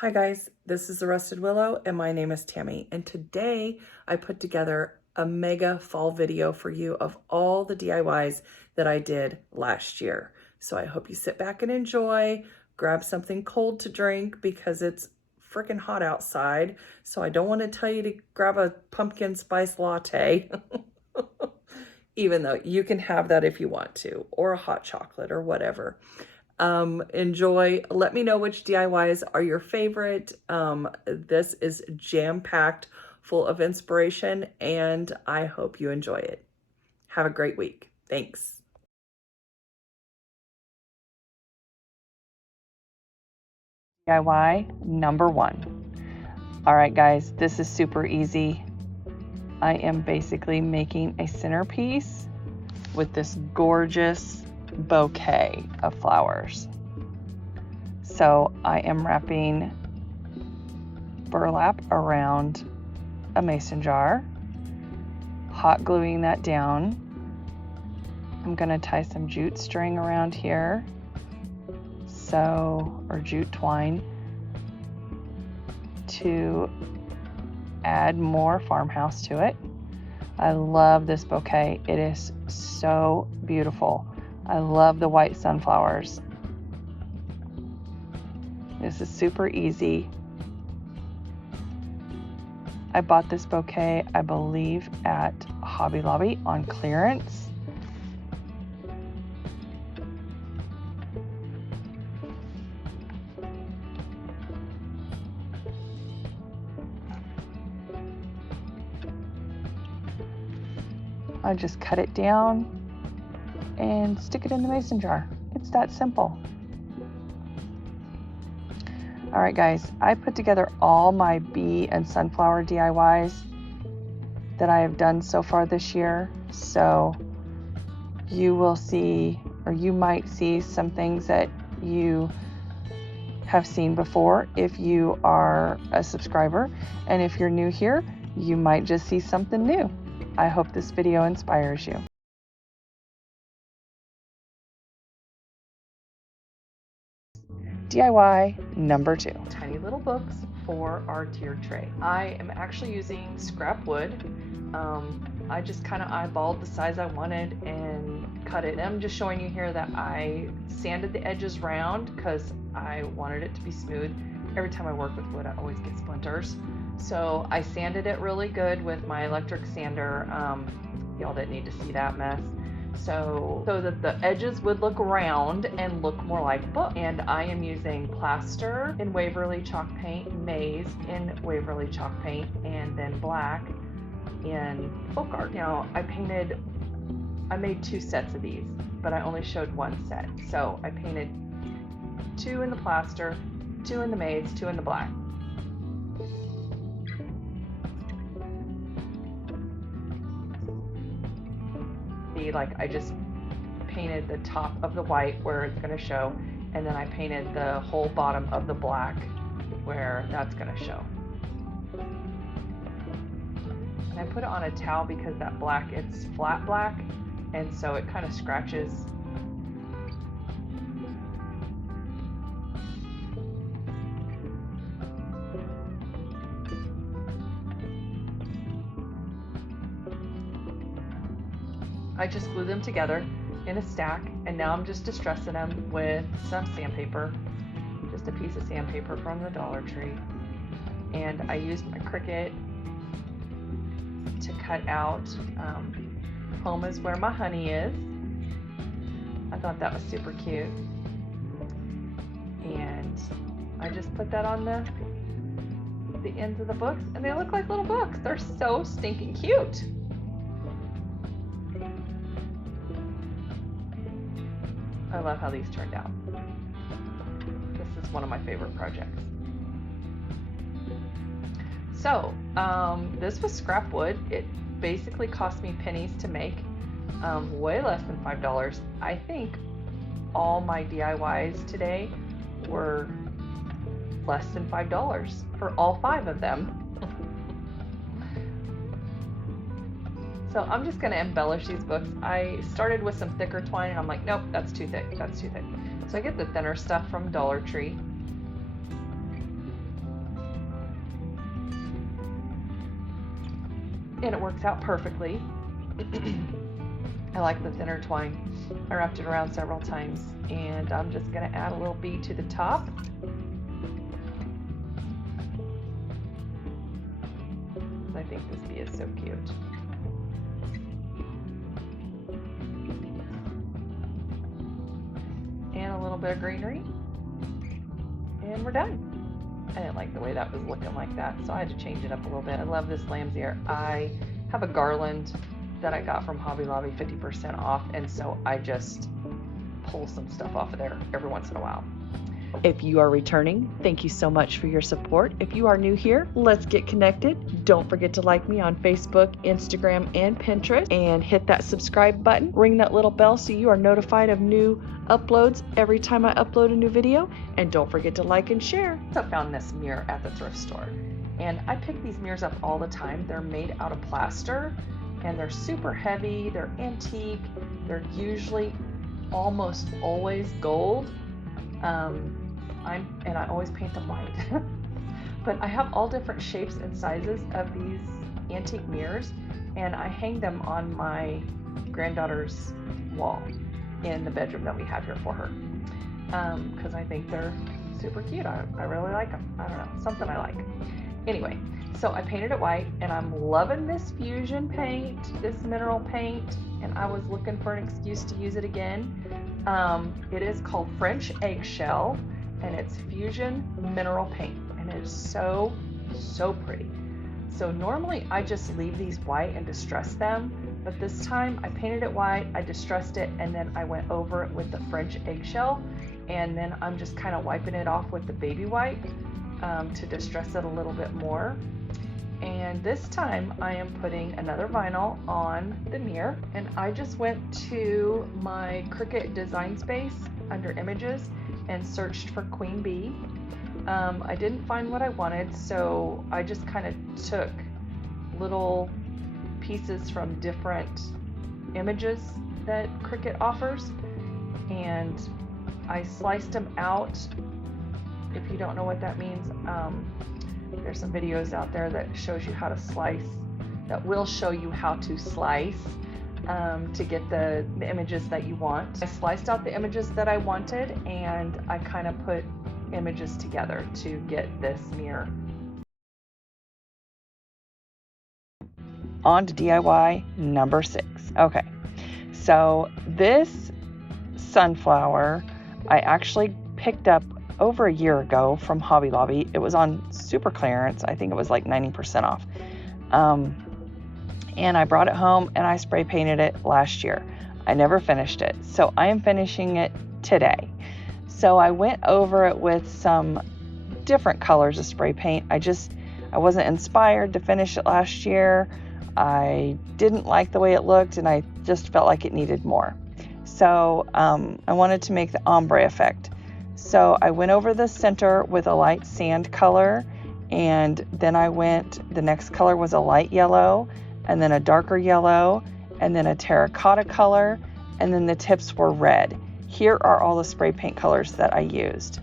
Hi guys, this is the Rusted Willow and my name is Tammie, and today I put together a mega fall video for you of all the DIYs that I did last year. So I hope you sit back and enjoy, grab something cold to drink because it's freaking hot outside. So I don't want to tell you to grab a pumpkin spice latte, even though you can have that if you want to, or a hot chocolate or whatever. Enjoy. Let me know which DIYs are your favorite. This is jam-packed full of inspiration, and I hope you enjoy it. Have a great week. Thanks. DIY number 1. All right, guys, this is super easy. I am basically making a centerpiece with this gorgeous bouquet of flowers. So I am wrapping burlap around a mason jar, hot gluing that down. I'm going to tie some jute string around here, or jute twine, to add more farmhouse to it. I love this bouquet. It is so beautiful. I love the white sunflowers. This is super easy. I bought this bouquet, I believe, at Hobby Lobby on clearance. I just cut it down and stick it in the mason jar. It's that simple. All right, guys, I put together all my bee and sunflower DIYs that I have done so far this year. So you will see, or you might see, some things that you have seen before if you are a subscriber. And if you're new here, you might just see something new. I hope this video inspires you. DIY number 2. Tiny little books for our tiered tray. I am actually using scrap wood. I just kind of eyeballed the size I wanted and cut it. And I'm just showing you here that I sanded the edges round because I wanted it to be smooth. Every time I work with wood, I always get splinters. So I sanded it really good with my electric sander. Y'all didn't need to see that mess. So that the edges would look round and look more like book. And I am using plaster in Waverly chalk paint, maize in Waverly chalk paint, and then black in folk art. Now I made 2 sets of these, but I only showed 1 set. So I painted 2 in the plaster, 2 in the maize, 2 in the black. Like, I just painted the top of the white where it's going to show, and then I painted the whole bottom of the black where that's going to show. And I put it on a towel because that black, it's flat black, and so it kind of scratches. I just glue them together in a stack, and now I'm just distressing them with some sandpaper, just a piece of sandpaper from the Dollar Tree. And I used my Cricut to cut out home is where my honey is. I thought that was super cute. And I just put that on the ends of the books, and they look like little books. They're so stinking cute. I love how these turned out. This is one of my favorite projects. So, this was scrap wood. It basically cost me pennies to make, way less than $5. I think all my DIYs today were less than $5 for all 5 of them. So I'm just going to embellish these books. I started with some thicker twine, and I'm like, nope, that's too thick. That's too thick. So I get the thinner stuff from Dollar Tree. and it works out perfectly. I like the thinner twine. I wrapped it around several times, and I'm just going to add a little bead to the top. I think this bee is so cute. And a little bit of greenery, and we're done. I didn't like the way that was looking like that, so I had to change it up a little bit. I love this lamb's ear. I have a garland that I got from Hobby Lobby, 50% off, and so I just pull some stuff off of there every once in a while. If you are returning, thank you so much for your support. If you are new here, let's get connected. Don't forget to like me on Facebook, Instagram, and Pinterest, and hit that subscribe button. Ring that little bell so you are notified of new uploads every time I upload a new video. And don't forget to like and share. I found this mirror at the thrift store, and I pick these mirrors up all the time. They're made out of plaster, and they're super heavy. They're antique. They're usually almost always gold. I always paint them white. But I have all different shapes and sizes of these antique mirrors, and I hang them on my granddaughter's wall in the bedroom that we have here for her, because I think they're super cute. I really like them. I don't know, something I like. Anyway, so I painted it white, and I'm loving this fusion paint, this mineral paint, and I was looking for an excuse to use it again. It is called French Eggshell, and it's fusion mineral paint, and it is so pretty. So normally I just leave these white and distress them, but this time I painted it white, I distressed it, and then I went over it with the French Eggshell, and then I'm just kind of wiping it off with the baby white to distress it a little bit more. And this time I am putting another vinyl on the mirror, and I just went to my Cricut design space under images and searched for Queen Bee. I didn't find what I wanted, so I just kind of took little pieces from different images that Cricut offers, and I sliced them out. If you don't know what that means, there's some videos out there that shows you how to slice, that will show you how to slice to get the images that you want. I sliced out the images that I wanted, and I kind of put images together to get this mirror. On to DIY number 6. Okay, so this sunflower I actually picked up over a year ago from Hobby Lobby. It was on super clearance. I think it was like 90% off. And I brought it home and I spray painted it last year. I never finished it, so I am finishing it today. So I went over it with some different colors of spray paint. I wasn't inspired to finish it last year. I didn't like the way it looked, and I just felt like it needed more. So I wanted to make the ombre effect. So I went over the center with a light sand color, and then the next color was a light yellow, and then a darker yellow, and then a terracotta color, and then the tips were red. Here are all the spray paint colors that I used.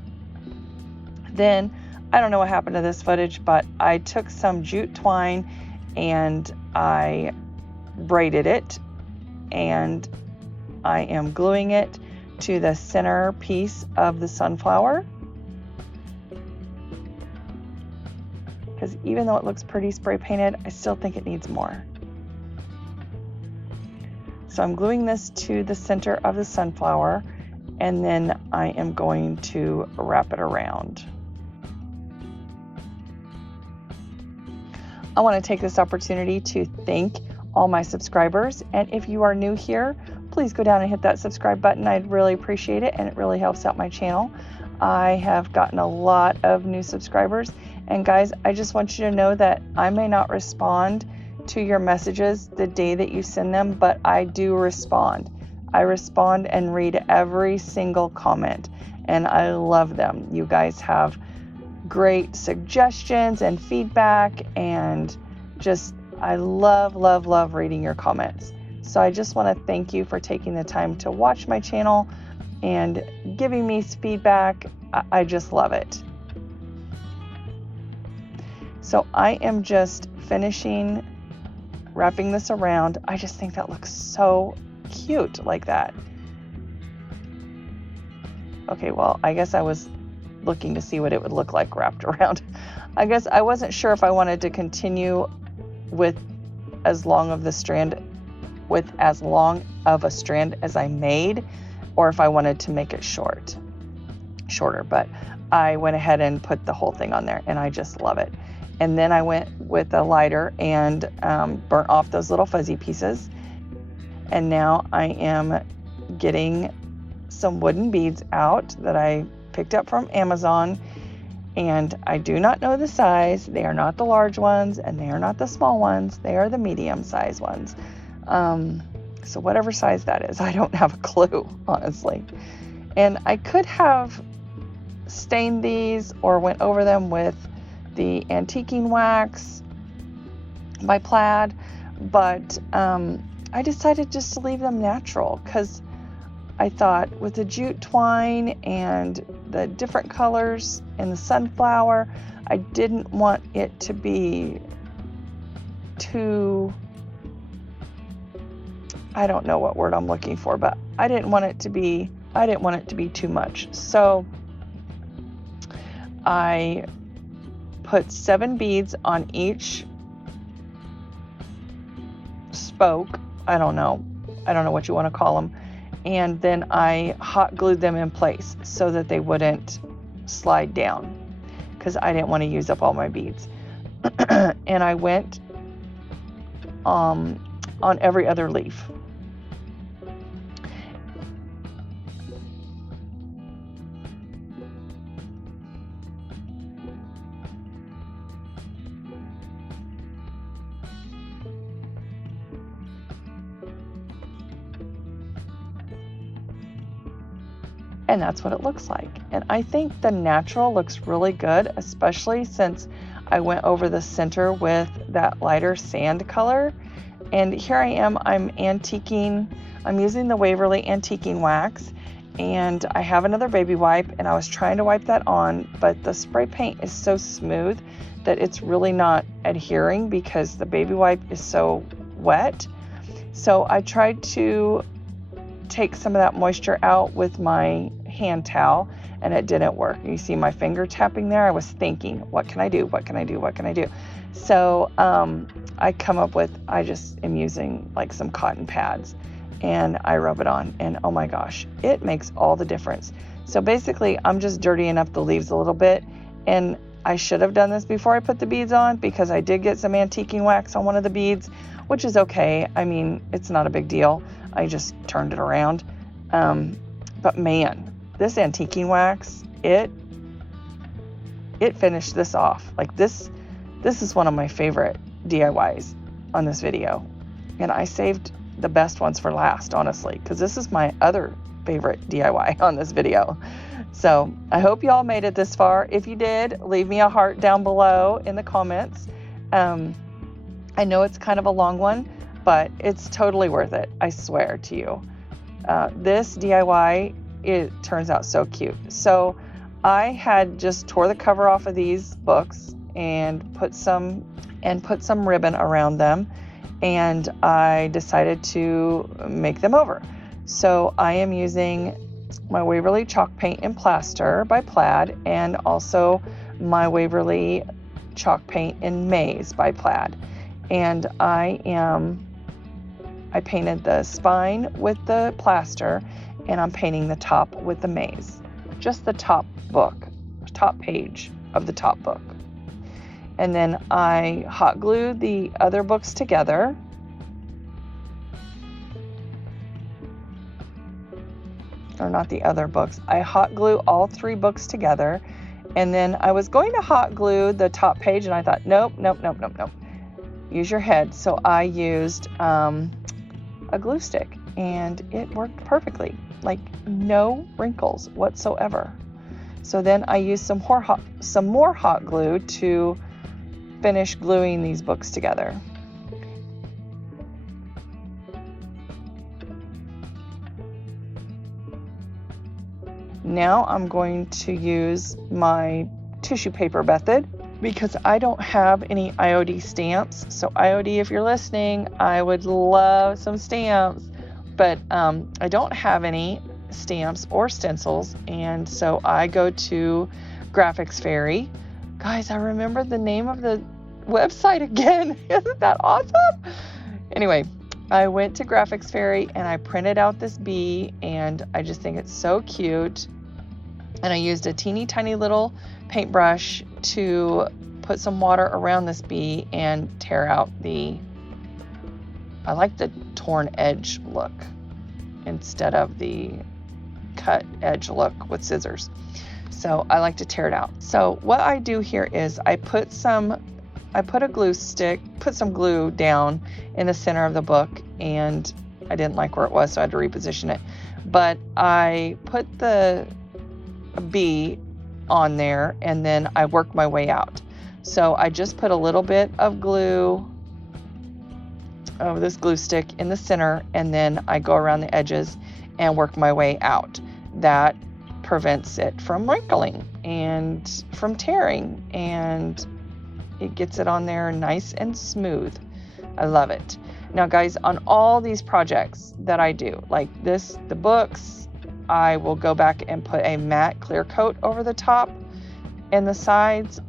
Then, I don't know what happened to this footage, but I took some jute twine and I braided it, and I am gluing it to the center piece of the sunflower, because even though it looks pretty spray painted, I still think it needs more. So I'm gluing this to the center of the sunflower, and then I am going to wrap it around. I want to take this opportunity to thank all my subscribers, and if you are new here, please go down and hit that subscribe button. I'd really appreciate it, and it really helps out my channel. I have gotten a lot of new subscribers, and guys, I just want you to know that I may not respond to your messages the day that you send them, but I do respond. I respond and read every single comment, and I love them. You guys have great suggestions and feedback, and just I love reading your comments. So I just want to thank you for taking the time to watch my channel and giving me feedback. I just love it. So I am just finishing wrapping this around. I just think that looks so cute like that. Okay, well, I guess I was looking to see what it would look like wrapped around. I guess I wasn't sure if I wanted to continue with as long of a strand as I made, or if I wanted to make it shorter, but I went ahead and put the whole thing on there, and I just love it. And then I went with a lighter and burnt off those little fuzzy pieces. And now I am getting some wooden beads out that I picked up from Amazon, and I do not know the size. They are not the large ones, and they are not the small ones. They are the medium size ones. So whatever size that is, I don't have a clue, honestly. And I could have stained these or went over them with the antiquing wax by Plaid, but I decided just to leave them natural, because I thought with the jute twine and the different colors and the sunflower, I didn't want it to be too, I don't know what word I'm looking for, but I didn't want it to be too much. So I put 7 beads on each spoke. I don't know what you want to call them. And then I hot glued them in place so that they wouldn't slide down, because I didn't want to use up all my beads. And I went on every other leaf. And that's what it looks like. And I think the natural looks really good, especially since I went over the center with that lighter sand color. And here I am, I'm using the Waverly antiquing wax, and I have another baby wipe, and I was trying to wipe that on, but the spray paint is so smooth that it's really not adhering because the baby wipe is so wet. So I tried to take some of that moisture out with my hand towel, and it didn't work. You see my finger tapping there? I was thinking, what can I do? So I just am using like some cotton pads, and I rub it on, and oh my gosh, it makes all the difference. So basically I'm just dirtying up the leaves a little bit, and I should have done this before I put the beads on, because I did get some antiquing wax on one of the beads, which is okay. I mean, it's not a big deal. I just turned it around. But man, this antiquing wax, it finished this off. Like this is one of my favorite DIYs on this video. And I saved the best ones for last, honestly, because this is my other favorite DIY on this video. So I hope y'all made it this far. If you did, leave me a heart down below in the comments. I know it's kind of a long one, but it's totally worth it. I swear to you. This DIY, it turns out so cute. So I had just tore the cover off of these books and put some ribbon around them, and I decided to make them over. So I am using my Waverly chalk paint and plaster by Plaid, and also my Waverly chalk paint in maize by Plaid. And I painted the spine with the plaster, and I'm painting the top with the maize. Just the top page of the top book. And then I hot glued the other books together. Or not the other books. I hot glue all 3 books together. And then I was going to hot glue the top page, and I thought, nope. Use your head. So I used a glue stick, and it worked perfectly. Like no wrinkles whatsoever. So then I used some more hot glue to finish gluing these books together. Now I'm going to use my tissue paper method because I don't have any IOD stamps. So IOD, if you're listening, I would love some stamps, but I don't have any stamps or stencils, and so I go to Graphics Fairy. Guys, I remember the name of the website again. Isn't that awesome? Anyway, I went to Graphics Fairy and I printed out this bee, and I just think it's so cute. And I used a teeny tiny little paintbrush to put some water around this bee and tear out I like the torn edge look instead of the cut edge look with scissors. So I like to tear it out. So what I do here is I put some glue down in the center of the book, and I didn't like where it was, so I had to reposition it. But I put the bee on there, and then I work my way out. So I just put a little bit of glue, this glue stick in the center, and then I go around the edges and work my way out. That prevents it from wrinkling and from tearing, and it gets it on there nice and smooth. I love it. Now guys, on all these projects that I do, like this, the books, I will go back and put a matte clear coat over the top and the sides.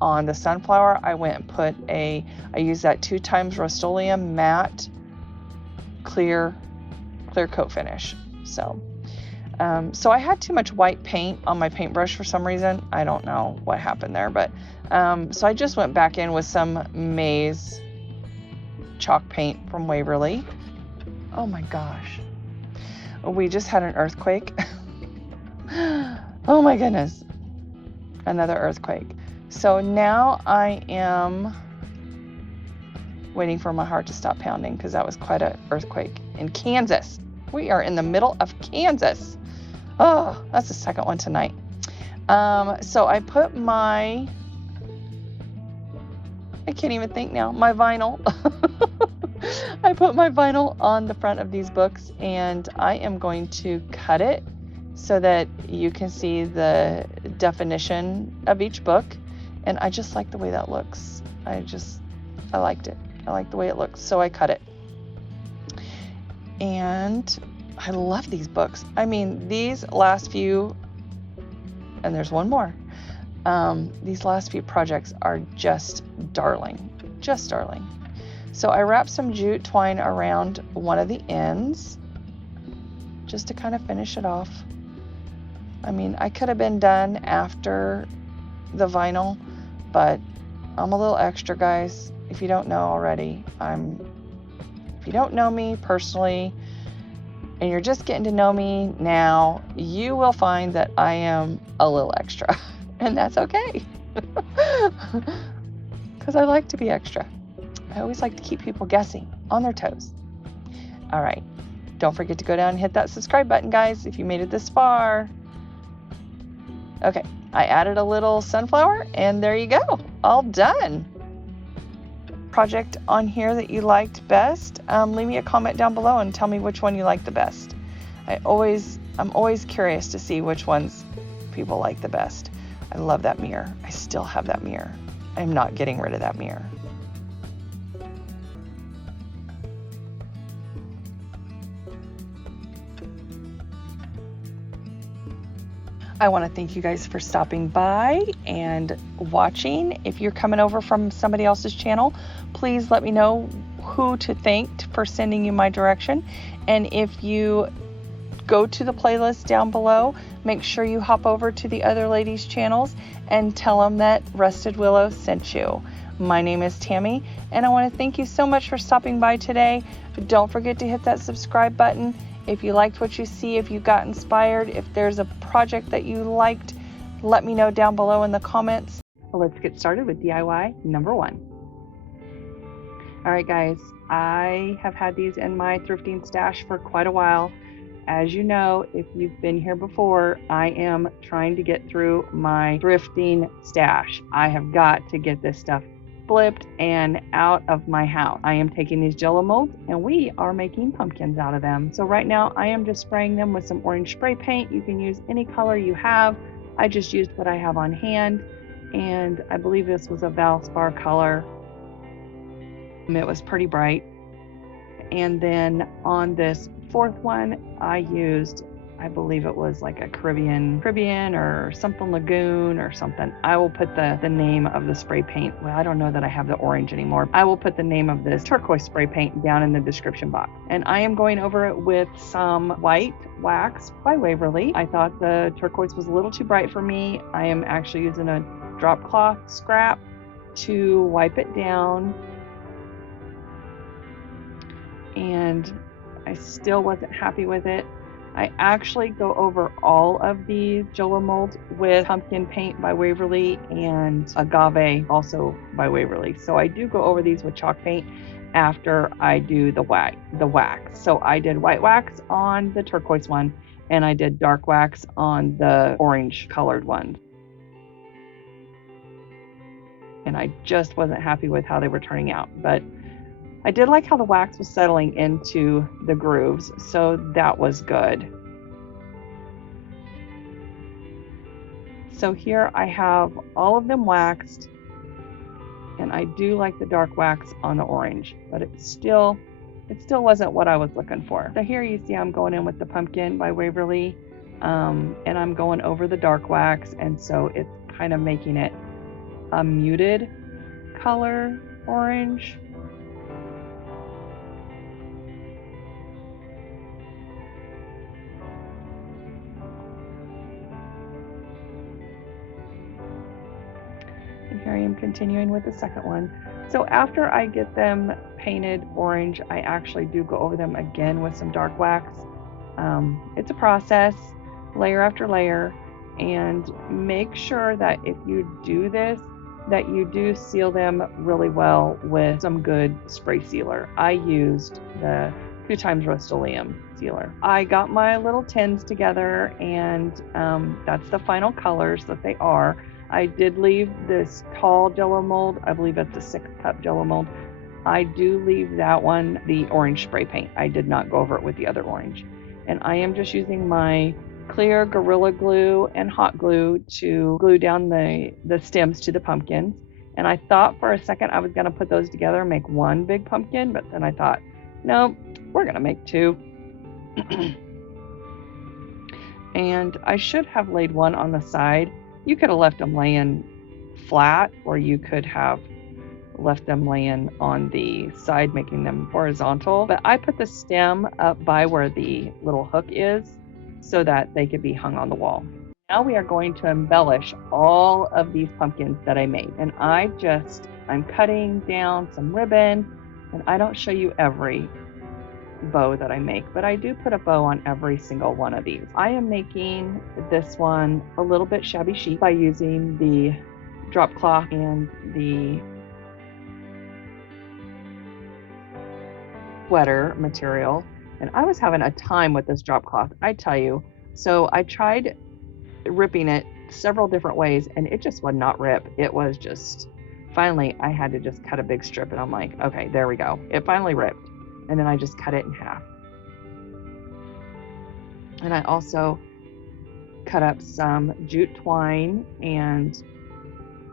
On the sunflower, I went and put I used that 2x Rust-Oleum matte clear coat finish. So I had too much white paint on my paintbrush for some reason. I don't know what happened there, but so I just went back in with some Maze chalk paint from Waverly. Oh my gosh. We just had an earthquake. Oh my goodness. Another earthquake. So now I am waiting for my heart to stop pounding because that was quite an earthquake in Kansas. We are in the middle of Kansas. Oh, that's the second one tonight. So I put I can't even think now, my vinyl. I put my vinyl on the front of these books, and I am going to cut it so that you can see the definition of each book. And I just like the way that looks. I liked it. I like the way it looks, so I cut it. And I love these books. I mean, these last few, and there's one more. These last few projects are just darling. Just darling. So I wrapped some jute twine around one of the ends just to kind of finish it off. I mean, I could have been done after the vinyl, but I'm a little extra, guys. If you don't know already, if you don't know me personally and you're just getting to know me now, you will find that I am a little extra, and that's okay. Because I like to be extra. I always like to keep people guessing, on their toes. All right. Don't forget to go down and hit that subscribe button, guys, if you made it this far. Okay. I added a little sunflower, and there you go. All done. Project on here that you liked best, leave me a comment down below and tell me which one you like the best. I'm always curious to see which ones people like the best. I love that mirror. I still have that mirror. I'm not getting rid of that mirror. I want to thank you guys for stopping by and watching. If you're coming over from somebody else's channel, please let me know who to thank for sending you my direction. And if you go to the playlist down below, make sure you hop over to the other ladies' channels and tell them that Rusted Willow sent you. My name is Tammie, and I want to thank you so much for stopping by today. Don't forget to hit that subscribe button. If you liked what you see, if you got inspired, if there's a project that you liked, let me know down below in the comments. Well, let's get started with DIY number 1. All right, guys, I have had these in my thrifting stash for quite a while. As you know, if you've been here before, I am trying to get through my thrifting stash. I have got to get this stuff flipped and out of my house. I am taking these Jello molds and we are making pumpkins out of them. So right now I am just spraying them with some orange spray paint. You can use any color you have. I just used what I have on hand. and I believe this was a Valspar color. It was pretty bright. And then on this fourth one, I used, I believe it was like a Caribbean or something lagoon or something. I will put the name of the spray paint. Well, I don't know that I have the orange anymore. I will put the name of this turquoise spray paint down in the description box. And I am going over it with some white wax by Waverly. I thought the turquoise was a little too bright for me. I am actually using a drop cloth scrap to wipe it down. And I still wasn't happy with it. I actually go over all of these Jello molds with pumpkin paint by Waverly and agave also by Waverly. So I do go over these with chalk paint after I do the wax. So I did white wax on the turquoise one, and I did dark wax on the orange colored one. And I just wasn't happy with how they were turning out, but I did like how the wax was settling into the grooves, so that was good. So here I have all of them waxed, and I do like the dark wax on the orange, but it still wasn't what I was looking for. So here you see I'm going in with the pumpkin by Waverly, and I'm going over the dark wax, and so it's kind of making it a muted color orange. And here I am continuing with the second one. So after I get them painted orange, I actually do go over them again with some dark wax. It's a process, layer after layer, and make sure that if you do this, that you do seal them really well with some good spray sealer. I used the 2x Rust-Oleum sealer. I got my little tins together, and that's the final colors that they are. I did leave this tall Jello mold. I believe it's a 6-cup Jello mold. I do leave that one the orange spray paint. I did not go over it with the other orange. And I am just using my clear Gorilla Glue and hot glue to glue down the stems to the pumpkins. And I thought for a second I was going to put those together and make one big pumpkin, but then I thought, no, we're going to make two. And I should have laid one on the side. You could have left them laying flat, or you could have left them laying on the side, making them horizontal. But I put the stem up by where the little hook is so that they could be hung on the wall. Now we are going to embellish all of these pumpkins that I made. And I'm cutting down some ribbon, and I don't show you every bow that I make, but I do put a bow on every single one of these. I am making this one a little bit shabby chic by using the drop cloth and the sweater material, and I was having a time with this drop cloth, I tell you. So I tried ripping it several different ways, and it just would not rip. It was just, finally I had to just cut a big strip, and I'm like, okay, there we go. It finally ripped. And then I just cut it in half. And I also cut up some jute twine, and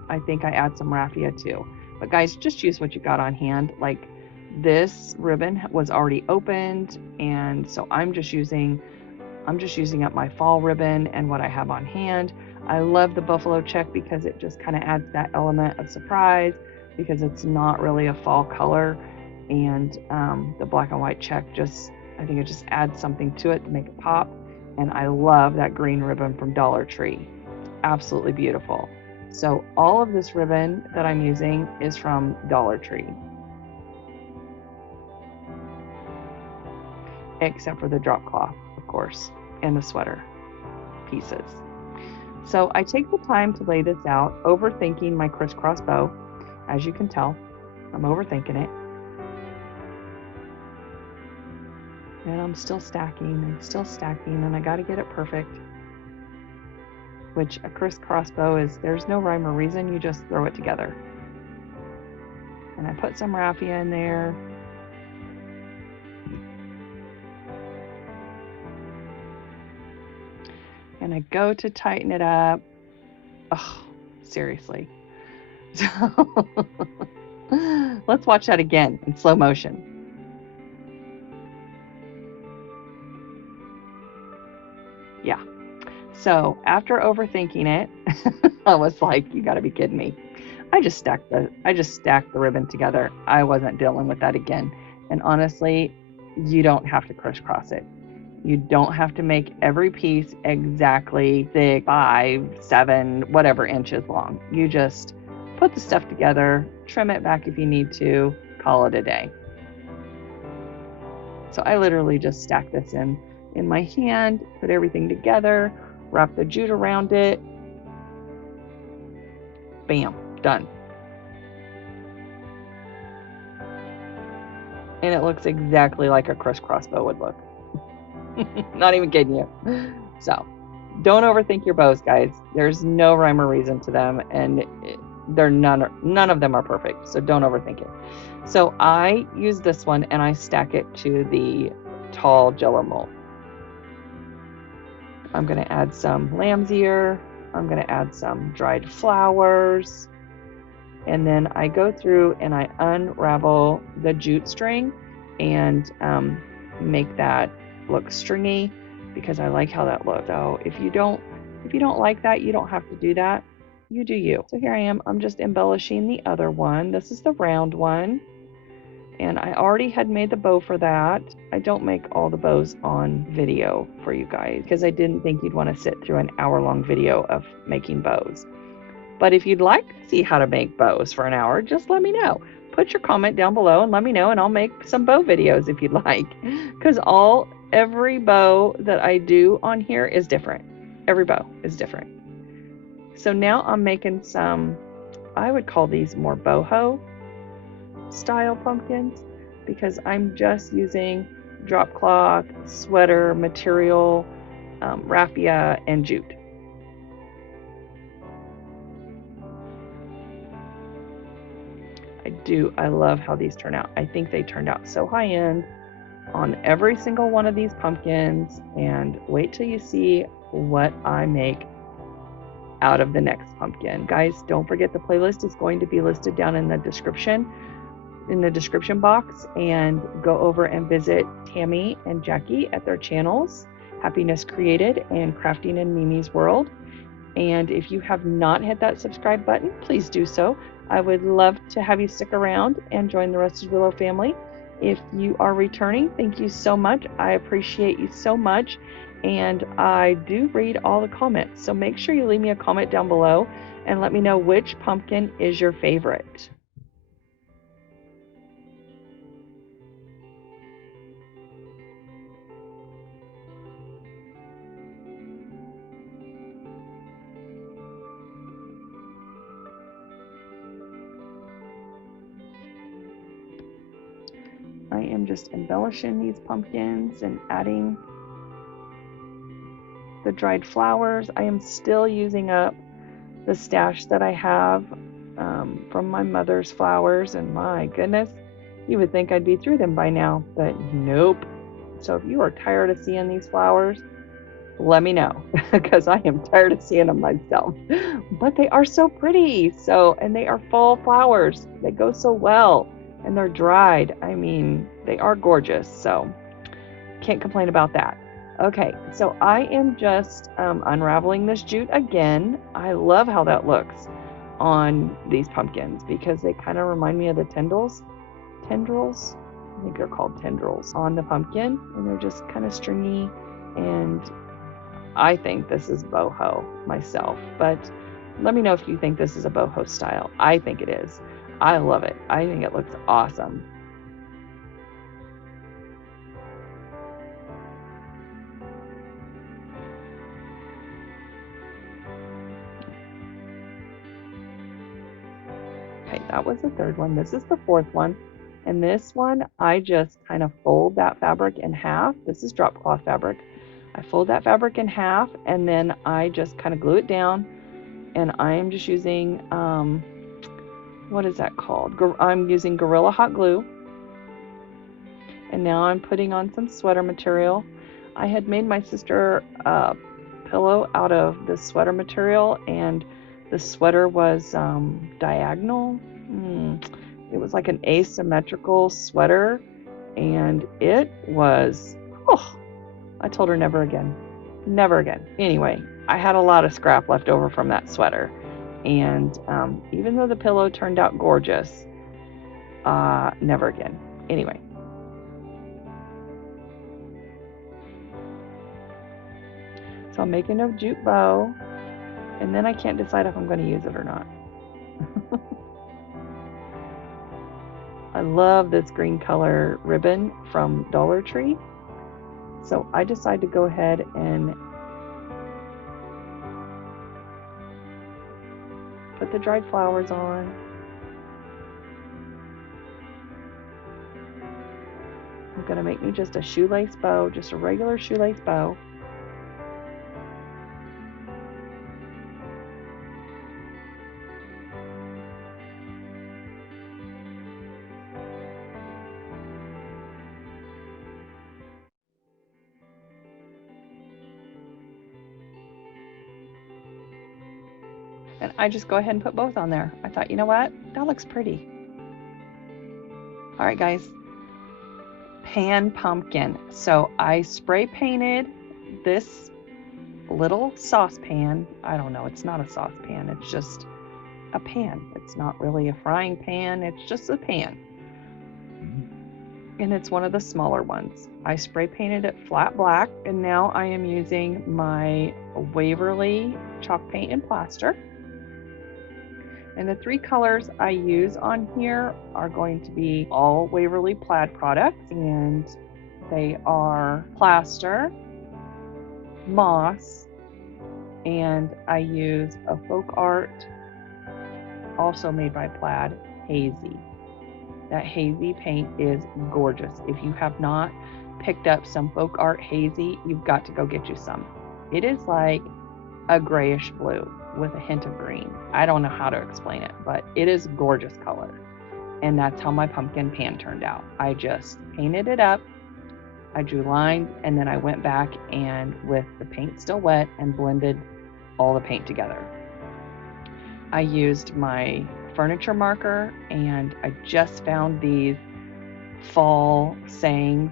I think I add some raffia too. But guys, just use what you got on hand. Like, this ribbon was already opened, and so I'm just using up my fall ribbon and what I have on hand. I love the buffalo check because it just kind of adds that element of surprise, because it's not really a fall color. And the black and white check I think it just adds something to it to make it pop. And I love that green ribbon from Dollar Tree. Absolutely beautiful. So all of this ribbon that I'm using is from Dollar Tree, except for the drop cloth, of course, and the sweater pieces. So I take the time to lay this out, overthinking my crisscross bow. As you can tell, I'm overthinking it. And I'm still stacking, and I got to get it perfect. Which a crisscross bow is, there's no rhyme or reason, you just throw it together. And I put some raffia in there. And I go to tighten it up. Oh, seriously. So let's watch that again in slow motion. Yeah. So after overthinking it, I was like, you got to be kidding me. I just stacked the ribbon together. I wasn't dealing with that again. And honestly, you don't have to crisscross it. You don't have to make every piece exactly thick, 5, 7, whatever inches long. You just put the stuff together, trim it back if you need to, call it a day. So I literally just stacked this in my hand, put everything together, wrap the jute around it. Bam, done. And it looks exactly like a crisscross bow would look. Not even kidding you. So don't overthink your bows, guys. There's no rhyme or reason to them, and they're none of them are perfect, so don't overthink it. So I use this one and I stack it to the tall Jello mold. I'm going to add some lamb's ear. I'm going to add some dried flowers. And then I go through and I unravel the jute string and make that look stringy, because I like how that looks. So if you don't like that, you don't have to do that. You do you. So here I am. I'm just embellishing the other one. This is the round one. And I already had made the bow for that. I don't make all the bows on video for you guys because I didn't think you'd want to sit through an hour-long video of making bows. But if you'd like to see how to make bows for an hour, just let me know. Put your comment down below and let me know, and I'll make some bow videos if you'd like. Because every bow that I do on here is different. Every bow is different. So now I'm making some, I would call these more boho style pumpkins, because I'm just using drop cloth, sweater material, raffia, and jute. I love how these turn out. I think they turned out so high end on every single one of these pumpkins, and wait till you see what I make out of the next pumpkin. Guys, don't forget the playlist is going to be listed down in the description box, and go over and visit Tammie and Jackie at their channels, Happiness Created and Crafting in Mimi's World. And if you have not hit that subscribe button, please do so. I would love to have you stick around and join the Rusted Willow family. If you are returning, thank you so much. I appreciate you so much. And I do read all the comments. So make sure you leave me a comment down below and let me know which pumpkin is your favorite. I am just embellishing these pumpkins and adding the dried flowers. I am still using up the stash that I have from my mother's flowers, and my goodness, you would think I'd be through them by now, but nope. So if you are tired of seeing these flowers, let me know, because I am tired of seeing them myself. But they are so pretty. And they are fall flowers. They go so well. And they're dried. I mean, they are gorgeous, so can't complain about that. Okay, so I am just unraveling this jute again. I love how that looks on these pumpkins because they kind of remind me of the tendrils. I think they're called tendrils on the pumpkin, and they're just kind of stringy, and I think this is boho myself, but let me know if you think this is a boho style. I think it is. I love it. I think it looks awesome. Okay, that was the third one. This is the fourth one. And this one, I just kind of fold that fabric in half. This is drop cloth fabric. I fold that fabric in half, and then I just kind of glue it down. And I am just using, what is that called? I'm using Gorilla Hot Glue. And now I'm putting on some sweater material. I had made my sister a pillow out of this sweater material, and The sweater was diagonal. It was like an asymmetrical sweater, and it was, oh, I told her never again. Never again. Anyway, I had a lot of scrap left over from that sweater. And even though the pillow turned out gorgeous, never again. Anyway. So I'm making a jute bow, and then I can't decide if I'm going to use it or not. I love this green color ribbon from Dollar Tree. So I decided to go ahead and put the dried flowers on. I'm going to make me just a shoelace bow, just a regular shoelace bow. And I just go ahead and put both on there. I thought, you know what? That looks pretty. All right, guys. Pan pumpkin. So I spray painted this little saucepan. I don't know. It's not a saucepan. It's just a pan. It's not really a frying pan. It's just a pan. And it's one of the smaller ones. I spray painted it flat black, and now I am using my Waverly chalk paint and plaster. And the 3 colors I use on here are going to be all Waverly Plaid products, and they are plaster, moss, and I use a folk art, also made by Plaid, hazy. That hazy paint is gorgeous. If you have not picked up some folk art hazy, you've got to go get you some. It is like a grayish blue with a hint of green. I don't know how to explain it, but it is gorgeous color. And that's how my pumpkin pan turned out. I just painted it up, I drew lines, and then I went back and with the paint still wet and blended all the paint together. I used my furniture marker, and I just found these fall sayings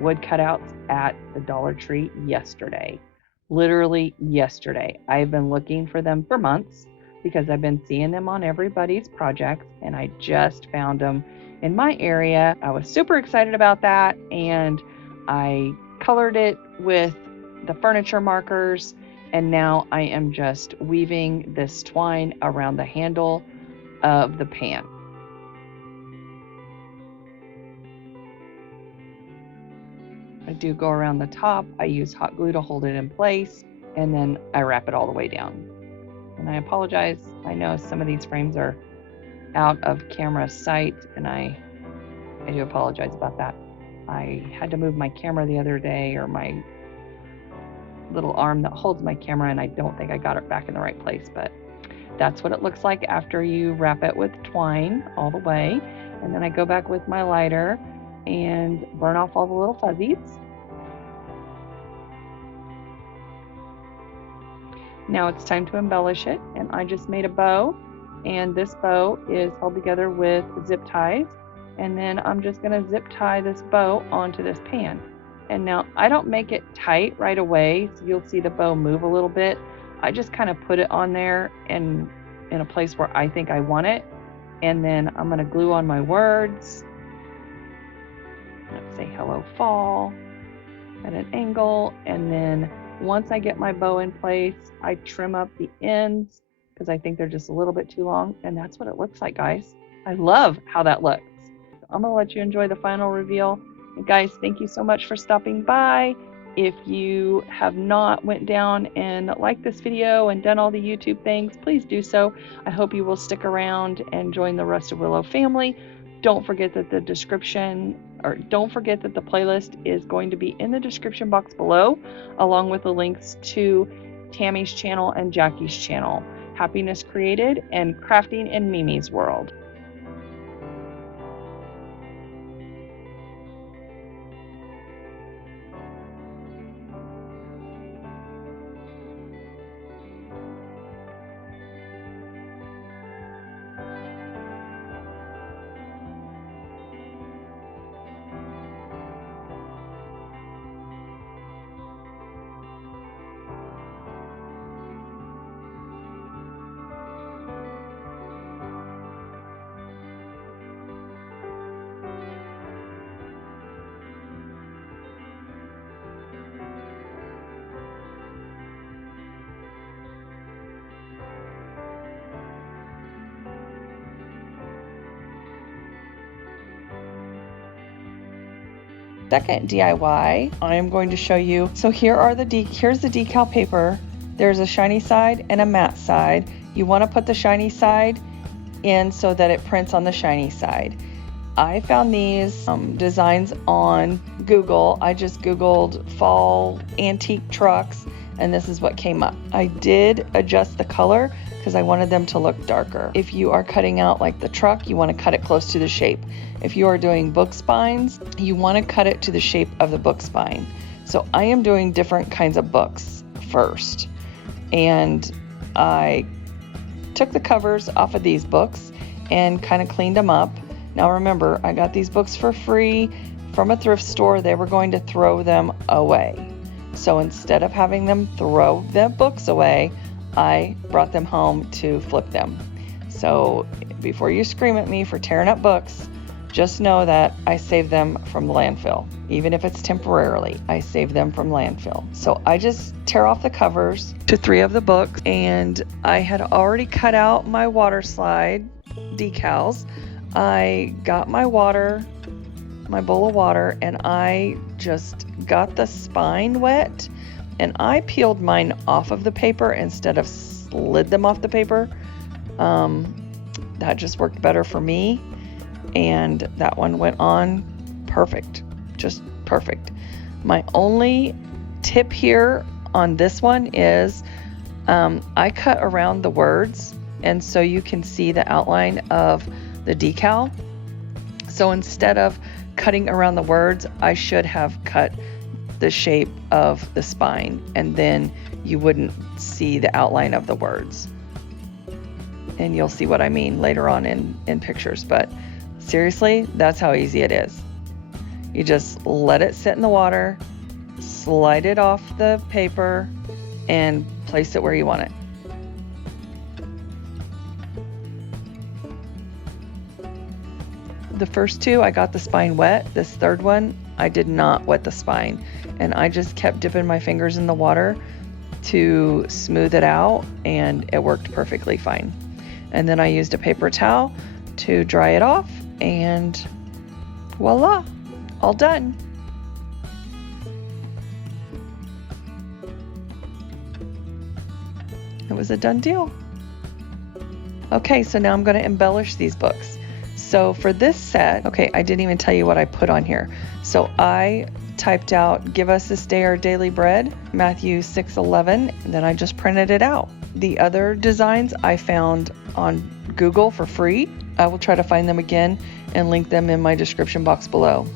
wood cutouts at the Dollar Tree yesterday. Literally yesterday. I've been looking for them for months because I've been seeing them on everybody's projects, and I just found them in my area. I was super excited about that, and I colored it with the furniture markers, and now I am just weaving this twine around the handle of the pan. I do go around the top. I use hot glue to hold it in place, and then I wrap it all the way down. And I apologize. I know some of these frames are out of camera sight, and I do apologize about that. I had to move my camera the other day, or my little arm that holds my camera, and I don't think I got it back in the right place, but that's what it looks like after you wrap it with twine all the way. And then I go back with my lighter and burn off all the little fuzzies. Now it's time to embellish it, and I just made a bow, and this bow is held together with zip ties, and then I'm just going to zip tie this bow onto this pan. And now I don't make it tight right away, so you'll see the bow move a little bit. I just kind of put it on there and in a place where I think I want it, and then I'm going to glue on my words. Let's say hello fall at an angle, and then once I get my bow in place, I trim up the ends because I think they're just a little bit too long, and that's what it looks like, guys. I love how that looks. I'm gonna let you enjoy the final reveal. And guys, thank you so much for stopping by. If you have not went down and liked this video and done all the YouTube things, please do so. I hope you will stick around and join the Rusted Willow family. Don't forget that the playlist is going to be in the description box below, along with the links to Tammie's channel and Jackie's channel, Happiness Created and Crafting in Mimi's World. Second DIY, I am going to show you. So here's the decal paper. There's a shiny side and a matte side. You want to put the shiny side in so that it prints on the shiny side. I found these designs on Google. I just Googled fall antique trucks, and this is what came up. I did adjust the color because I wanted them to look darker. If you are cutting out like the truck, you want to cut it close to the shape. If you are doing book spines, you want to cut it to the shape of the book spine. So I am doing different kinds of books first. And I took the covers off of these books and kind of cleaned them up. Now remember, I got these books for free from a thrift store. They were going to throw them away. So instead of having them throw the books away, I brought them home to flip them. So before you scream at me for tearing up books, just know that I saved them from the landfill. Even if it's temporarily, I save them from landfill. So I just tear off the covers to 3 of the books, and I had already cut out my water slide decals. I got my bowl of water, and I just got the spine wet, and I peeled mine off of the paper instead of slid them off the paper. That just worked better for me, and that one went on perfect, just perfect. My only tip here on this one is I cut around the words, and so you can see the outline of the decal. So instead of cutting around the words, I should have cut the shape of the spine, and then you wouldn't see the outline of the words. And you'll see what I mean later on in pictures, but seriously, that's how easy it is. You just let it sit in the water, slide it off the paper, and place it where you want it. The first 2, I got the spine wet. This third one, I did not wet the spine. And I just kept dipping my fingers in the water to smooth it out, and it worked perfectly fine. And then I used a paper towel to dry it off, and voila, all done. It was a done deal. Okay, so now I'm going to embellish these books. So for this set, okay, I didn't even tell you what I put on here. So I typed out, "Give us this day our daily bread," Matthew 6:11, and then I just printed it out. The other designs I found on Google for free. I will try to find them again and link them in my description box below.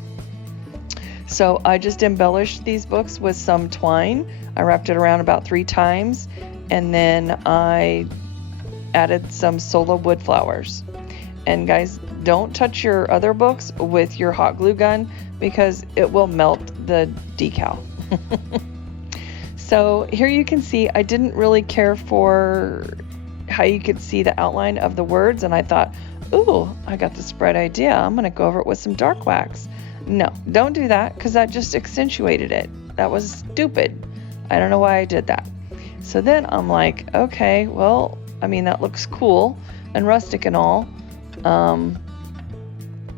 So I just embellished these books with some twine. I wrapped it around about 3 times, and then I added some solo wood flowers. And guys, don't touch your other books with your hot glue gun because it will melt the decal. So here you can see I didn't really care for how you could see the outline of the words, and I thought, ooh, I got this bright idea. I'm going to go over it with some dark wax. No, don't do that because that just accentuated it. That was stupid. I don't know why I did that. So then I'm like, okay, well, I mean, that looks cool and rustic and all.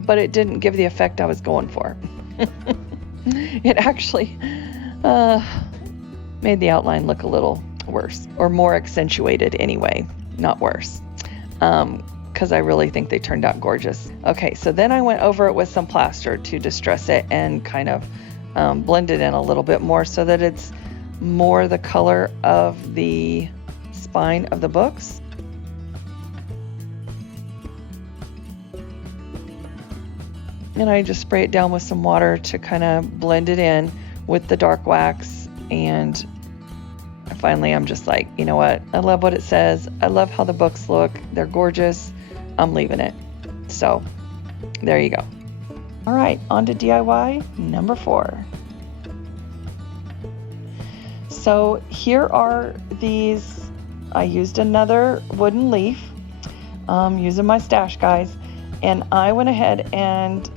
But it didn't give the effect I was going for. It actually made the outline look a little worse, or more accentuated anyway, not worse, because I really think they turned out gorgeous. Okay, so then I went over it with some plaster to distress it and kind of blend it in a little bit more so that it's more the color of the spine of the books. And I just spray it down with some water to kind of blend it in with the dark wax. And finally, I'm just like, you know what? I love what it says. I love how the books look. They're gorgeous. I'm leaving it. So there you go. All right, on to DIY number 4. So here are these. I used another wooden leaf, using my stash, guys. And I went ahead and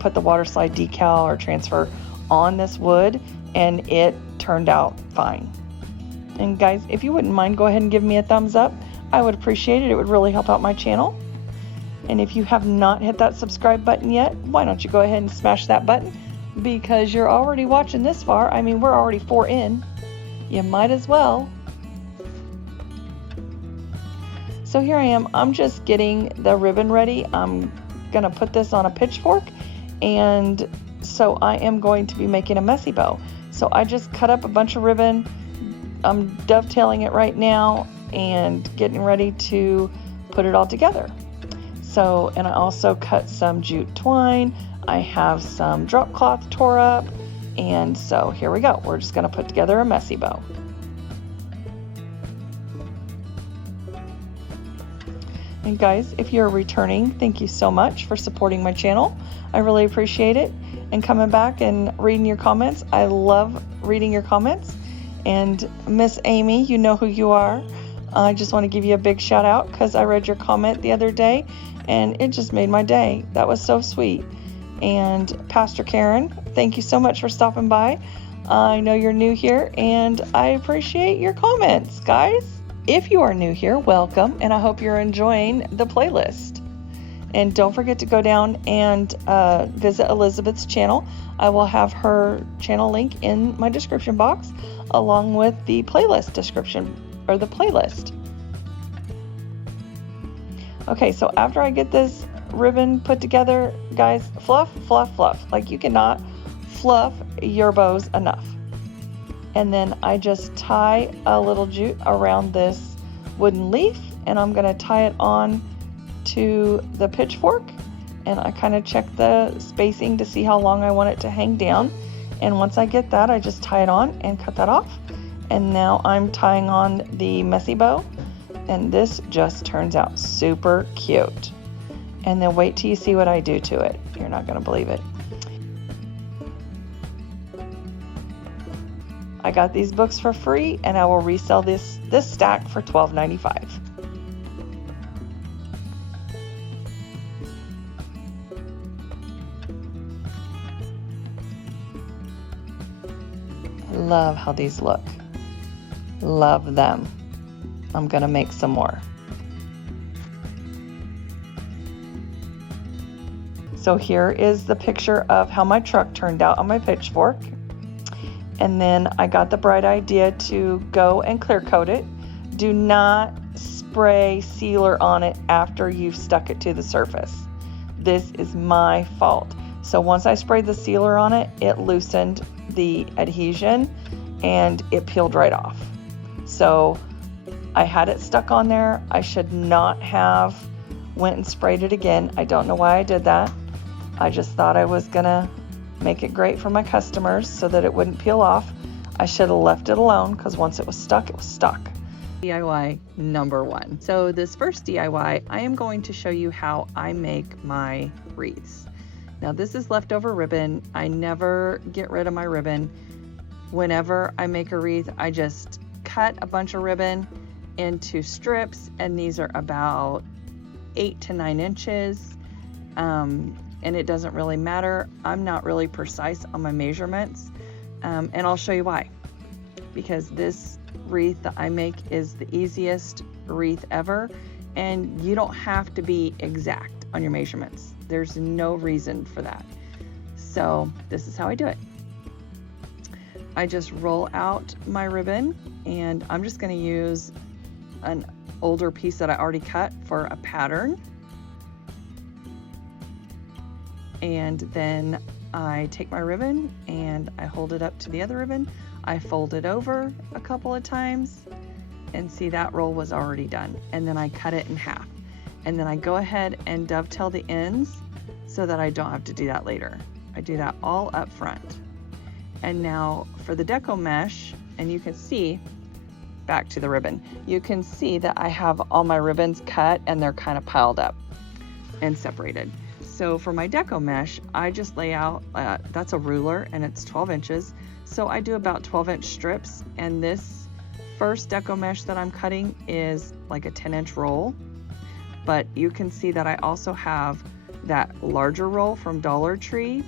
put the water slide decal or transfer on this wood, and it turned out fine. And guys, if you wouldn't mind, go ahead and give me a thumbs up. I would appreciate it. It would really help out my channel. And if you have not hit that subscribe button yet, why don't you go ahead and smash that button? Because you're already watching this far. I mean, we're already 4 in. You might as well. So here I am. I'm just getting the ribbon ready. I'm gonna put this on a pitchfork, and so I am going to be making a messy bow. So I just cut up a bunch of ribbon. I'm dovetailing it right now and getting ready to put it all together. So, and I also cut some jute twine. I have some drop cloth tore up, and so here we go. We're just gonna put together a messy bow. And guys, if you're returning, thank you so much for supporting my channel. I really appreciate it. And coming back and reading your comments. I love reading your comments. And Miss Amy, you know who you are. I just want to give you a big shout out because I read your comment the other day and it just made my day. That was so sweet. And Pastor Karen, thank you so much for stopping by. I know you're new here and I appreciate your comments, guys. If you are new here, welcome, and I hope you're enjoying the playlist. And don't forget to go down and visit Elizabeth's channel. I will have her channel link in my description box along with the playlist description, or the playlist. Okay, so after I get this ribbon put together, guys, fluff, fluff, fluff. Like, you cannot fluff your bows enough. And then I just tie a little jute around this wooden leaf, and I'm gonna tie it on to the pitchfork, and I kind of check the spacing to see how long I want it to hang down. And once I get that, I just tie it on and cut that off. And now I'm tying on the messy bow, and this just turns out super cute. And then wait till you see what I do to it. You're not gonna believe it. I got these books for free, and I will resell this stack for $12.95. Love how these look. Love them. I'm gonna make some more. So here is the picture of how my truck turned out on my pitchfork. And then I got the bright idea to go and clear coat it. Do not spray sealer on it after you've stuck it to the surface. This is my fault. So once I sprayed the sealer on it, it loosened the adhesion and it peeled right off. So I had it stuck on there. I should not have went and sprayed it again. I don't know why I did that. I just thought I was gonna make it great for my customers so that it wouldn't peel off. I should have left it alone because once it was stuck, it was stuck. DIY number 1. So this first DIY, I am going to show you how I make my wreaths. Now this is leftover ribbon. I never get rid of my ribbon. Whenever I make a wreath, I just cut a bunch of ribbon into strips, and these are about 8 to 9 inches. And it doesn't really matter. I'm not really precise on my measurements, and I'll show you why. Because this wreath that I make is the easiest wreath ever, and you don't have to be exact on your measurements. There's no reason for that. So this is how I do it. I just roll out my ribbon, and I'm just going to use an older piece that I already cut for a pattern. And then I take my ribbon and I hold it up to the other ribbon. I fold it over a couple of times, and see, that roll was already done. And then I cut it in half. And then I go ahead and dovetail the ends so that I don't have to do that later. I do that all up front. And now for the deco mesh, and you can see, back to the ribbon, you can see that I have all my ribbons cut and they're kind of piled up and separated. So for my deco mesh, I just lay out, that's a ruler and it's 12 inches. So I do about 12-inch strips, and this first deco mesh that I'm cutting is like a 10-inch roll. But you can see that I also have that larger roll from Dollar Tree.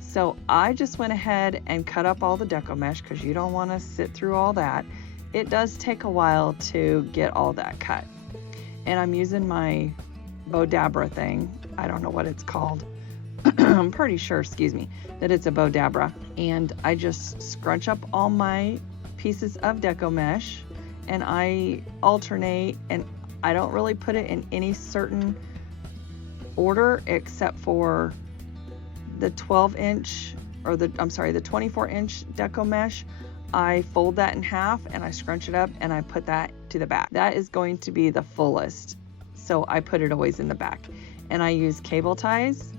So I just went ahead and cut up all the deco mesh because you don't want to sit through all that. It does take a while to get all that cut. And I'm using my Bodabra thing. I don't know what it's called. I'm pretty sure, excuse me, that it's a Bodabra. And I just scrunch up all my pieces of deco mesh and I alternate, and I don't really put it in any certain order except for the 12-inch or the 24-inch deco mesh. I fold that in half and I scrunch it up and I put that to the back. That is going to be the fullest, so I put it always in the back. And I use cable ties.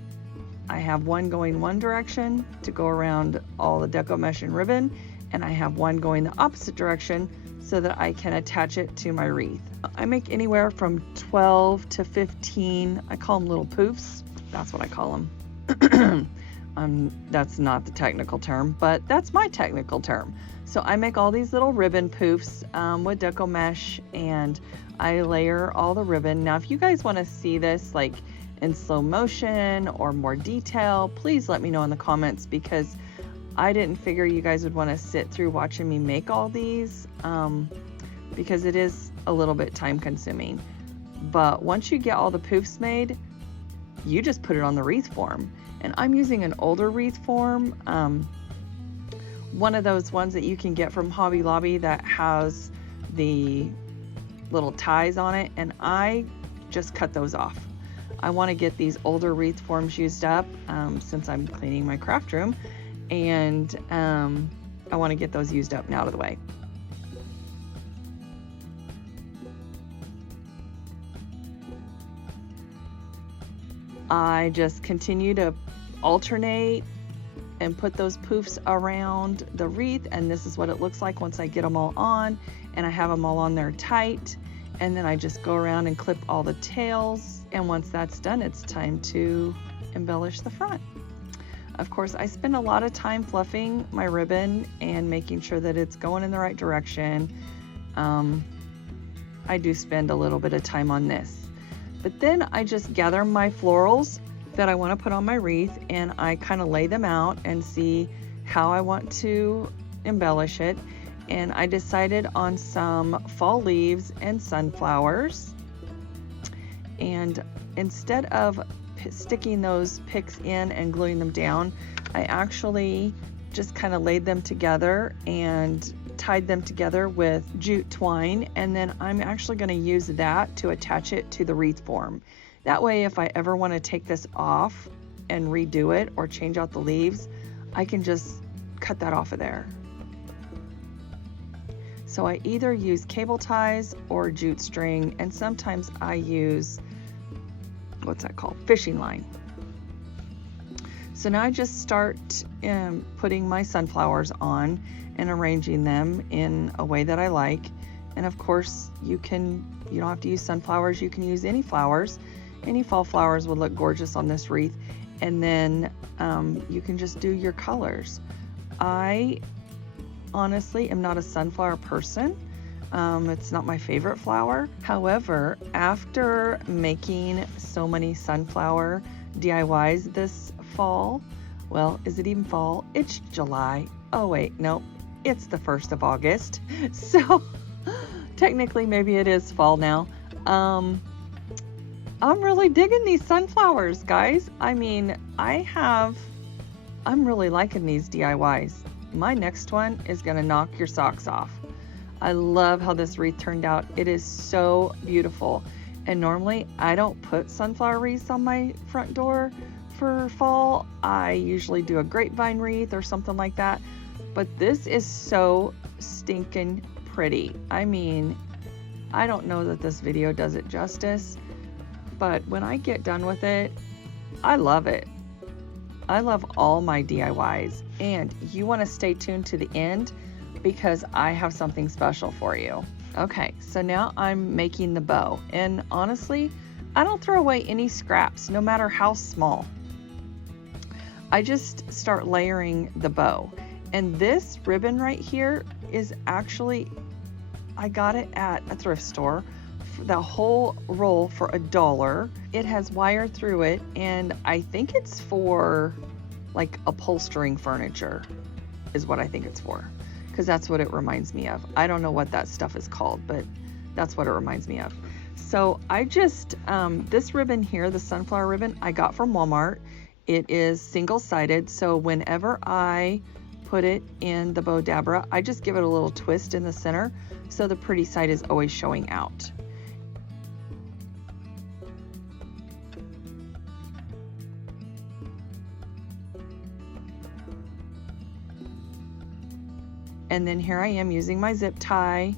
I have one going one direction to go around all the deco mesh and ribbon, and I have one going the opposite direction so that I can attach it to my wreath. I make anywhere from 12 to 15, I call them little poofs. That's what I call them. That's not the technical term, but that's my technical term. So I make all these little ribbon poofs with deco mesh, and I layer all the ribbon. Now, if you guys want to see this like in slow motion or more detail, please let me know in the comments, because I didn't figure you guys would want to sit through watching me make all these, because it is a little bit time consuming. But once you get all the poofs made, you just put it on the wreath form. And I'm using an older wreath form, one of those ones that you can get from Hobby Lobby that has the little ties on it, and I just cut those off. I want to get these older wreath forms used up since I'm cleaning my craft room, and I want to get those used up and out of the way. I just continue to alternate and put those poofs around the wreath, and this is what it looks like once I get them all on and I have them all on there tight. And then I just go around and clip all the tails, and once that's done, it's time to embellish the front. Of course, I spend a lot of time fluffing my ribbon and making sure that it's going in the right direction. I do spend a little bit of time on this. But then I just gather my florals that I want to put on my wreath, and I kind of lay them out and see how I want to embellish it. And I decided on some fall leaves and sunflowers. And instead of sticking those picks in and gluing them down, I actually just kind of laid them together and tied them together with jute twine, and then I'm actually going to use that to attach it to the wreath form. That way, if I ever want to take this off and redo it or change out the leaves, I can just cut that off of there. So I either use cable ties or jute string, and sometimes I use, what's that called? Fishing line. So now I just start putting my sunflowers on and arranging them in a way that I like. And of course, you don't have to use sunflowers, you can use any flowers. Any fall flowers would look gorgeous on this wreath. And then you can just do your colors. I honestly am not a sunflower person. It's not my favorite flower. However, after making so many sunflower DIYs this fall, well, is it even fall? It's July. Oh wait, no, it's the 1st of August. So technically maybe it is fall now. I'm really digging these sunflowers, guys. I mean, I'm really liking these DIYs. My next one is gonna knock your socks off. I love how this wreath turned out. It is so beautiful. And normally I don't put sunflower wreaths on my front door for fall. I usually do a grapevine wreath or something like that. But this is so stinking pretty. I mean, I don't know that this video does it justice, but when I get done with it, I love it. I love all my DIYs, and you want to stay tuned to the end because I have something special for you. Okay, so now I'm making the bow, and honestly, I don't throw away any scraps, no matter how small. I just start layering the bow, and this ribbon right here is actually, I got it at a thrift store, the whole roll for $1. It has wire through it, and I think it's for like upholstering furniture is what I think it's for, because that's what it reminds me of. I don't know what that stuff is called, but that's what it reminds me of. So I just, this ribbon here, the sunflower ribbon, I got from Walmart. It is single-sided, so whenever I put it in the bow dabra, I just give it a little twist in the center, so the pretty side is always showing out. And then here I am using my zip tie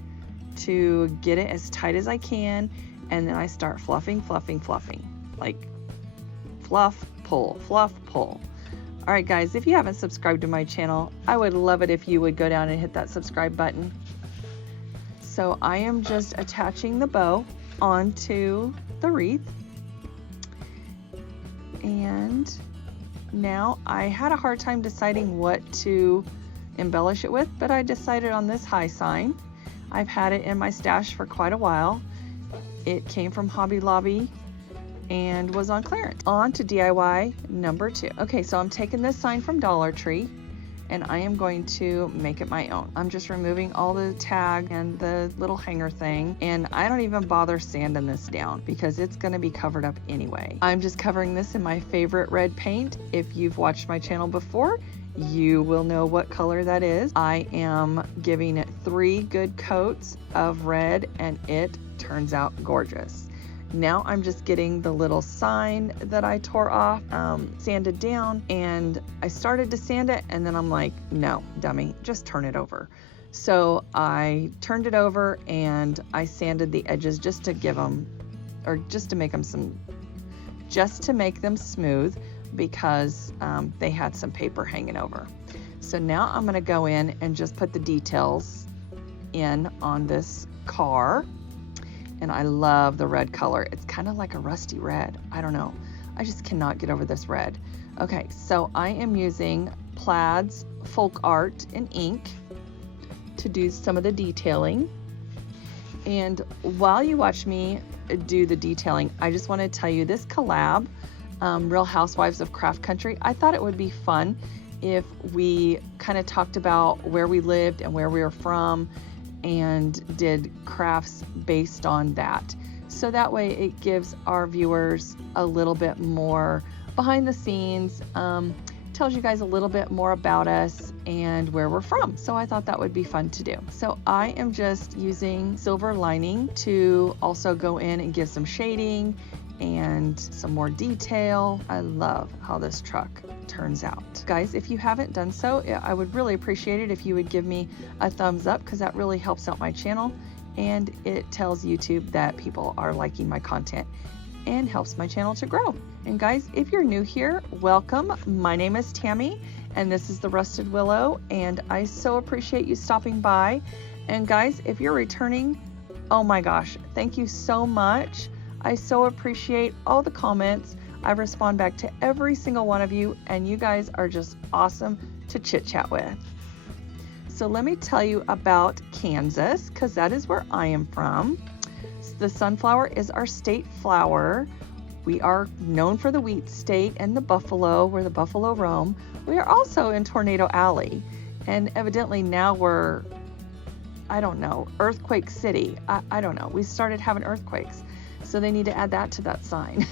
to get it as tight as I can, and then I start fluffing, like fluff, pull, fluff, pull. All right, guys, if you haven't subscribed to my channel, I would love it if you would go down and hit that subscribe button. So I am just attaching the bow onto the wreath. And now I had a hard time deciding what to embellish it with, but I decided on this high sign. I've had it in my stash for quite a while. It came from Hobby Lobby and was on clearance. On to DIY number 2. Okay, so I'm taking this sign from Dollar Tree and I am going to make it my own. I'm just removing all the tag and the little hanger thing, and I don't even bother sanding this down because it's gonna be covered up anyway. I'm just covering this in my favorite red paint. If you've watched my channel before, you will know what color that is. I am giving it 3 good coats of red and it turns out gorgeous. Now I'm just getting the little sign that I tore off sanded down, and I started to sand it and then I'm like, no, dummy, just turn it over. So I turned it over and I sanded the edges just to give them, or just to make them smooth, because they had some paper hanging over. So now I'm gonna go in and just put the details in on this car. And I love the red color. It's kind of like a rusty red. I don't know. I just cannot get over this red. Okay, so I am using Plaid's Folk Art in ink to do some of the detailing. And while you watch me do the detailing, I just want to tell you this collab, Real Housewives of Craft Country, I thought it would be fun if we kind of talked about where we lived and where we were from and did crafts based on that. So that way it gives our viewers a little bit more behind the scenes, tells you guys a little bit more about us and where we're from. So I thought that would be fun to do. So I am just using silver lining to also go in and give some shading and some more detail. I love how this truck turns out. Guys, if you haven't done so, I would really appreciate it if you would give me a thumbs up, because that really helps out my channel and it tells YouTube that people are liking my content and helps my channel to grow. And guys, if you're new here, welcome. My name is Tammie and this is the Rusted Willow, and I so appreciate you stopping by. And guys, if you're returning, oh my gosh, thank you so much. I so appreciate all the comments. I respond back to every single one of you, and you guys are just awesome to chit chat with. So let me tell you about Kansas, because that is where I am from. The sunflower is our state flower. We are known for the wheat state and the buffalo, where the buffalo roam. We are also in Tornado Alley, and evidently now we're, I don't know, Earthquake City. I don't know. We started having earthquakes. So they need to add that to that sign.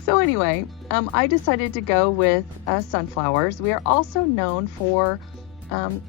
So anyway, I decided to go with sunflowers. We are also known for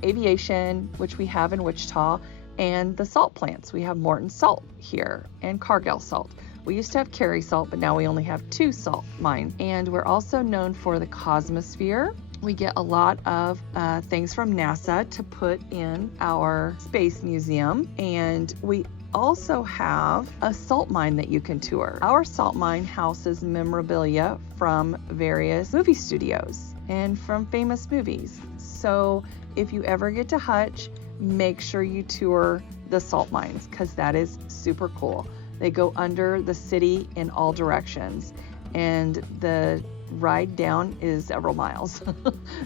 aviation, which we have in Wichita, and the salt plants. We have Morton salt here and Cargill salt. We used to have Cary salt, but now we only have 2 salt mines. And we're also known for the Cosmosphere. We get a lot of things from NASA to put in our space museum, and we also have a salt mine that you can tour. Our salt mine houses memorabilia from various movie studios and from famous movies. So if you ever get to Hutch, make sure you tour the salt mines, because that is super cool. They go under the city in all directions, and the ride down is several miles.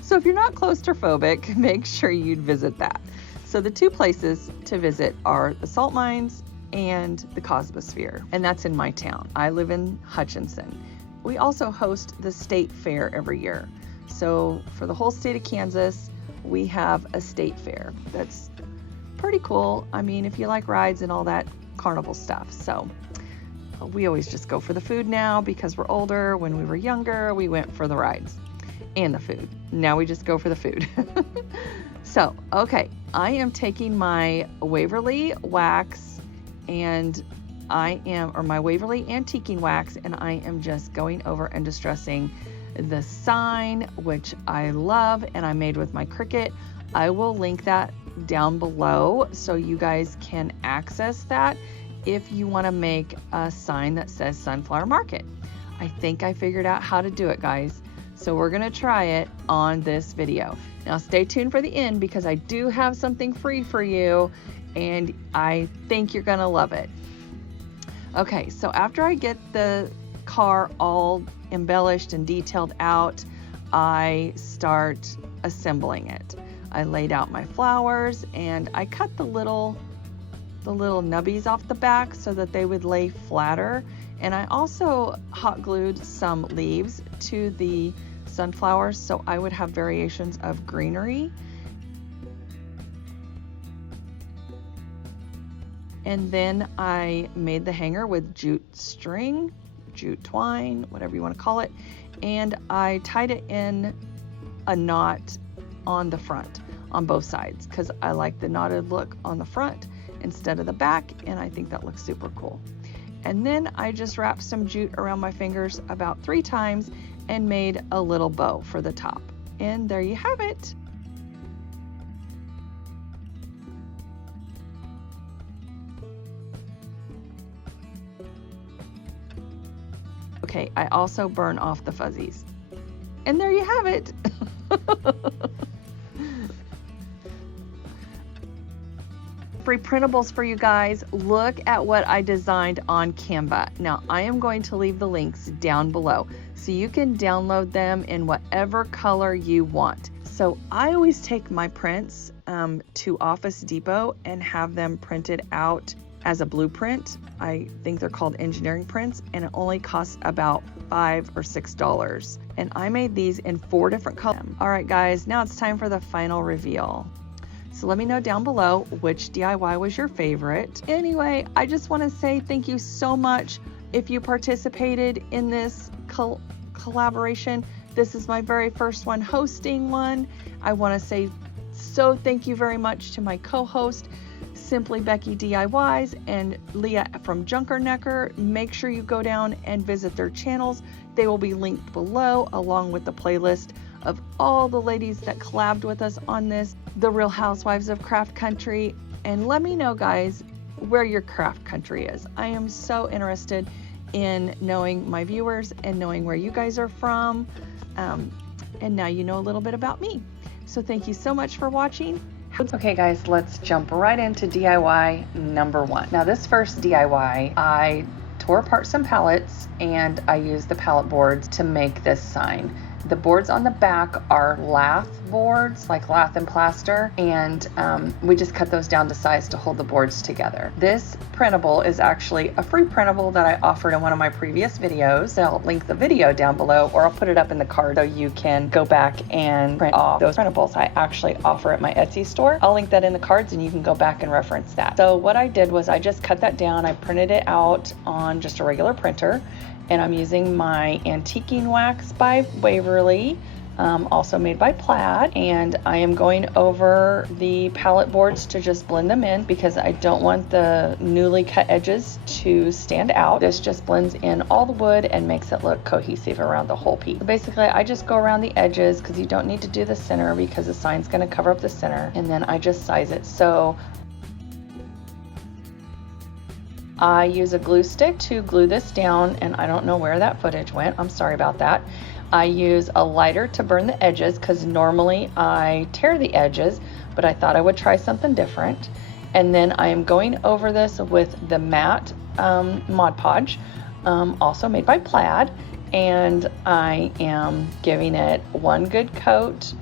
So if you're not claustrophobic, make sure you visit that. So the 2 places to visit are the salt mines and the Cosmosphere, and that's in my town. I live in Hutchinson. We also host the state fair every year. So for the whole state of Kansas, we have a state fair. That's pretty cool. I mean, if you like rides and all that carnival stuff. So we always just go for the food now because we're older. When we were younger, we went for the rides and the food. Now we just go for the food. So, okay, I am taking my Waverly wax and my Waverly antiquing wax, and I am just going over and distressing the sign, which I love, and I made with my Cricut. I will link that down below so you guys can access that if you want to make a sign that says Sunflower Market. I think I figured out how to do it, guys. So we're gonna try it on this video. Now stay tuned for the end because I do have something free for you and I think you're gonna love it. Okay, so after I get the car all embellished and detailed out, I start assembling it. I laid out my flowers and I cut the little nubbies off the back so that they would lay flatter. And I also hot glued some leaves to the sunflowers so I would have variations of greenery. And then I made the hanger with jute string, jute twine, whatever you want to call it. And I tied it in a knot on the front, on both sides, because I like the knotted look on the front instead of the back, and I think that looks super cool. And then I just wrapped some jute around my fingers about 3 times and made a little bow for the top. And there you have it. Okay, I also burn off the fuzzies. And there you have it. Free printables for you guys. Look at what I designed on Canva. Now I am going to leave the links down below so you can download them in whatever color you want. So I always take my prints to Office Depot and have them printed out as a blueprint. I think they're called engineering prints, and it only costs about $5 or $6. And I made these in 4 different colors. All right guys, now it's time for the final reveal. So let me know down below which DIY was your favorite. Anyway, I just want to say thank you so much if you participated in this collaboration. This is my very first one hosting one. I want to say so thank you very much to my co-host, Simply Becky DIYs, and Leah from Junker Necker. Make sure you go down and visit their channels. They will be linked below along with the playlist of all the ladies that collabed with us on this, The Real Housewives of Craft Country. And let me know, guys, where your craft country is. I am so interested in knowing my viewers and knowing where you guys are from. And now you know a little bit about me. So thank you so much for watching. Okay guys, let's jump right into DIY number 1. Now this first DIY, I tore apart some pallets and I used the pallet boards to make this sign. The boards on the back are lath boards, like lath and plaster, and we just cut those down to size to hold the boards together. This printable is actually a free printable that I offered in one of my previous videos. I'll link the video down below, or I'll put it up in the card so you can go back and print off those printables. I actually offer at my Etsy store. I'll link that in the cards and you can go back and reference that. So what I did was I just cut that down. I printed it out on just a regular printer, and I'm using my antiquing wax by Waverly, also made by Plaid, and I am going over the palette boards to just blend them in because I don't want the newly cut edges to stand out. This just blends in all the wood and makes it look cohesive around the whole piece. So basically I just go around the edges because you don't need to do the center because the sign's going to cover up the center, and then I just size it. So I use a glue stick to glue this down, and I don't know where that footage went. I'm sorry about that. I use a lighter to burn the edges because normally I tear the edges, but I thought I would try something different. And then I am going over this with the matte Mod Podge, also made by Plaid, and I am giving it one good coat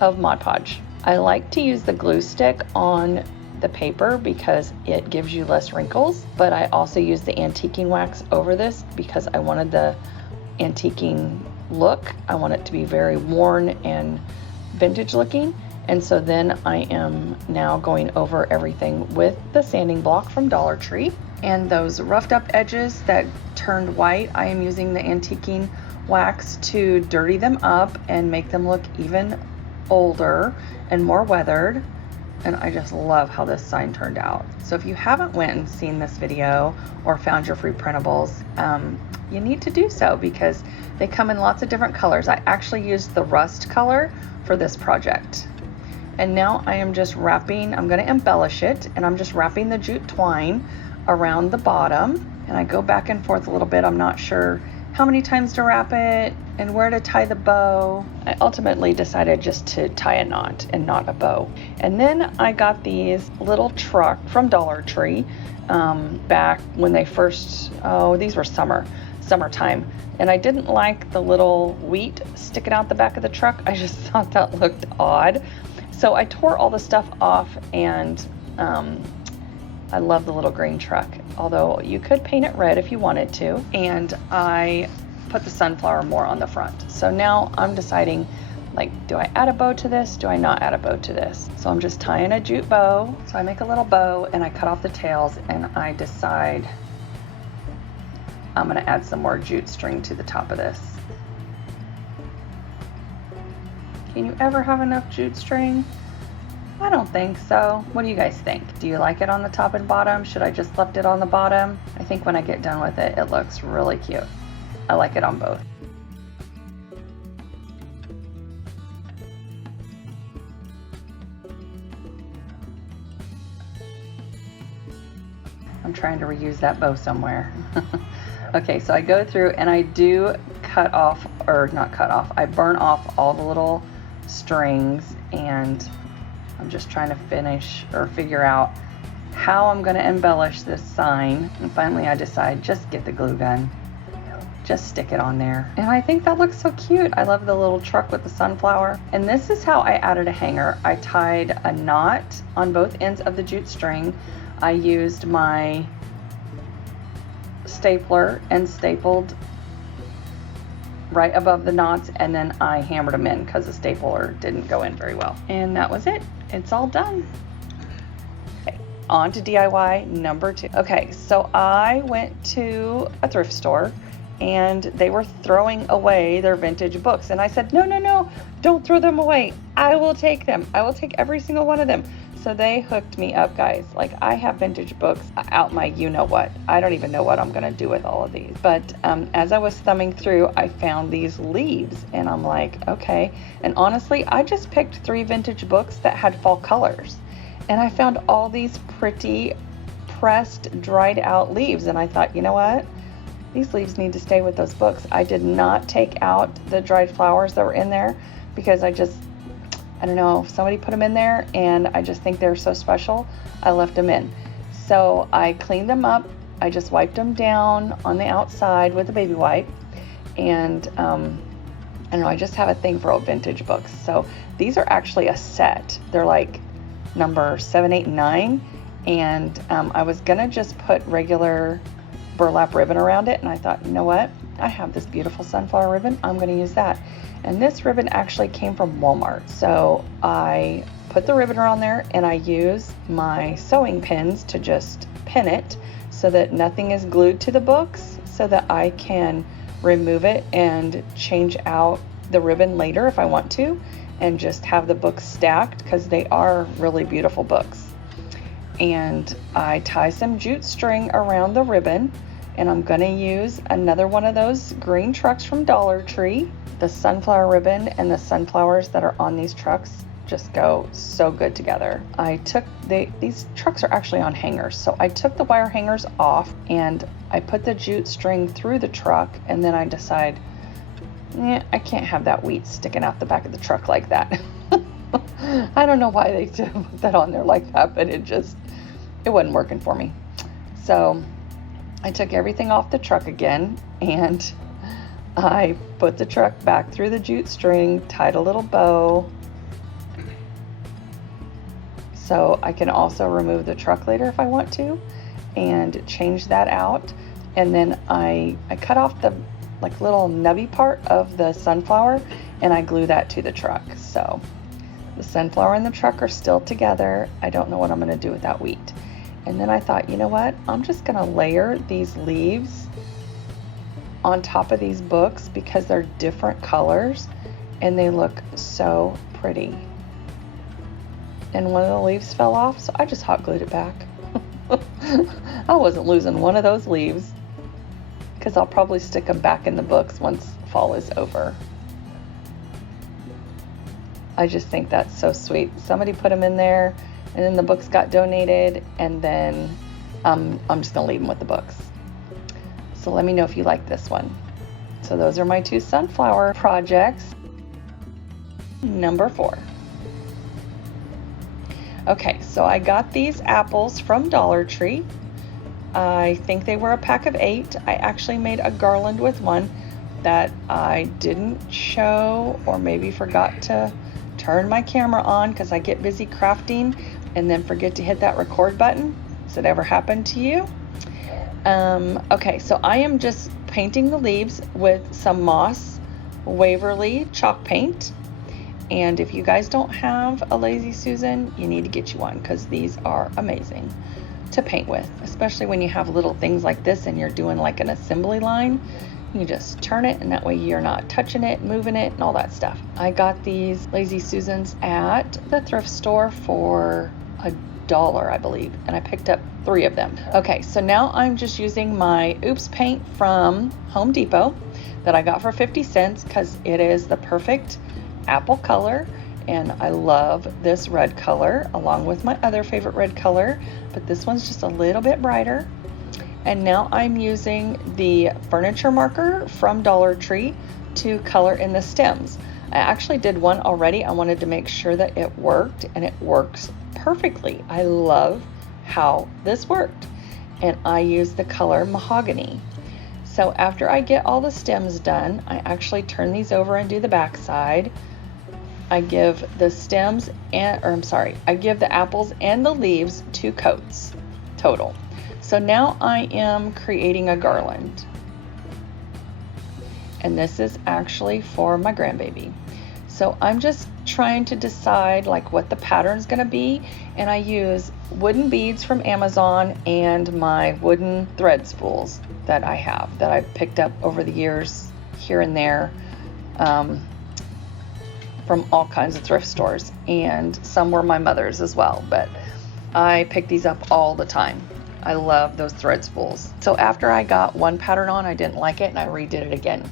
of Mod Podge. I like to use the glue stick on the paper because it gives you less wrinkles, but I also use the antiquing wax over this because I wanted the antiquing look. I want it to be very worn and vintage looking, And so then I am now going over everything with the sanding block from Dollar Tree. And those roughed up edges that turned white, I am using the antiquing wax to dirty them up and make them look even older and more weathered. And I just love how this sign turned out. So if you haven't went and seen this video or found your free printables, you need to do so because they come in lots of different colors. I actually used the rust color for this project. And now I am just wrapping, I'm going to embellish it, and I'm just wrapping the jute twine around the bottom. And I go back and forth a little bit. I'm not sure how many times to wrap it and where to tie the bow. I ultimately decided just to tie a knot and not a bow. And then I got these little truck from Dollar Tree back when they first, these were summertime. And I didn't like the little wheat sticking out the back of the truck. I just thought that looked odd. So I tore all the stuff off, and I love the little green truck, although you could paint it red if you wanted to. And I put the sunflower more on the front. So now I'm deciding, like, do I add a bow to this? Do I not add a bow to this? So I'm just tying a jute bow. So I make a little bow and I cut off the tails, and I decide I'm gonna add some more jute string to the top of this. Can you ever have enough jute string? I don't think so. What do you guys think? Do you like it on the top and bottom? Should I just left it on the bottom? I think when I get done with it, it looks really cute. I like it on both. I'm trying to reuse that bow somewhere. Okay, so I go through and I do cut off, or not cut off, I burn off all the little strings, and I'm just trying to finish or figure out how I'm going to embellish this sign. And finally I decide, just get the glue gun, just stick it on there. And I think that looks so cute. I love the little truck with the sunflower. And this is how I added a hanger. I tied a knot on both ends of the jute string. I used my stapler and stapled right above the knots, and then I hammered them in because the stapler didn't go in very well. And that was it. It's all done. Okay, on to DIY number 2. Okay, so I went to a thrift store and they were throwing away their vintage books, and I said, no, don't throw them away. I will take them. I will take every single one of them. So they hooked me up, guys. Like, I have vintage books out my you-know-what. I don't even know what I'm gonna do with all of these. But as I was thumbing through, I found these leaves, and I'm like, okay. And honestly, I just picked 3 vintage books that had fall colors. And I found all these pretty pressed, dried out leaves. And I thought, you know what? These leaves need to stay with those books. I did not take out the dried flowers that were in there because I don't know, somebody put them in there and I just think they're so special. I left them in. So I cleaned them up. I just wiped them down on the outside with a baby wipe. And I don't know, I just have a thing for old vintage books. So these are actually a set. They're like number 7, 8, and 9. And I was gonna just put regular burlap ribbon around it. And I thought, you know what? I have this beautiful sunflower ribbon. I'm gonna use that. And this ribbon actually came from Walmart. So I put the ribbon around there and I use my sewing pins to just pin it so that nothing is glued to the books, so that I can remove it and change out the ribbon later if I want to, and just have the books stacked because they are really beautiful books. And I tie some jute string around the ribbon, and I'm gonna use another one of those green trucks from Dollar Tree. The sunflower ribbon and the sunflowers that are on these trucks just go so good together. I took these trucks are actually on hangers, so I took the wire hangers off and I put the jute string through the truck, and then I decide, I can't have that wheat sticking out the back of the truck like that. I don't know why they put that on there like that, but it wasn't working for me. So I took everything off the truck again, and I put the truck back through the jute string, tied a little bow, so I can also remove the truck later if I want to, and change that out. And then I cut off the little nubby part of the sunflower, and I glue that to the truck. So The sunflower and the truck are still together. I don't know what I'm going to do with that wheat. And then I thought, you know what? I'm just going to layer these leaves on top of these books because they're different colors and they look so pretty. And one of the leaves fell off, so I just hot glued it back. I wasn't losing one of those leaves because I'll probably stick them back in the books once fall is over. I just think that's so sweet. Somebody put them in there and then the books got donated, and then I'm just gonna leave them with the books. So let me know if you like this one. So those are my 2 sunflower projects. Number 4. Okay, so I got these apples from Dollar Tree. I think they were a pack of 8. I actually made a garland with one that I didn't show, or maybe forgot to turn my camera on because I get busy crafting and then forget to hit that record button. Has it ever happened to you? Okay, so I am just painting the leaves with some Moss Waverly chalk paint. And if you guys don't have a Lazy Susan, you need to get you one because these are amazing to paint with, especially when you have little things like this and you're doing like an assembly line. You just turn it and that way you're not touching it, moving it, and all that stuff. I got these Lazy Susans at the thrift store for $1, I believe, and I picked up 3 of them. Okay, so now I'm just using my Oops paint from Home Depot that I got for 50 cents because it is the perfect apple color, and I love this red color along with my other favorite red color, but this one's just a little bit brighter. And now I'm using the furniture marker from Dollar Tree to color in the stems. I actually did one already. I wanted to make sure that it worked, and it works perfectly. I love how this worked. And I use the color mahogany. So after I get all the stems done, I actually turn these over and do the back side. I give the stems I give the apples and the leaves 2 coats total. So now I am creating a garland. And this is actually for my grandbaby. So I'm just trying to decide like what the pattern's gonna be, and I use wooden beads from Amazon and my wooden thread spools that I have, that I've picked up over the years here and there, from all kinds of thrift stores, and some were my mother's as well, but I pick these up all the time. I love those thread spools. So after I got one pattern on, I didn't like it and I redid it again.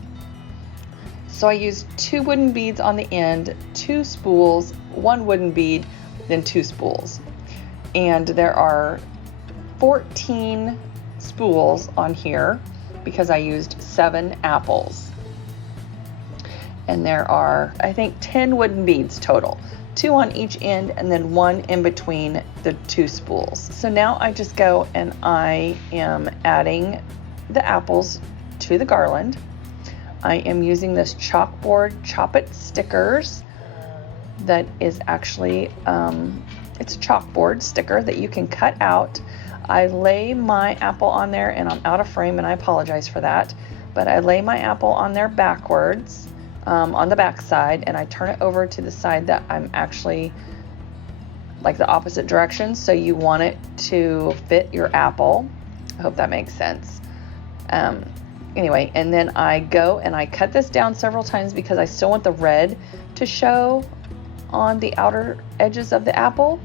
So I used 2 wooden beads on the end, 2 spools, 1 wooden bead, then 2 spools. And there are 14 spools on here because I used 7 apples. And there are, I think, 10 wooden beads total. 2 on each end and then 1 in between the 2 spools. So now I just go and I am adding the apples to the garland. I am using this chalkboard Chop It stickers that is actually, it's a chalkboard sticker that you can cut out. I lay my apple on there, and I'm out of frame and I apologize for that, but I lay my apple on there backwards. On the back side, and I turn it over to the side that I'm actually like the opposite direction, so you want it to fit your apple. I hope that makes sense. Anyway, and then I go and I cut this down several times because I still want the red to show on the outer edges of the apple,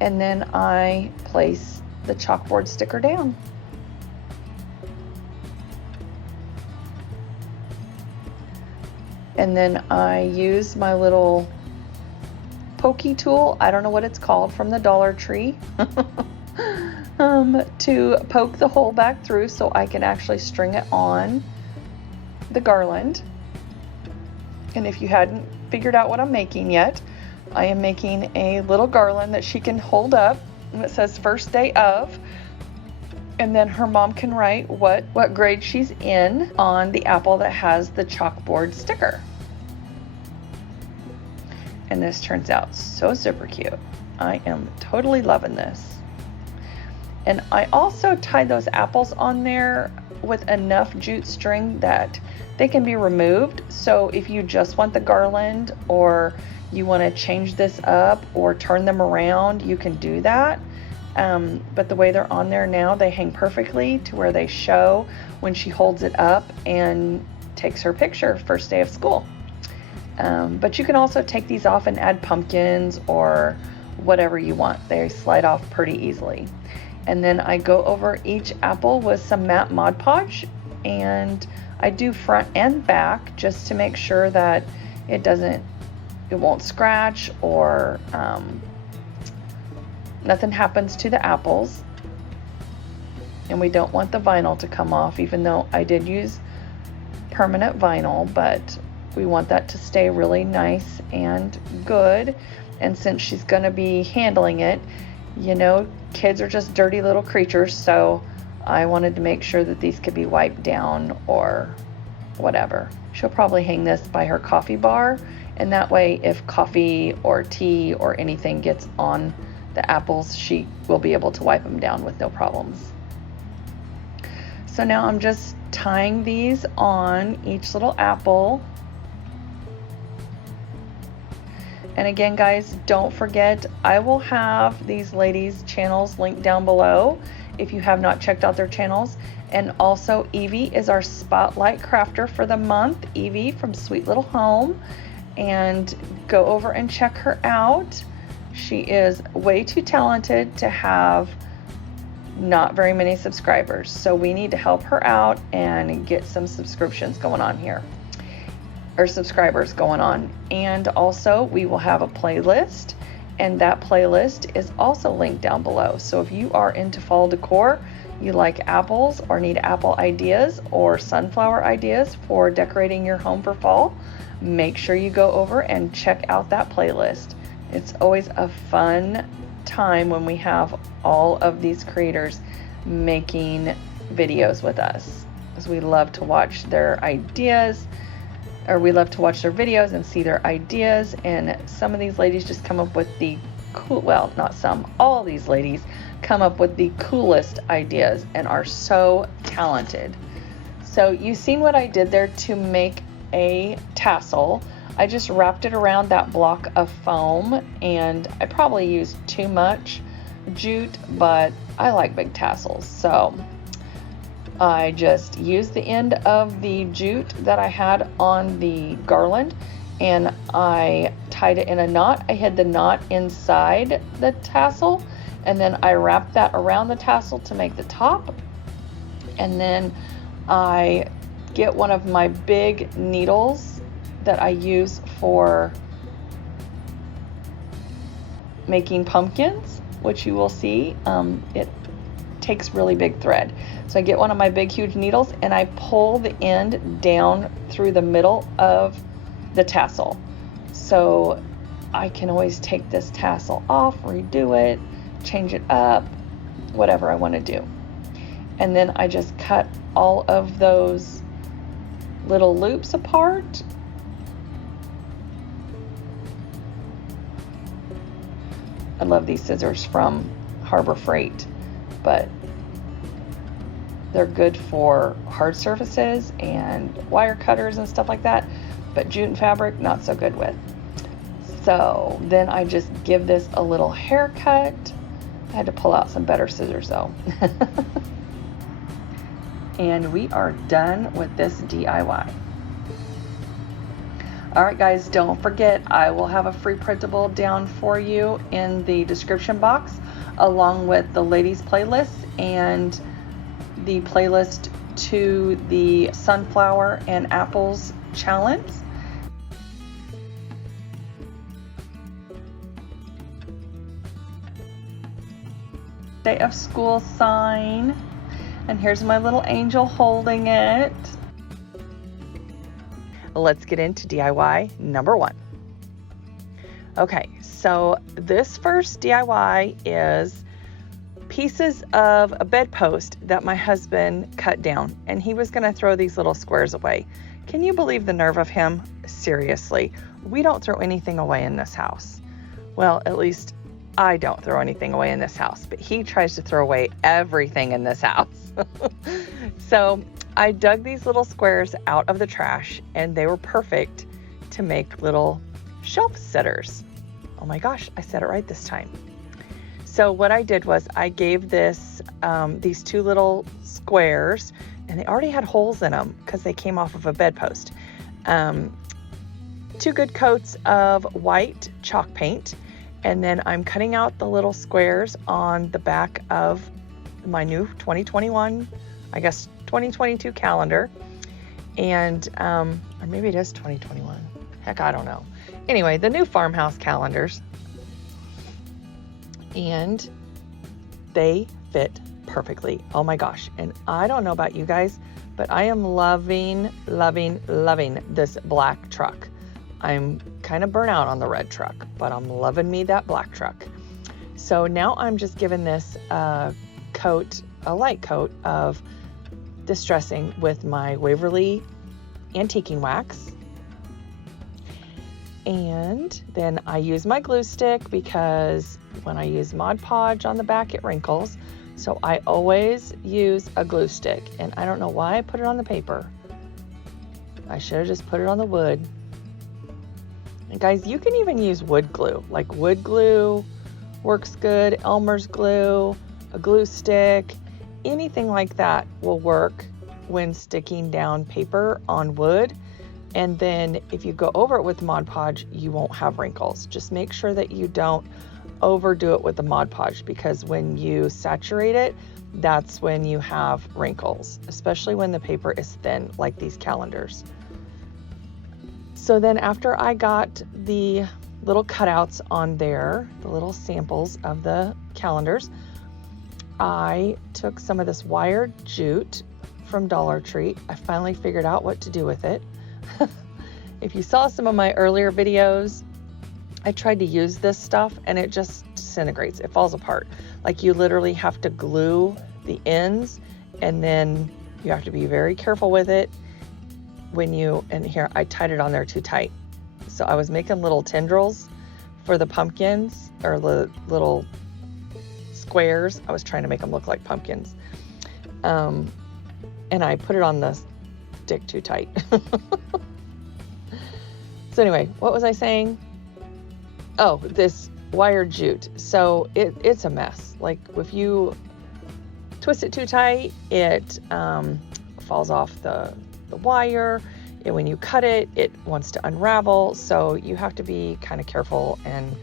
and then I place the chalkboard sticker down. And then I use my little pokey tool, I don't know what it's called, from the Dollar Tree, to poke the hole back through so I can actually string it on the garland. And if you hadn't figured out what I'm making yet, I am making a little garland that she can hold up, and it says first day of. And then her mom can write what grade she's in on the apple that has the chalkboard sticker. And this turns out so super cute. I am totally loving this. And I also tied those apples on there with enough jute string that they can be removed. So if you just want the garland, or you want to change this up or turn them around, you can do that. But the way they're on there now, they hang perfectly to where they show when she holds it up and takes her picture first day of school. But you can also take these off and add pumpkins or whatever you want. They slide off pretty easily. And then I go over each apple with some matte Mod Podge, and I do front and back just to make sure that it won't scratch or nothing happens to the apples. And we don't want the vinyl to come off, even though I did use permanent vinyl, but we want that to stay really nice and good. And since she's going to be handling it, you know, kids are just dirty little creatures, so I wanted to make sure that these could be wiped down or whatever. She'll probably hang this by her coffee bar, and that way if coffee or tea or anything gets on the apples, she will be able to wipe them down with no problems. So now I'm just tying these on each little apple. And again, guys, don't forget, I will have these ladies' channels linked down below if you have not checked out their channels. And also, Evie is our spotlight crafter for the month, Evie from Sweet Little Home. And go over and check her out. She is way too talented to have not very many subscribers. So we need to help her out and get some subscriptions going on here. Or subscribers going on. And also we will have a playlist, and that playlist is also linked down below. So if you are into fall decor, you like apples or need apple ideas or sunflower ideas for decorating your home for fall, make sure you go over and check out that playlist. It's always a fun time when we have all of these creators making videos with us, because we love to watch their ideas, or we love to watch their videos and see their ideas. And some of these ladies just come up with the cool, well, not some, all these ladies come up with the coolest ideas and are so talented. So you've seen what I did there to make a tassel. I just wrapped it around that block of foam, and I probably used too much jute, but I like big tassels. So I just used the end of the jute that I had on the garland, and I tied it in a knot. I hid the knot inside the tassel, and then I wrapped that around the tassel to make the top. And then I get one of my big needles that I use for making pumpkins, which you will see. It takes really big thread. So I get one of my big huge needles and I pull the end down through the middle of the tassel. So I can always take this tassel off, redo it, change it up, whatever I want to do. And then I just cut all of those little loops apart. I love these scissors from Harbor Freight, but they're good for hard surfaces and wire cutters and stuff like that, but jute and fabric, not so good with. So then I just give this a little haircut. I had to pull out some better scissors though. And we are done with this DIY. All right, guys, don't forget, I will have a free printable down for you in the description box, along with the ladies playlist and the playlist to the sunflower and apples challenge. Day of school sign, and here's my little angel holding it. Let's get into DIY number 1. Okay, so this first DIY is pieces of a bedpost that my husband cut down, and he was going to throw these little squares away. Can you believe the nerve of him? Seriously, we don't throw anything away in this house. Well, at least I don't throw anything away in this house, but he tries to throw away everything in this house. So I dug these little squares out of the trash, and they were perfect to make little shelf setters. Oh my gosh, I said it right this time. So what I did was I gave this these two little squares, and they already had holes in them because they came off of a bedpost. 2 good coats of white chalk paint, and then I'm cutting out the little squares on the back of my new 2021, I guess 2022 calendar, and or maybe it is 2021. Heck, I don't know. Anyway, the new farmhouse calendars, and they fit perfectly. Oh my gosh. And I don't know about you guys, but I am loving, loving, loving this black truck. I'm kind of burnt out on the red truck, but I'm loving me that black truck. So now I'm just giving this a light coat of distressing with my Waverly antiquing wax. And then I use my glue stick because when I use Mod Podge on the back, it wrinkles. So I always use a glue stick, and I don't know why I put it on the paper. I should have just put it on the wood. And guys, you can even use wood glue. Like wood glue works good, Elmer's glue, a glue stick, anything like that will work when sticking down paper on wood. And then if you go over it with Mod Podge, you won't have wrinkles. Just make sure that you don't overdo it with the Mod Podge, because when you saturate it, that's when you have wrinkles, especially when the paper is thin like these calendars. So then after I got the little cutouts on there, the little samples of the calendars, I took some of this wired jute from Dollar Tree. I finally figured out what to do with it. If you saw some of my earlier videos, I tried to use this stuff and it just disintegrates. It falls apart. Like you literally have to glue the ends, and then you have to be very careful with it when you, and here I tied it on there too tight. So I was making little tendrils for the pumpkins, or the little squares. I was trying to make them look like pumpkins. And I put it on the stick too tight. So anyway, what was I saying? Oh, this wired jute. So it's a mess. Like if you twist it too tight, it falls off the wire. And when you cut it, it wants to unravel. So you have to be kind of careful and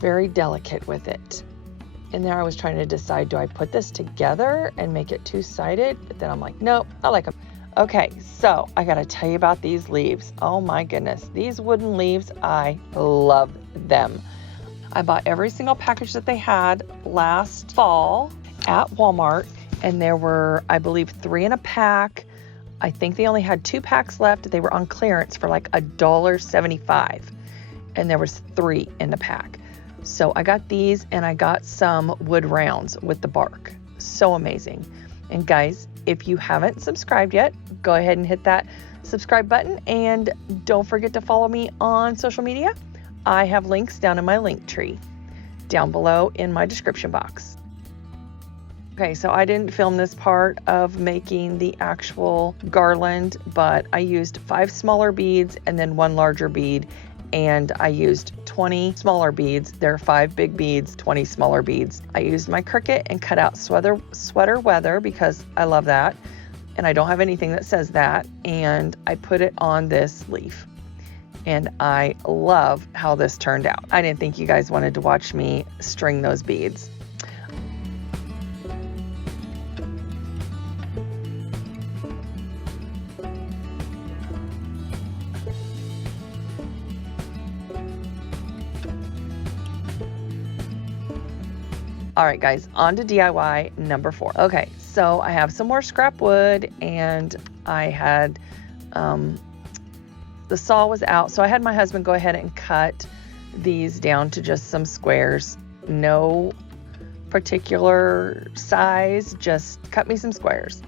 very delicate with it. And there I was trying to decide, do I put this together and make it two-sided? But then I'm like, nope, I like them. Okay, so I gotta tell you about these leaves. Oh my goodness, these wooden leaves, I love them. I bought every single package that they had last fall at Walmart, and there were, I believe, 3 in a pack. I think they only had 2 packs left. They were on clearance for like $1.75, and there was 3 in the pack. So I got these, and I got some wood rounds with the bark. So amazing. And guys, if you haven't subscribed yet, go ahead and hit that subscribe button, and don't forget to follow me on social media. I have links down in my link tree down below in my description box. Okay, so I didn't film this part of making the actual garland, but I used 5 smaller beads and then 1 larger bead, and I used 20 smaller beads. There are 5 big beads, 20 smaller beads. I used my Cricut and cut out sweater weather because I love that, and I don't have anything that says that, and I put it on this leaf. And I love how this turned out. I didn't think you guys wanted to watch me string those beads. All right, guys, on to DIY number 4. Okay, so I have some more scrap wood, and I had, the saw was out, so I had my husband go ahead and cut these down to just some squares. No particular size, just cut me some squares.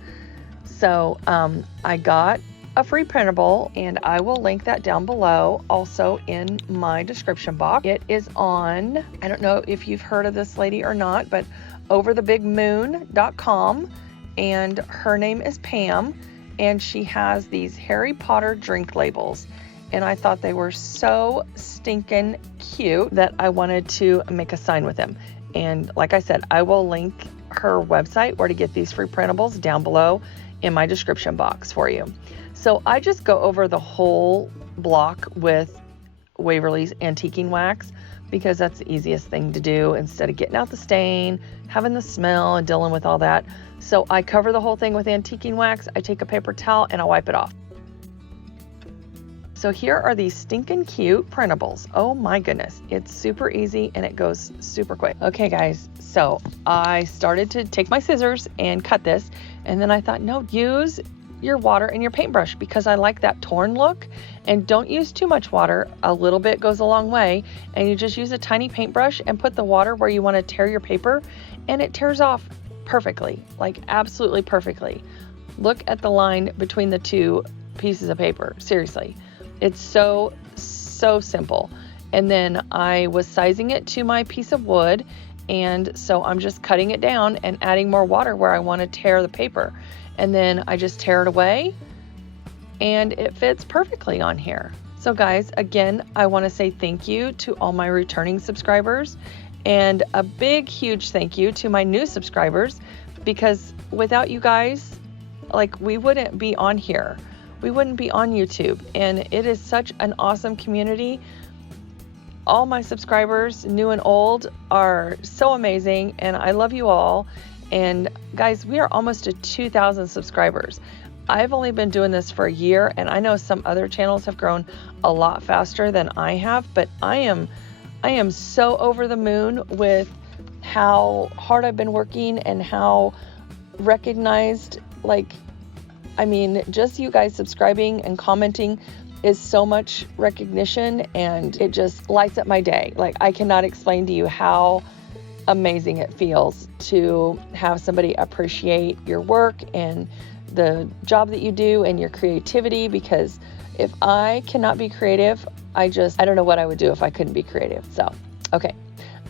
So I got a free printable, and I will link that down below, also in my description box. It is on, I don't know if you've heard of this lady or not, but overthebigmoon.com, and her name is Pam, and she has these Harry Potter drink labels, and I thought they were so stinking cute that I wanted to make a sign with them. And like I said, I will link her website where to get these free printables down below in my description box for you. So I just go over the whole block with Waverly's antiquing wax because that's the easiest thing to do instead of getting out the stain, having the smell, and dealing with all that. So I cover the whole thing with antiquing wax. I take a paper towel and I wipe it off. So here are these stinking cute printables. Oh my goodness, it's super easy and it goes super quick. Okay guys, so I started to take my scissors and cut this, and then I thought, no, use your water and your paintbrush because I like that torn look, and don't use too much water. A little bit goes a long way, and you just use a tiny paintbrush and put the water where you want to tear your paper, and it tears off perfectly, like absolutely perfectly. Look at the line between the two pieces of paper, seriously. It's so simple. And then I was sizing it to my piece of wood, and so I'm just cutting it down and adding more water where I want to tear the paper. And then I just tear it away and it fits perfectly on here. So guys, again, I want to say thank you to all my returning subscribers, and a big, huge thank you to my new subscribers, because without you guys, like, we wouldn't be on here. We wouldn't be on YouTube, and it is such an awesome community. All my subscribers, new and old, are so amazing, and I love you all. And guys, we are almost to 2,000 subscribers. I've only been doing this for a year, and I know some other channels have grown a lot faster than I have, but I am so over the moon with how hard I've been working and how recognized, like, I mean, just you guys subscribing and commenting is so much recognition, and it just lights up my day. Like, I cannot explain to you how amazing it feels to have somebody appreciate your work and the job that you do and your creativity, because if I cannot be creative, I don't know what I would do if I couldn't be creative. So, okay,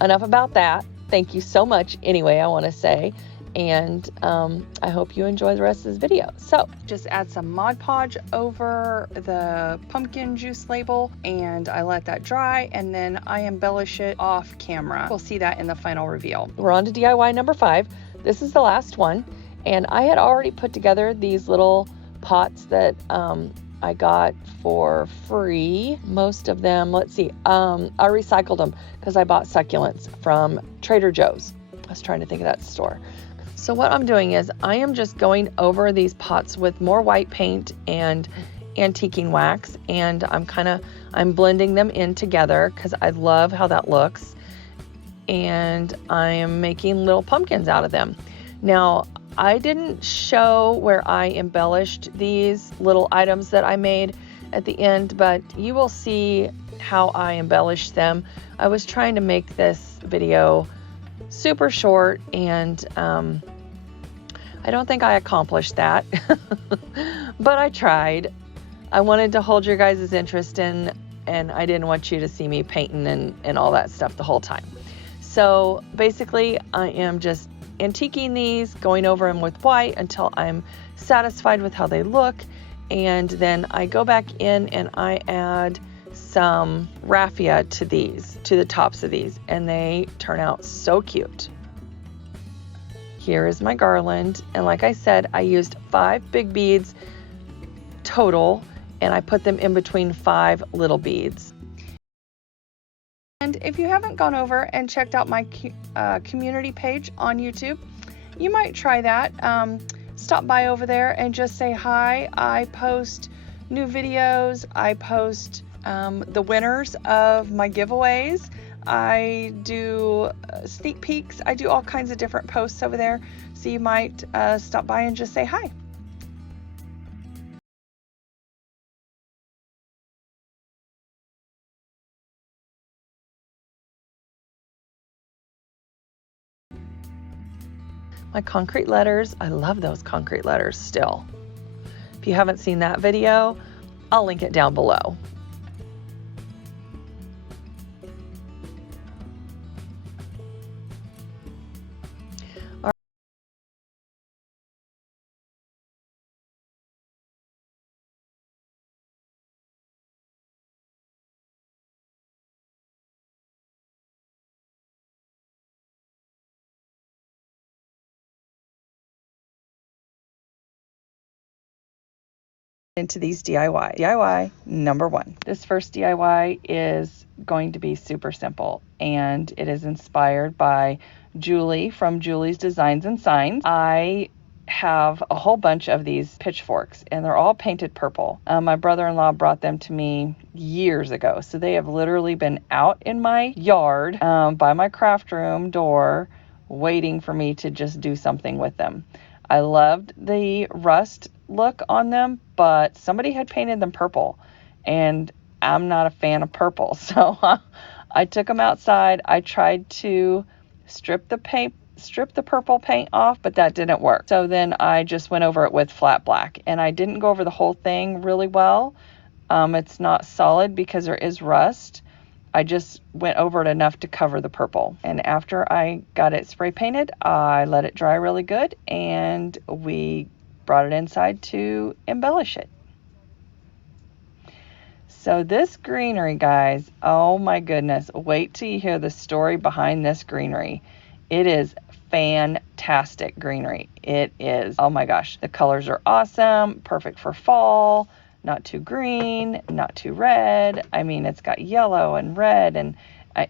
enough about that. Thank you so much anyway, I want to say. And I hope you enjoy the rest of this video. So just add some Mod Podge over the pumpkin juice label, and I let that dry, and then I embellish it off camera. We'll see that in the final reveal. We're on to DIY number 5. This is the last one, and I had already put together these little pots that I got for free. Most of them, let's see, I recycled them because I bought succulents from Trader Joe's. I was trying to think of that store. So what I'm doing is I am just going over these pots with more white paint and antiquing wax, and I'm blending them in together because I love how that looks, and I am making little pumpkins out of them. Now, I didn't show where I embellished these little items that I made at the end, but you will see how I embellished them. I was trying to make this video super short, and I don't think I accomplished that, but I tried. I wanted to hold your guys' interest in, and I didn't want you to see me painting and all that stuff the whole time. So basically, I am just antiquing these, going over them with white until I'm satisfied with how they look, and then I go back in and I add some raffia to the tops of these, and they turn out so cute. Here is my garland, and like I said, I used 5 big beads total, and I put them in between 5 little beads. And if you haven't gone over and checked out my community page on YouTube, you might try that. Stop by over there and just say hi. I post new videos. I post the winners of my giveaways. I do sneak peeks. I do all kinds of different posts over there. So you might stop by and just say hi. My concrete letters, I love those concrete letters still, If you haven't seen that video, I'll link it down below. Into these DIY. DIY number 1. This first DIY is going to be super simple, and it is inspired by Julie from Julie's Designs and Signs. I have a whole bunch of these pitchforks, and they're all painted purple. My brother-in-law brought them to me years ago, so they have literally been out in my yard by my craft room door waiting for me to just do something with them. I loved the rust look on them, but somebody had painted them purple, and I'm not a fan of purple, so I took them outside. I tried to strip the purple paint off, but that didn't work. So then I just went over it with flat black, and I didn't go over the whole thing really well. It's not solid because there is rust. I just went over it enough to cover the purple. And after I got it spray painted, I let it dry really good, and we brought it inside to embellish it. So this greenery, guys, oh my goodness, wait till you hear the story behind this greenery. It is fantastic greenery. It is, oh my gosh, the colors are awesome, perfect for fall, not too green, not too red. I mean, it's got yellow and red, and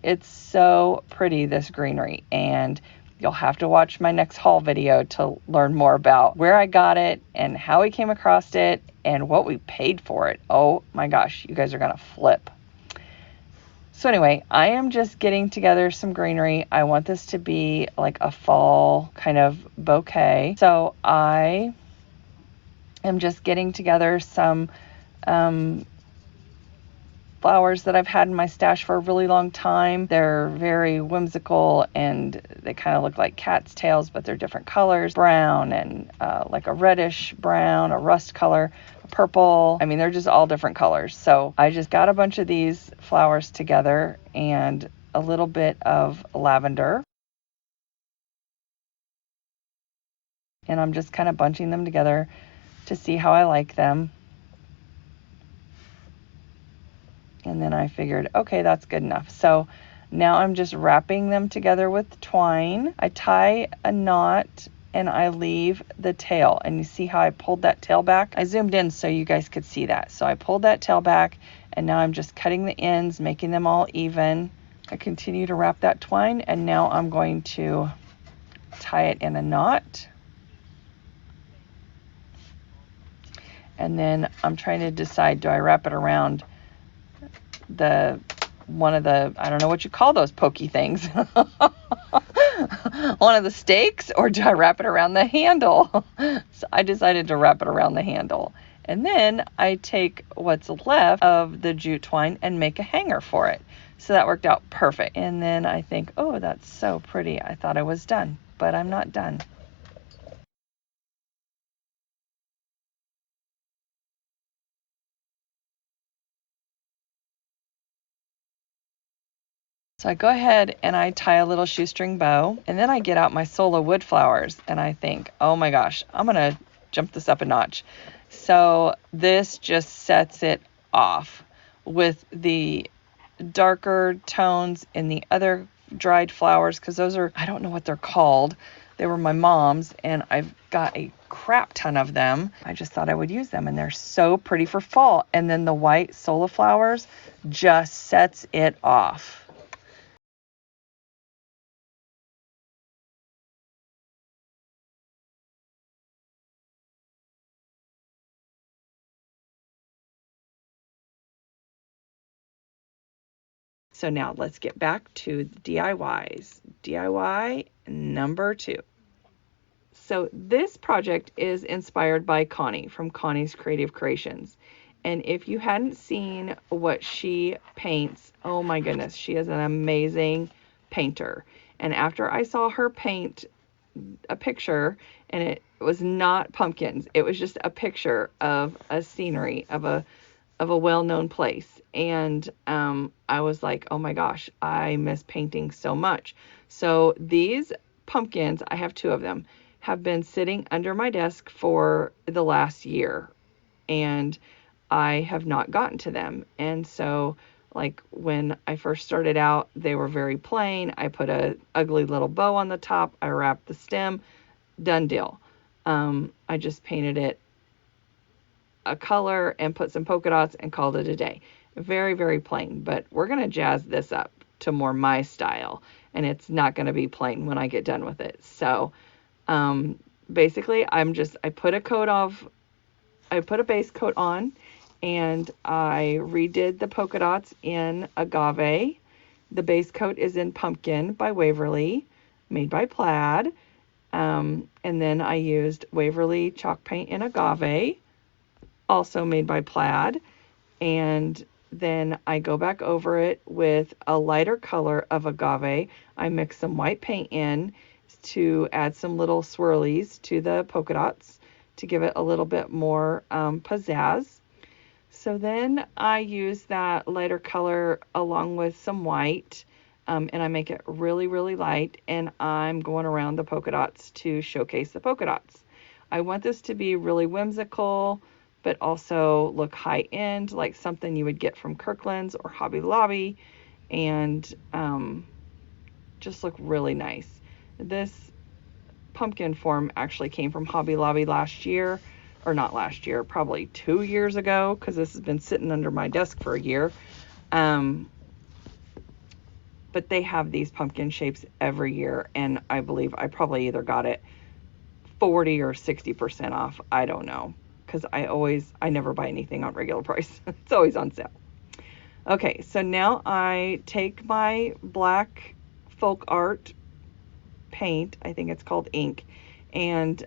it's so pretty, this greenery. And you'll have to watch my next haul video to learn more about where I got it and how we came across it and what we paid for it. Oh my gosh, you guys are gonna flip. So anyway, I am just getting together some greenery. I want this to be like a fall kind of bouquet. So I am just getting together some flowers that I've had in my stash for a really long time. They're very whimsical, and they kind of look like cat's tails, but they're different colors. Brown and like a reddish brown, a rust color, a purple. I mean, they're just all different colors. So I just got a bunch of these flowers together and a little bit of lavender. And I'm just kind of bunching them together to see how I like them. And then I figured, okay, that's good enough. So now I'm just wrapping them together with twine. I tie a knot and I leave the tail. And you see how I pulled that tail back? I zoomed in so you guys could see that. So I pulled that tail back, and now I'm just cutting the ends, making them all even. I continue to wrap that twine, and now I'm going to tie it in a knot. And then I'm trying to decide, do I wrap it around one of the, I don't know what you call those pokey things, one of the stakes, or do I wrap it around the handle? So I decided to wrap it around the handle. And then I take what's left of the jute twine and make a hanger for it. So that worked out perfect. And then I think, oh, that's so pretty. I thought I was done, but I'm not done. So I go ahead and I tie a little shoestring bow, and then I get out my Solo wood flowers, and I think, oh my gosh, I'm gonna jump this up a notch. So this just sets it off with the darker tones in the other dried flowers, because those are, I don't know what they're called. They were my mom's, and I've got a crap ton of them. I just thought I would use them, and they're so pretty for fall. And then the white Sola flowers just sets it off. So now let's get back to the DIYs. DIY number 2. So this project is inspired by Connie from Connie's Creative Creations. And if you hadn't seen what she paints, oh my goodness, she is an amazing painter. And after I saw her paint a picture and it was not pumpkins. It was just a picture of a scenery of a well-known place. And I was like, oh my gosh, I miss painting so much. So these pumpkins, I have 2 of them, have been sitting under my desk for the last year, and I have not gotten to them. And so, like, when I first started out, they were very plain. I put a ugly little bow on the top. I wrapped the stem. Done deal. I just painted it a color and put some polka dots and called it a day. Very, very plain, but we're going to jazz this up to more my style, and it's not going to be plain when I get done with it. So, basically, I put a base coat on, and I redid the polka dots in agave. The base coat is in Pumpkin by Waverly, made by Plaid. And then I used Waverly chalk paint in agave, also made by Plaid. And then I go back over it with a lighter color of agave. I mix some white paint in to add some little swirlies to the polka dots to give it a little bit more pizzazz. So then I use that lighter color along with some white, and I make it really, really light, and I'm going around the polka dots to showcase the polka dots. I want this to be really whimsical, but also look high-end, like something you would get from Kirkland's or Hobby Lobby, and just look really nice. This pumpkin form actually came from Hobby Lobby last year, or not last year, probably 2 years ago, because this has been sitting under my desk for a year. But they have these pumpkin shapes every year, and I believe I probably either got it 40 or 60% off. I don't know, because I never buy anything on regular price. It's always on sale. Okay, so now I take my black folk art paint, I think it's called ink, and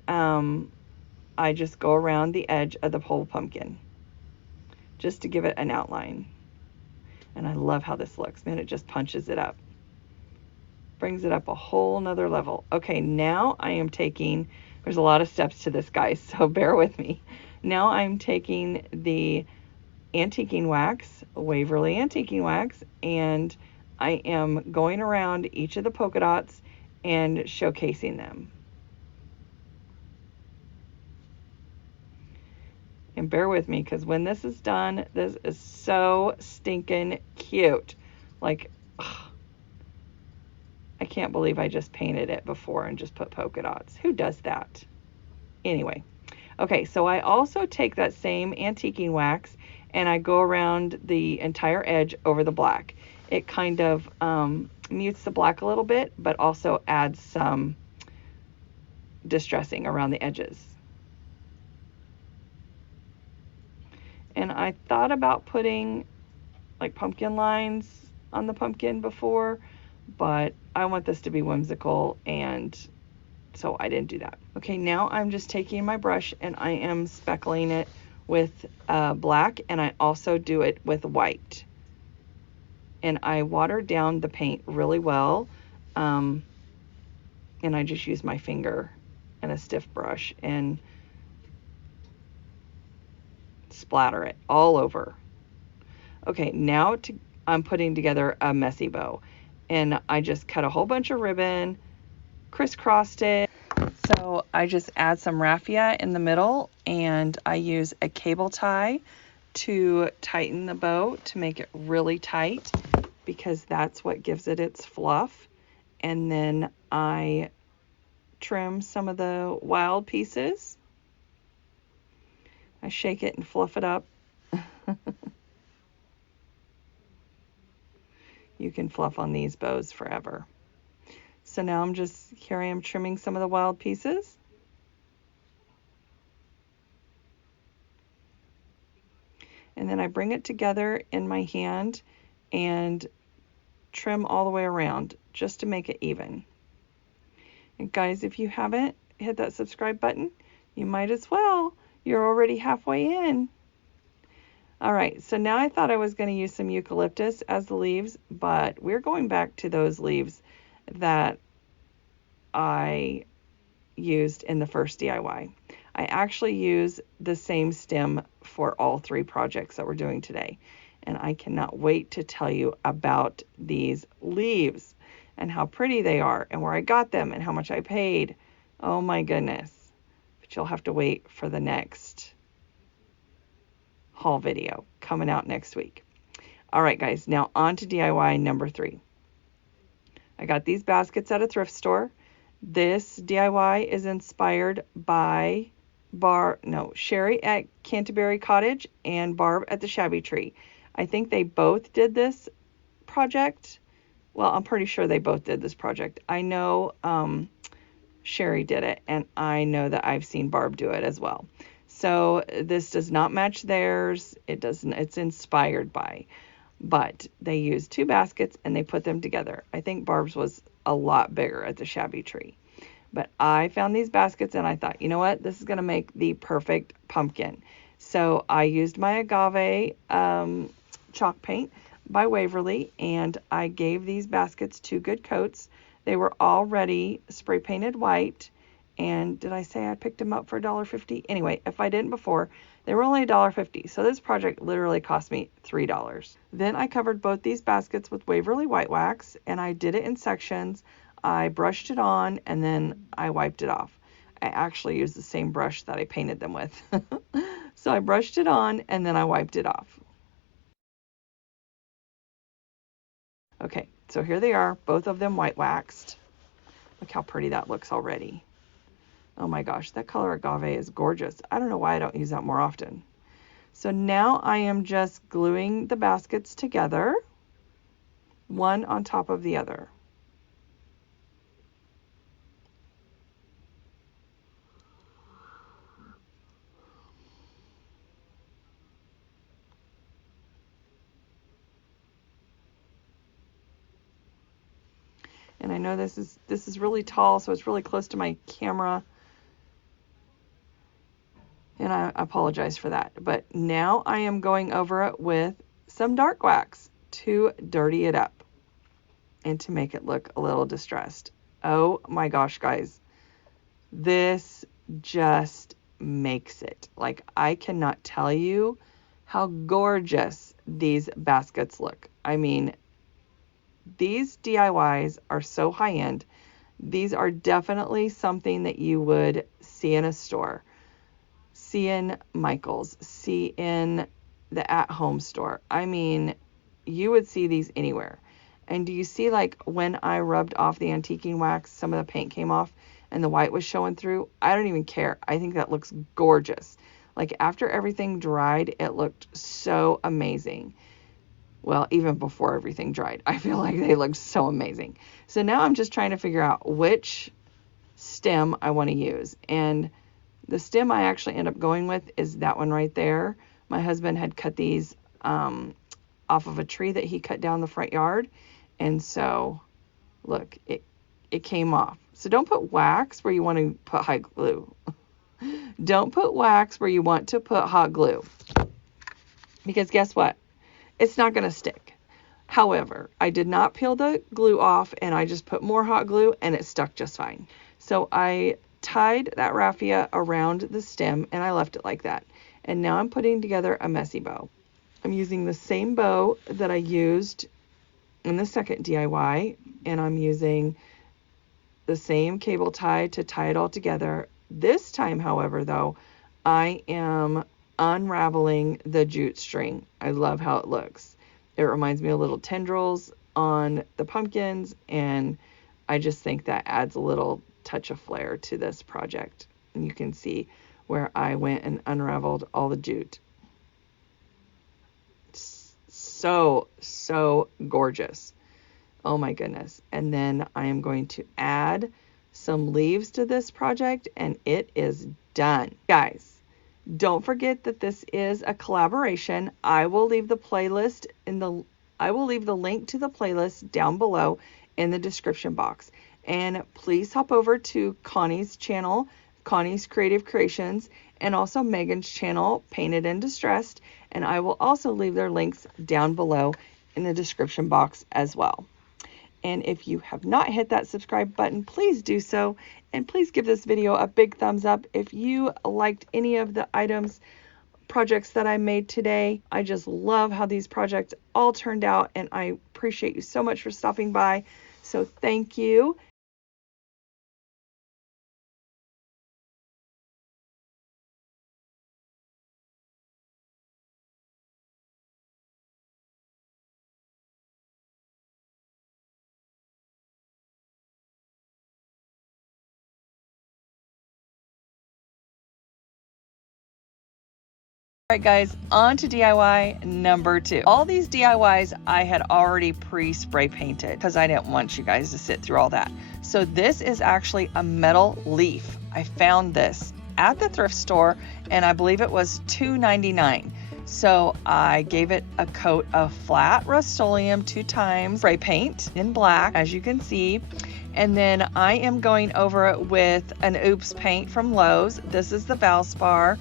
I just go around the edge of the whole pumpkin just to give it an outline. And I love how this looks. Man, it just punches it up. Brings it up a whole nother level. Okay, now I am taking, there's a lot of steps to this, guys, so bear with me. Now I'm taking the antiquing wax, Waverly antiquing wax, and I am going around each of the polka dots and showcasing them. And bear with me, because when this is done, this is so stinking cute. Like, ugh, I can't believe I just painted it before and just put polka dots. Who does that? Anyway, okay, so I also take that same antiquing wax and I go around the entire edge over the black. It kind of mutes the black a little bit, but also adds some distressing around the edges. And I thought about putting like pumpkin lines on the pumpkin before, but I want this to be whimsical, and so I didn't do that. Okay, now I'm just taking my brush and I am speckling it with black, and I also do it with white. And I water down the paint really well, and I just use my finger and a stiff brush and splatter it all over. Okay, now I'm putting together a messy bow, and I just cut a whole bunch of ribbon, crisscrossed it. So I just add some raffia in the middle, and I use a cable tie to tighten the bow to make it really tight, because that's what gives it its fluff. And then I trim some of the wild pieces. I shake it and fluff it up. You can fluff on these bows forever. So now here I am trimming some of the wild pieces. And then I bring it together in my hand and trim all the way around just to make it even. And guys, if you haven't hit that subscribe button, you might as well. You're already halfway in. All right, so now I thought I was going to use some eucalyptus as the leaves, but we're going back to those leaves that I used in the first DIY. I actually use the same stem for all 3 projects that we're doing today. And I cannot wait to tell you about these leaves and how pretty they are and where I got them and how much I paid. Oh my goodness. But you'll have to wait for the next haul video coming out next week. All right, guys, now on to DIY number 3. I got these baskets at a thrift store. This DIY is inspired by Sherry at Canterbury Cottage and Barb at the Shabby Tree. I think they both did this project. Well, I'm pretty sure they both did this project. I know Sherry did it, and I know that I've seen Barb do it as well. So this does not match theirs. It doesn't. It's inspired by, but they used 2 baskets and they put them together. I think Barb's was a lot bigger at the Shabby Tree. But I found these baskets and I thought, you know what, this is going to make the perfect pumpkin. So I used my agave chalk paint by Waverly, and I gave these baskets 2 good coats. They were already spray painted white. And did I say I picked them up for $1.50? Anyway, if I didn't before, they were only $1.50. So this project literally cost me $3. Then I covered both these baskets with Waverly white wax, and I did it in sections. I brushed it on and then I wiped it off. I actually used the same brush that I painted them with. So I brushed it on and then I wiped it off. Okay, so here they are, both of them white waxed. Look how pretty that looks already. Oh my gosh, that color agave is gorgeous. I don't know why I don't use that more often. So now I am just gluing the baskets together, one on top of the other. And I know this is really tall, so it's really close to my camera. And I apologize for that. But now I am going over it with some dark wax to dirty it up and to make it look a little distressed. Oh my gosh, guys. This just makes it. Like, I cannot tell you how gorgeous these baskets look. I mean, these DIYs are so high-end. These are definitely something that you would see in a store, see in Michael's, see in the at-home store. I mean, you would see these anywhere. And do you see, like, when I rubbed off the antiquing wax, some of the paint came off and the white was showing through? I don't even care. I think that looks gorgeous. Like, after everything dried, it looked so amazing. Well, even before everything dried, I feel like they looked so amazing. So now I'm just trying to figure out which stem I want to use. And the stem I actually end up going with is that one right there. My husband had cut these off of a tree that he cut down the front yard. And so, look, it came off. So don't put wax where you want to put hot glue. Don't put wax where you want to put hot glue. Because guess what? It's not going to stick. However, I did not peel the glue off, and I just put more hot glue and it stuck just fine. So I tied that raffia around the stem and I left it like that. And now I'm putting together a messy bow. I'm using the same bow that I used in the second DIY, and I'm using the same cable tie to tie it all together. This time, however, though, I am unraveling the jute string. I love how it looks. It reminds me of little tendrils on the pumpkins, and I just think that adds a little touch of flair to this project. And you can see where I went and unraveled all the jute. So gorgeous. Oh my goodness. And then I am going to add some leaves to this project, and it is done. Guys, don't forget that this is a collaboration. I will leave the playlist I will leave the link to the playlist down below in the description box. And please hop over to Connie's channel, Connie's Creative Creations, and also Megan's channel, Painted and Distressed. And I will also leave their links down below in the description box as well. And if you have not hit that subscribe button, please do so. And please give this video a big thumbs up if you liked any of the projects that I made today. I just love how these projects all turned out, and I appreciate you so much for stopping by. So thank you. All right, guys, on to DIY number 2. All these DIYs I had already pre-spray painted because I didn't want you guys to sit through all that. So this is actually a metal leaf. I found this at the thrift store, and I believe it was $2.99. So I gave it a coat of flat Rust-Oleum 2 times spray paint in black, as you can see. And then I am going over it with an Oops paint from Lowe's. This is the Valspar.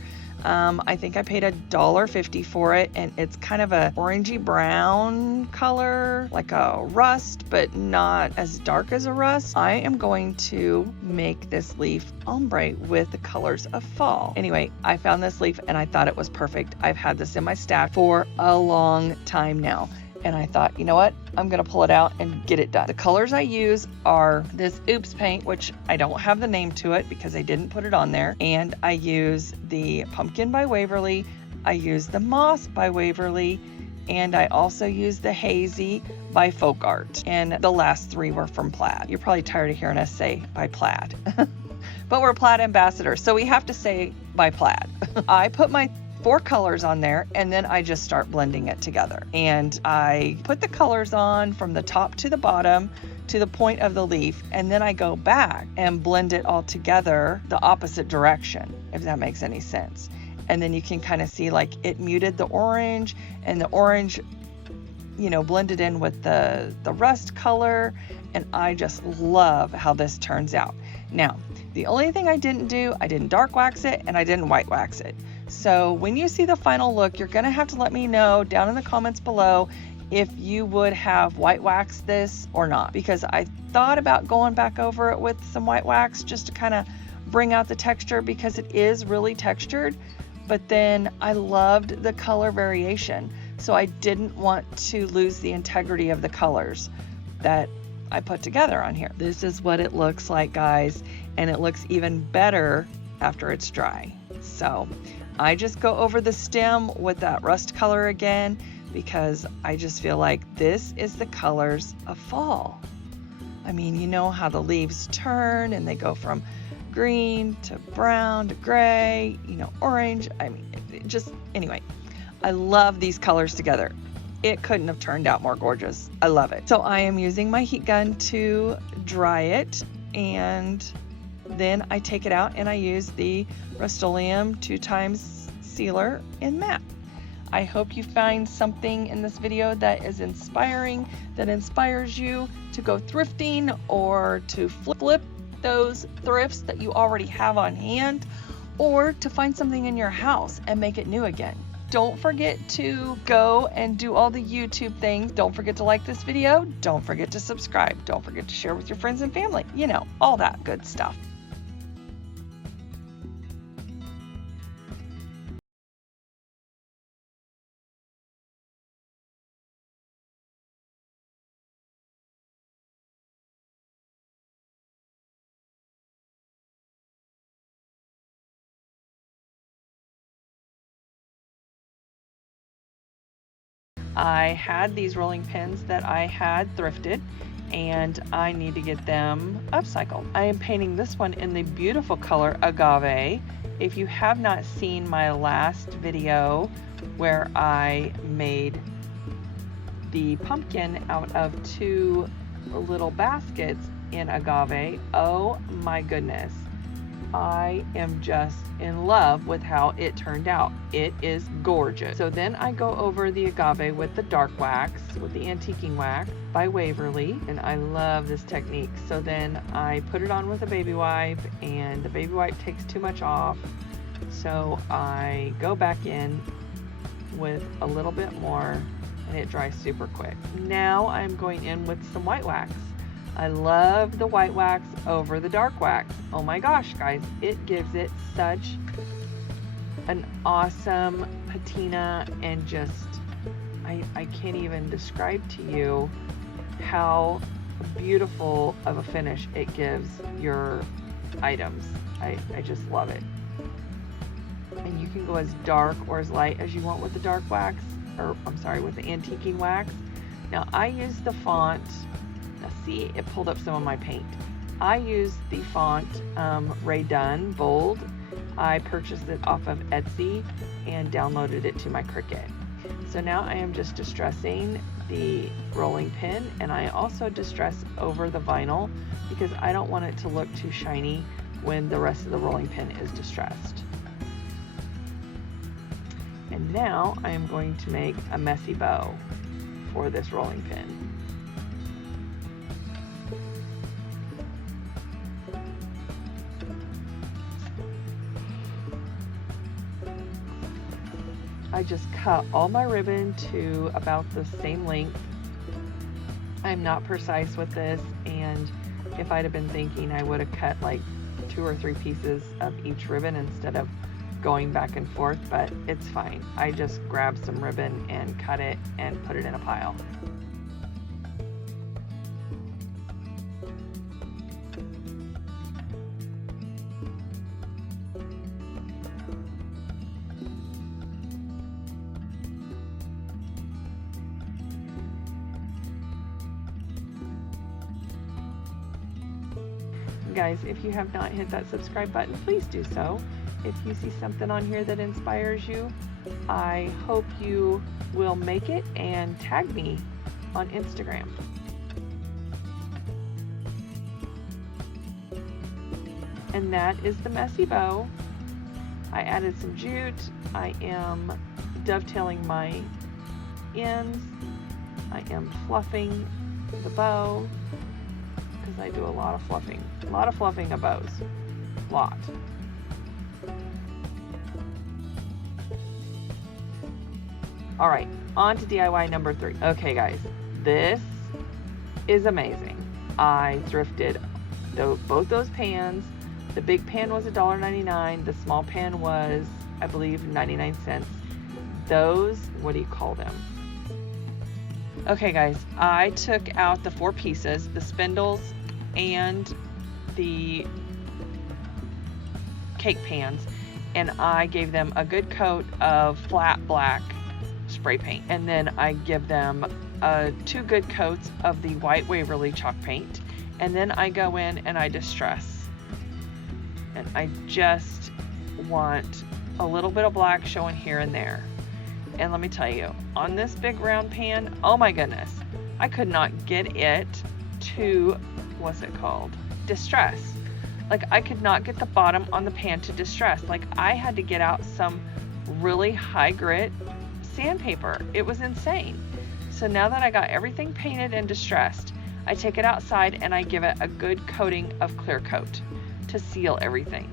I think I paid $1.50 for it, and it's kind of a orangey brown color, like a rust, but not as dark as a rust. I am going to make this leaf ombre with the colors of fall. Anyway, I found this leaf and I thought it was perfect. I've had this in my stash for a long time now. And I thought, you know what? I'm going to pull it out and get it done. The colors I use are this Oops paint, which I don't have the name to it because I didn't put it on there. And I use the Pumpkin by Waverly. I use the Moss by Waverly. And I also use the Hazy by Folk Art. And the last 3 were from Plaid. You're probably tired of hearing us say by Plaid. But we're Plaid ambassadors, so we have to say by Plaid. I put my 4 colors on there, and then I just start blending it together. And I put the colors on from the top to the bottom to the point of the leaf, and then I go back and blend it all together the opposite direction, if that makes any sense. And then you can kind of see like it muted the orange, and the orange, you know, blended in with the rust color, and I just love how this turns out. Now, the only thing I didn't do, I didn't dark wax it and I didn't white wax it. So when you see the final look, you're gonna have to let me know down in the comments below if you would have white waxed this or not, because I thought about going back over it with some white wax just to kind of bring out the texture, because it is really textured, but then I loved the color variation. So I didn't want to lose the integrity of the colors that I put together on here. This is what it looks like, guys, and it looks even better after it's dry. So I just go over the stem with that rust color again, because I just feel like this is the colors of fall. I mean, you know how the leaves turn and they go from green to brown to gray, you know, orange. I mean, anyway, I love these colors together. It couldn't have turned out more gorgeous. I love it. So I am using my heat gun to dry it, and then I take it out and I use the Rust-Oleum 2 times sealer in matte. I hope you find something in this video that is inspiring, that inspires you to go thrifting or to flip those thrifts that you already have on hand, or to find something in your house and make it new again. Don't forget to go and do all the YouTube things. Don't forget to like this video. Don't forget to subscribe. Don't forget to share with your friends and family. You know, all that good stuff. I had these rolling pins that I had thrifted, and I need to get them upcycled. I am painting this one in the beautiful color Agave. If you have not seen my last video where I made the pumpkin out of 2 little baskets in Agave, oh my goodness, I am just in love with how it turned out. It is gorgeous. So then I go over the agave with the dark wax, with the antiquing wax by Waverly, and I love this technique. So then I put it on with a baby wipe, and the baby wipe takes too much off. So I go back in with a little bit more, and it dries super quick. Now I'm going in with some white wax. I love the white wax over the dark wax. Oh my gosh, guys, it gives it such an awesome patina, and just, I can't even describe to you how beautiful of a finish it gives your items. I just love it. And you can go as dark or as light as you want with the dark wax, or I'm sorry, with the antiquing wax. Now I use the font, now see, it pulled up some of my paint. I use the font Ray Dunn Bold. I purchased it off of Etsy and downloaded it to my Cricut. So now I am just distressing the rolling pin, and I also distress over the vinyl because I don't want it to look too shiny when the rest of the rolling pin is distressed. And now I am going to make a messy bow for this rolling pin. I just cut all my ribbon to about the same length. I'm not precise with this, and if I'd have been thinking, I would have cut like 2 or 3 pieces of each ribbon instead of going back and forth, but it's fine. I just grabbed some ribbon and cut it and put it in a pile. Guys, if you have not hit that subscribe button, please do so. If you see something on here that inspires you, I hope you will make it and tag me on Instagram. And that is the messy bow. I added some jute. I am dovetailing my ends. I am fluffing the bow, because I do a lot of fluffing of bows, lot. All right, on to DIY number 3. Okay guys, this is amazing. I thrifted both those pans. The big pan was $1.99. The small pan was, I believe, 99 cents. Those, what do you call them? Okay guys, I took out the 4 pieces, the spindles and the cake pans, and I gave them a good coat of flat black spray paint, and then I give them 2 good coats of the white Waverly chalk paint, and then I go in and I distress, and I just want a little bit of black showing here and there. And let me tell you, on this big round pan, oh my goodness, I could not get it to, what's it called, distress. Like, I could not get the bottom on the pan to distress. Like, I had to get out some really high grit sandpaper. It was insane. So now that I got everything painted and distressed, I take it outside and I give it a good coating of clear coat to seal everything,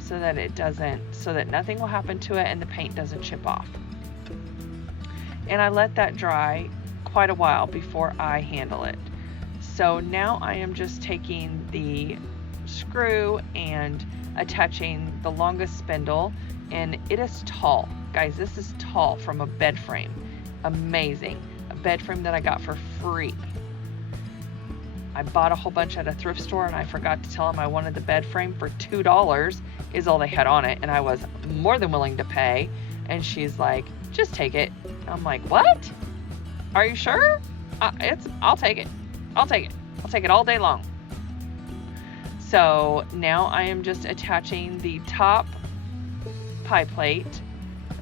so that nothing will happen to it and the paint doesn't chip off. And I let that dry quite a while before I handle it. So now I am just taking the screw and attaching the longest spindle, and it is tall. Guys, this is tall from a bed frame. Amazing. A bed frame that I got for free. I bought a whole bunch at a thrift store, and I forgot to tell them I wanted the bed frame for $2 is all they had on it, and I was more than willing to pay. And she's like, just take it. I'm like, what? Are you sure? I'll take it. I'll take it all day long. So now I am just attaching the top pie plate,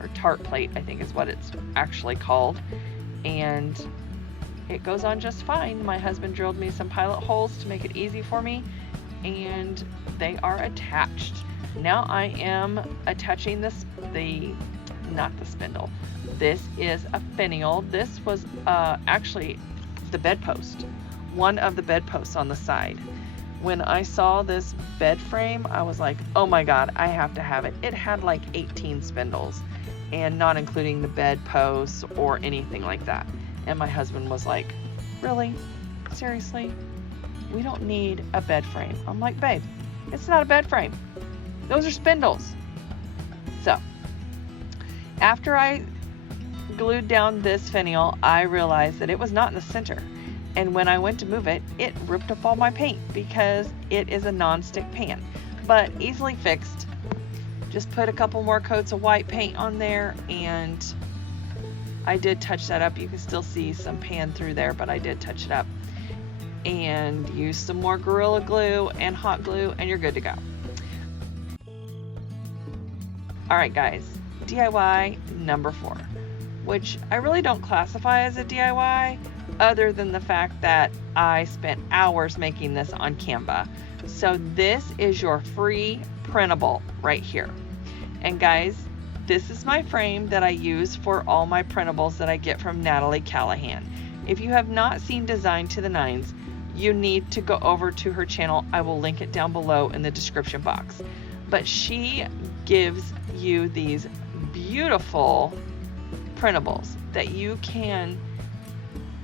or tart plate, I think is what it's actually called. And it goes on just fine. My husband drilled me some pilot holes to make it easy for me, and they are attached. Now I am attaching not the spindle. This is a finial. This was actually the bedpost, one of the bedposts on the side. When I saw this bed frame, I was like, oh my God, I have to have it. It had like 18 spindles, and not including the bedposts or anything like that. And my husband was like, really? Seriously? we don't need a bed frame. I'm like, babe, it's not a bed frame. Those are spindles. So after I glued down this finial, I realized that it was not in the center. And when I went to move it, it ripped up all my paint because it is a non-stick pan, but easily fixed. Just put a couple more coats of white paint on there, and I did touch that up. You can still see some pan through there, but I did touch it up. And use some more Gorilla Glue and hot glue, and you're good to go. All right, guys, DIY number 4, which I really don't classify as a DIY other than the fact that I spent hours making this on Canva. So this is your free printable right here. And guys, this is my frame that I use for all my printables that I get from Natalie Callahan. If you have not seen Design to the Nines, you need to go over to her channel. I will link it down below in the description box. But she gives you these beautiful printables that you can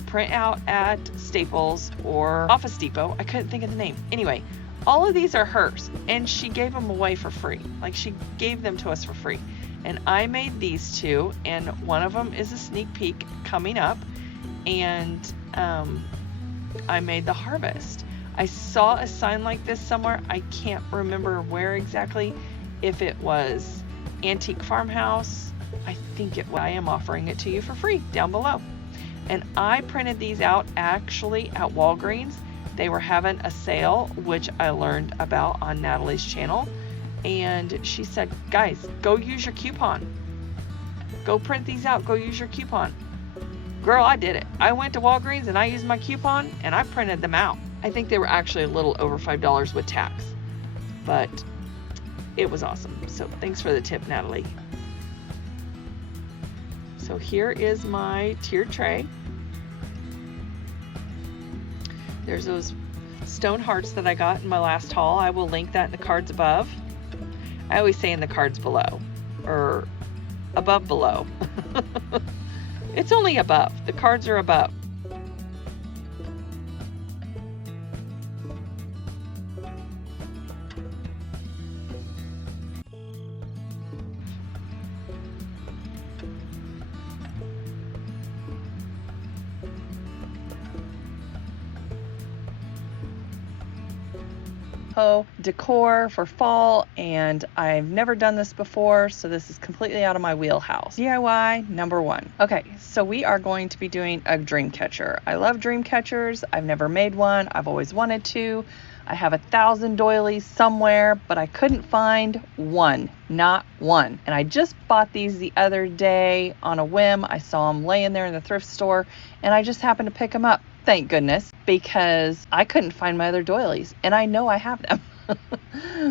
print out at Staples or Office Depot. I couldn't think of the name. Anyway, all of these are hers, and she gave them away for free. Like, she gave them to us for free. And I made these 2, and one of them is a sneak peek coming up, and I made the harvest. I saw a sign like this somewhere. I can't remember where exactly, if it was Antique Farmhouse. I think it was. I am offering it to you for free down below. And I printed these out actually at Walgreens. They were having a sale, which I learned about on Natalie's channel. And she said, guys, go use your coupon. Go print these out. Go use your coupon. Girl, I did it. I went to Walgreens and I used my coupon and I printed them out. I think they were actually a little over $5 with tax, but it was awesome. So thanks for the tip, Natalie. So here is my tiered tray. There's those stone hearts that I got in my last haul. I will link that in the cards above. I always say in the cards below, or above below. It's only above. The cards are above. Decor for fall, and I've never done this before, so this is completely out of my wheelhouse. DIY number 1. Okay, so we are going to be doing a dream catcher. I love dream catchers. I've never made one. I've always wanted to. I have 1,000 doilies somewhere, but I couldn't find one, not one. And I just bought these the other day on a whim. I saw them laying there in the thrift store, and I just happened to pick them up. Thank goodness, because I couldn't find my other doilies, and I know I have them.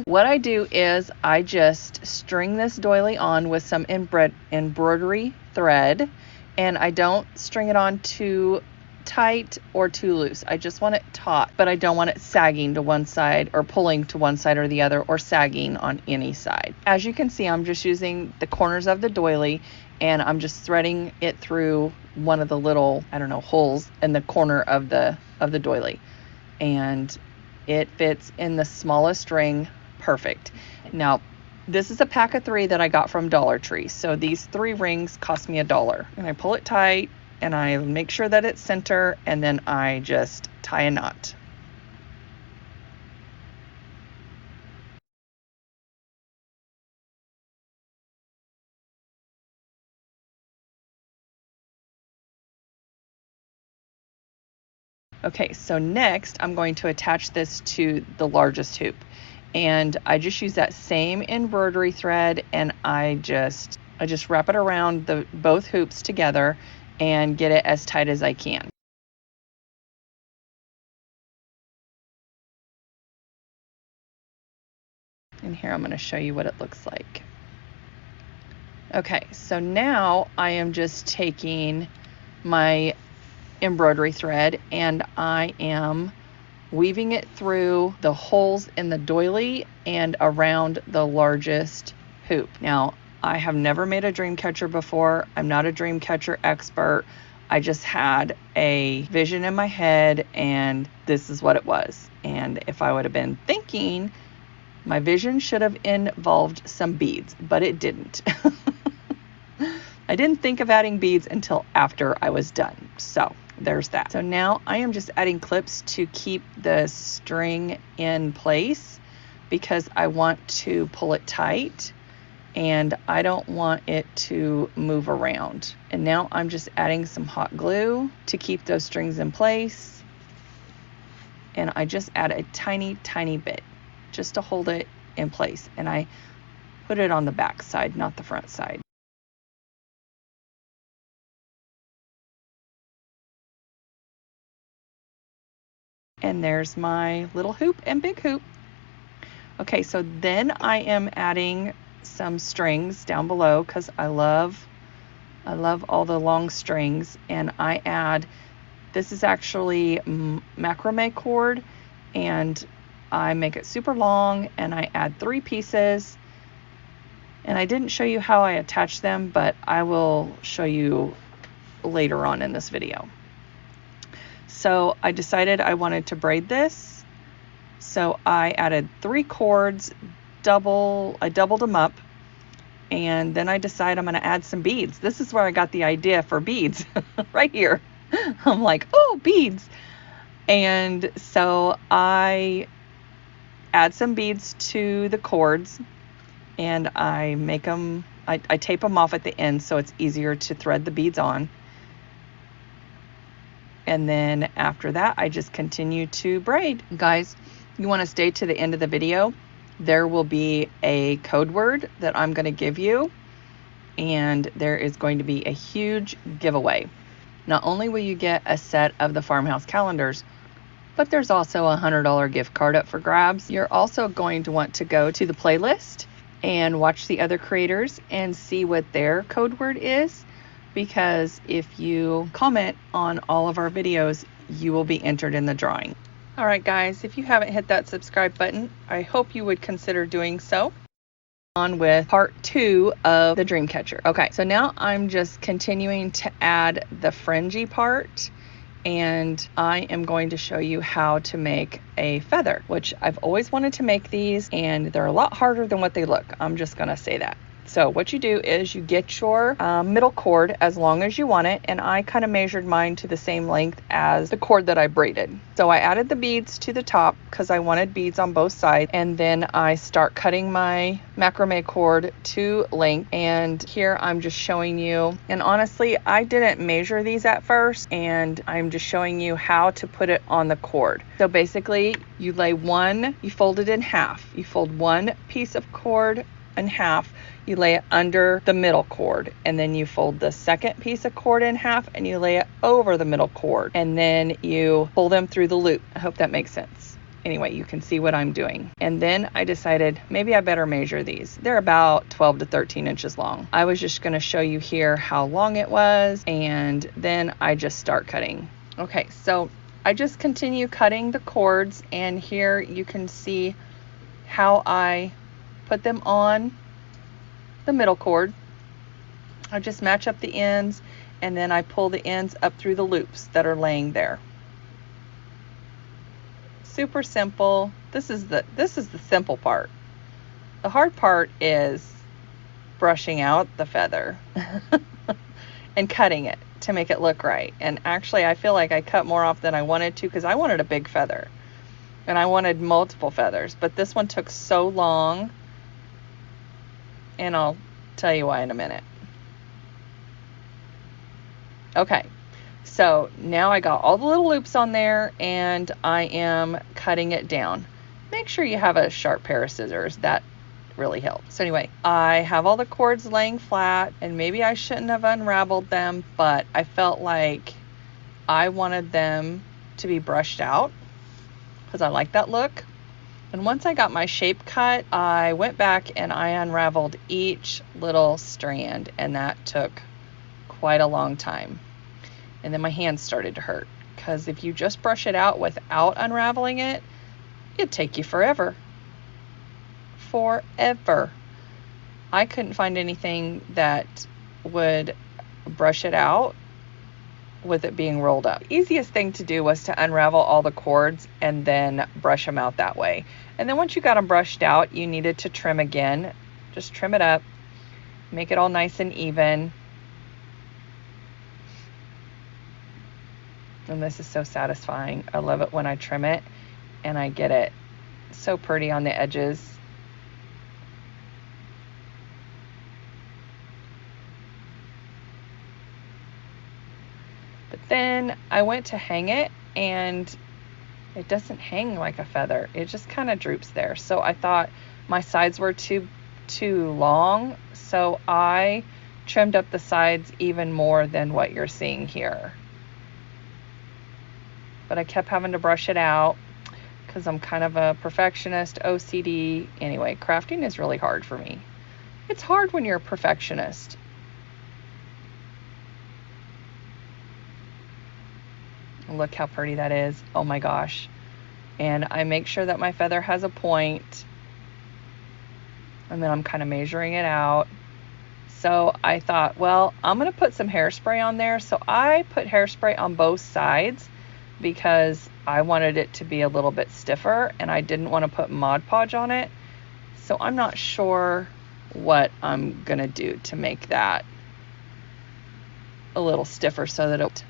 What I do is I just string this doily on with some embroidery thread, and I don't string it on too tight or too loose. I just want it taut, but I don't want it sagging to one side or pulling to one side or the other, or sagging on any side. As you can see, I'm just using the corners of the doily, and I'm just threading it through one of the little, I don't know, holes in the corner of the doily, and it fits in the smallest ring perfect. Now, this is a pack of 3 that I got from Dollar Tree, so these 3 rings cost me $1. And I pull it tight, and I make sure that it's center, and then I just tie a knot. Okay, so next I'm going to attach this to the largest hoop, and I just use that same embroidery thread, and I just wrap it around both hoops together and get it as tight as I can. And here I'm going to show you what it looks like. Okay, so now I am just taking my embroidery thread and I am weaving it through the holes in the doily and around the largest hoop. Now, I have never made a dream catcher before. I'm not a dream catcher expert. I just had a vision in my head and this is what it was. And if I would have been thinking, my vision should have involved some beads, but it didn't. I didn't think of adding beads until after I was done. So there's that. So now I am just adding clips to keep the string in place because I want to pull it tight and I don't want it to move around. And now I'm just adding some hot glue to keep those strings in place. And I just add a tiny, tiny bit just to hold it in place. And I put it on the back side, not the front side. And there's my little hoop and big hoop. Okay, so then I am adding some strings down below because I love all the long strings, and I add, this is actually macrame cord, and I make it super long and I add 3 pieces. And I didn't show you how I attach them, but I will show you later on in this video. So I decided I wanted to braid this. So I added 3 cords, I doubled them up, and then I decided I'm going to add some beads. This is where I got the idea for beads, right here. I'm like, oh, beads. And so I add some beads to the cords, and I make them, I tape them off at the end so it's easier to thread the beads on. And then after that, I just continue to braid. Guys, you want to stay to the end of the video. There will be a code word that I'm going to give you, and there is going to be a huge giveaway. Not only will you get a set of the Farmhouse calendars, but there's also a $100 gift card up for grabs. You're also going to want to go to the playlist and watch the other creators and see what their code word is, because if you comment on all of our videos, you will be entered in the drawing. All right, guys, if you haven't hit that subscribe button, I hope you would consider doing so. On with part 2 of the dream catcher. Okay, so now I'm just continuing to add the fringy part, and I am going to show you how to make a feather, which I've always wanted to make these, and they're a lot harder than what they look. I'm just gonna say that. So what you do is you get your middle cord as long as you want it, and I kind of measured mine to the same length as the cord that I braided. So I added the beads to the top because I wanted beads on both sides, and then I start cutting my macrame cord to length, and here I'm just showing you, and honestly I didn't measure these at first, and I'm just showing you how to put it on the cord. So basically you fold it in half. You fold one piece of cord in half, you lay it under the middle cord, and then you fold the second piece of cord in half and you lay it over the middle cord, and then you pull them through the loop. I hope that makes sense. Anyway, you can see what I'm doing. And then I decided maybe I better measure these. They're about 12 to 13 inches long. I was just going to show you here how long it was, and then I just start cutting. Okay, so I just continue cutting the cords, and here you can see how I put them on the middle cord. I just match up the ends, and then I pull the ends up through the loops that are laying there. Super simple. This is the simple part. The hard part is brushing out the feather and cutting it to make it look right. And actually I feel like I cut more off than I wanted to because I wanted a big feather and I wanted multiple feathers, but this one took so long, and I'll tell you why in a minute. Okay, so now I got all the little loops on there, and I am cutting it down. Make sure you have a sharp pair of scissors. That really helps. So anyway, I have all the cords laying flat, and maybe I shouldn't have unraveled them, but I felt like I wanted them to be brushed out because I like that look. And once I got my shape cut, I went back and I unraveled each little strand, and that took quite a long time. And then my hands started to hurt because if you just brush it out without unraveling it, it'd take you forever. Forever. I couldn't find anything that would brush it out with it being rolled up. The easiest thing to do was to unravel all the cords and then brush them out that way. And then once you got them brushed out, you needed to trim again. Just trim it up, make it all nice and even. And this is so satisfying. I love it when I trim it and I get it so pretty on the edges. But then I went to hang it and it doesn't hang like a feather. It just kind of droops there. So I thought my sides were too long, so I trimmed up the sides even more than what you're seeing here. But I kept having to brush it out because I'm kind of a perfectionist, OCD. Anyway, crafting is really hard for me. It's hard when you're a perfectionist. Look how pretty that is. Oh my gosh. And I make sure that my feather has a point. And then I'm kind of measuring it out. So I thought, well, I'm going to put some hairspray on there. So I put hairspray on both sides because I wanted it to be a little bit stiffer and I didn't want to put Mod Podge on it. So I'm not sure what I'm going to do to make that a little stiffer so that it...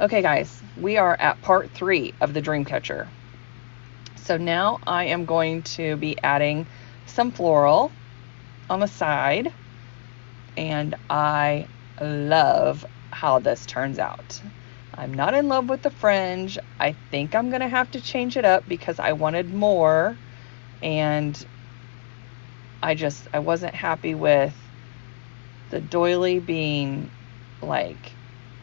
Okay guys, we are at part 3 of the Dreamcatcher. So now I am going to be adding some floral on the side, and I love how this turns out. I'm not in love with the fringe. I think I'm gonna have to change it up because I wanted more, and I wasn't happy with the doily being like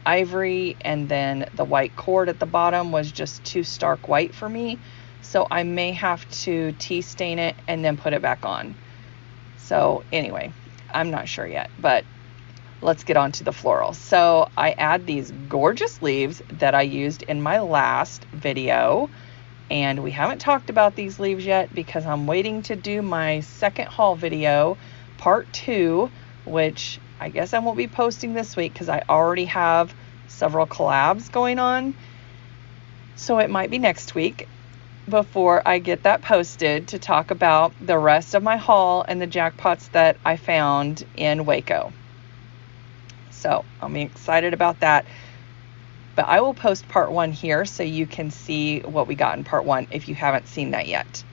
ivory, and then the white cord at the bottom was just too stark white for me. So I may have to tea stain it and then put it back on. So anyway, I'm not sure yet, but let's get on to the floral. So I add these gorgeous leaves that I used in my last video, and we haven't talked about these leaves yet because I'm waiting to do my second haul video, part 2, which I guess I won't be posting this week because I already have several collabs going on. So it might be next week before I get that posted to talk about the rest of my haul and the jackpots that I found in Waco. So I'm excited about that. But I will post part 1 here so you can see what we got in part 1 if you haven't seen that yet.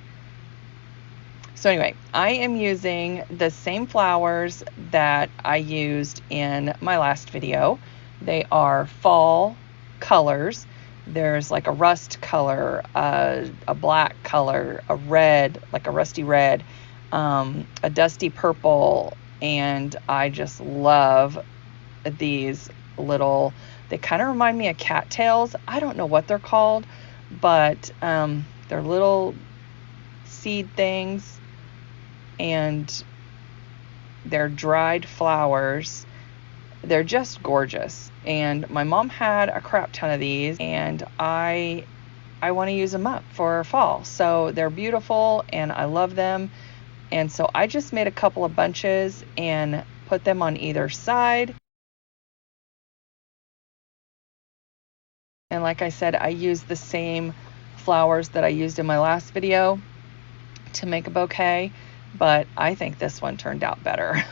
So anyway, I am using the same flowers that I used in my last video. They are fall colors. There's like a rust color, a black color, a red, like a rusty red, a dusty purple, and I just love these little, they kind of remind me of cattails. I don't know what they're called, but they're little seed things, and they're dried flowers. They're just gorgeous, and my mom had a crap ton of these, and I want to use them up for fall. So they're beautiful and I love them, and so I just made a couple of bunches and put them on either side. And like I said, I used the same flowers that I used in my last video to make a bouquet, but I think this one turned out better.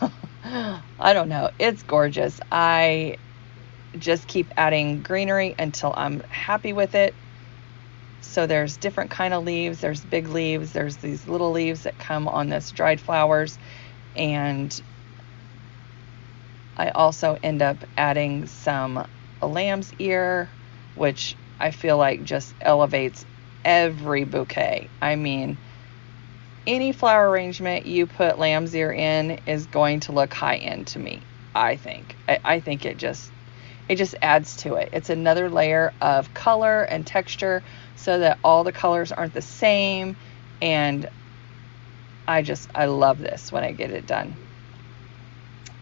I don't know, it's gorgeous. I just keep adding greenery until I'm happy with it. So there's different kind of leaves. There's big leaves, there's these little leaves that come on this dried flowers, and I also end up adding some lamb's ear, which I feel like just elevates every bouquet. I mean, any flower arrangement you put lamb's ear in is going to look high end to me, I think. I think it just adds to it. It's another layer of color and texture so that all the colors aren't the same, and I love this when I get it done.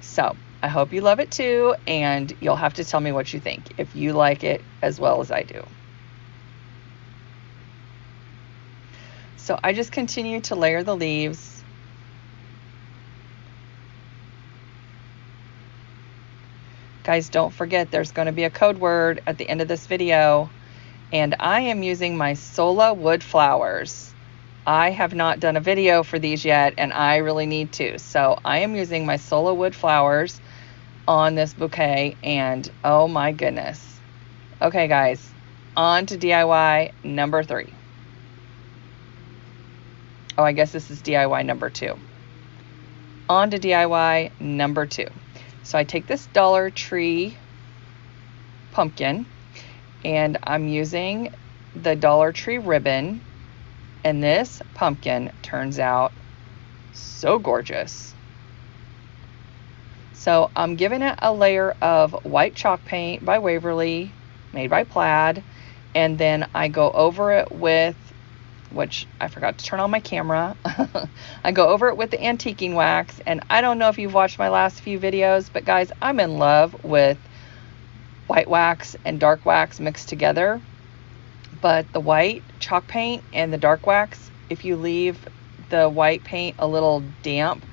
So I hope you love it too, and you'll have to tell me what you think if you like it as well as I do. So I just continue to layer the leaves. Guys, don't forget there's going to be a code word at the end of this video, and I am using my Sola wood flowers. I have not done a video for these yet, and I really need to. So I am using my Sola wood flowers on this bouquet, and oh my goodness. Okay, guys, on to DIY number 3. Oh, I guess this is DIY number 2. On to DIY number 2. So I take this Dollar Tree pumpkin, and I'm using the Dollar Tree ribbon, and this pumpkin turns out so gorgeous. So I'm giving it a layer of white chalk paint by Waverly, made by Plaid, and then I go over it with, which I forgot to turn on my camera, I go over it with the antiquing wax. And I don't know if you've watched my last few videos, but guys, I'm in love with white wax and dark wax mixed together. But the white chalk paint and the dark wax, if you leave the white paint a little damp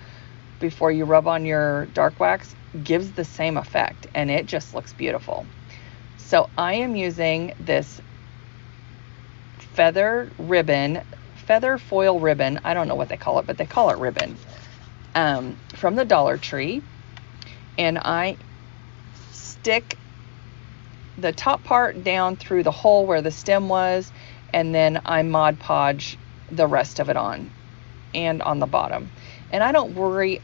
before you rub on your dark wax, gives the same effect, and it just looks beautiful. So I am using this feather foil ribbon, I don't know what they call it, but they call it ribbon, from the Dollar Tree, and I stick the top part down through the hole where the stem was, and then I Mod Podge the rest of it on, and on the bottom. And I'm not worried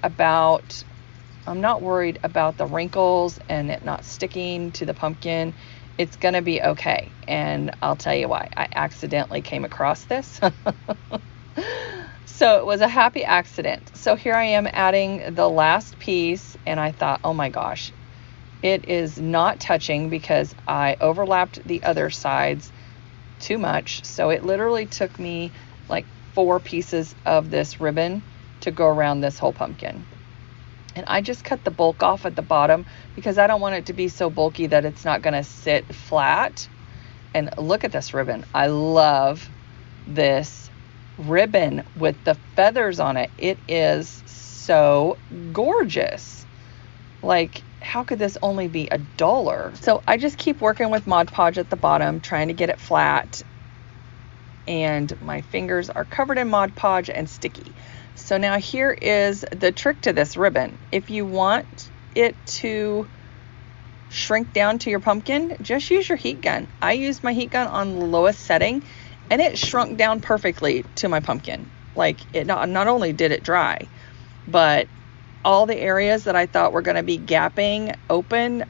about the wrinkles and it not sticking to the pumpkin. It's gonna be okay, and I'll tell you why. I accidentally came across this. So it was a happy accident. So here I am adding the last piece, and I thought, oh my gosh, it is not touching because I overlapped the other sides too much. So it literally took me like 4 pieces of this ribbon to go around this whole pumpkin. And I just cut the bulk off at the bottom because I don't want it to be so bulky that it's not going to sit flat. And look at this ribbon. I love this ribbon with the feathers on it. It is so gorgeous. Like, how could this only be $1? So I just keep working with Mod Podge at the bottom, trying to get it flat. And my fingers are covered in Mod Podge and sticky. So now here is the trick to this ribbon. If you want it to shrink down to your pumpkin, just use your heat gun. I used my heat gun on the lowest setting, and it shrunk down perfectly to my pumpkin. Like, it not only did it dry, but all the areas that I thought were going to be gapping open,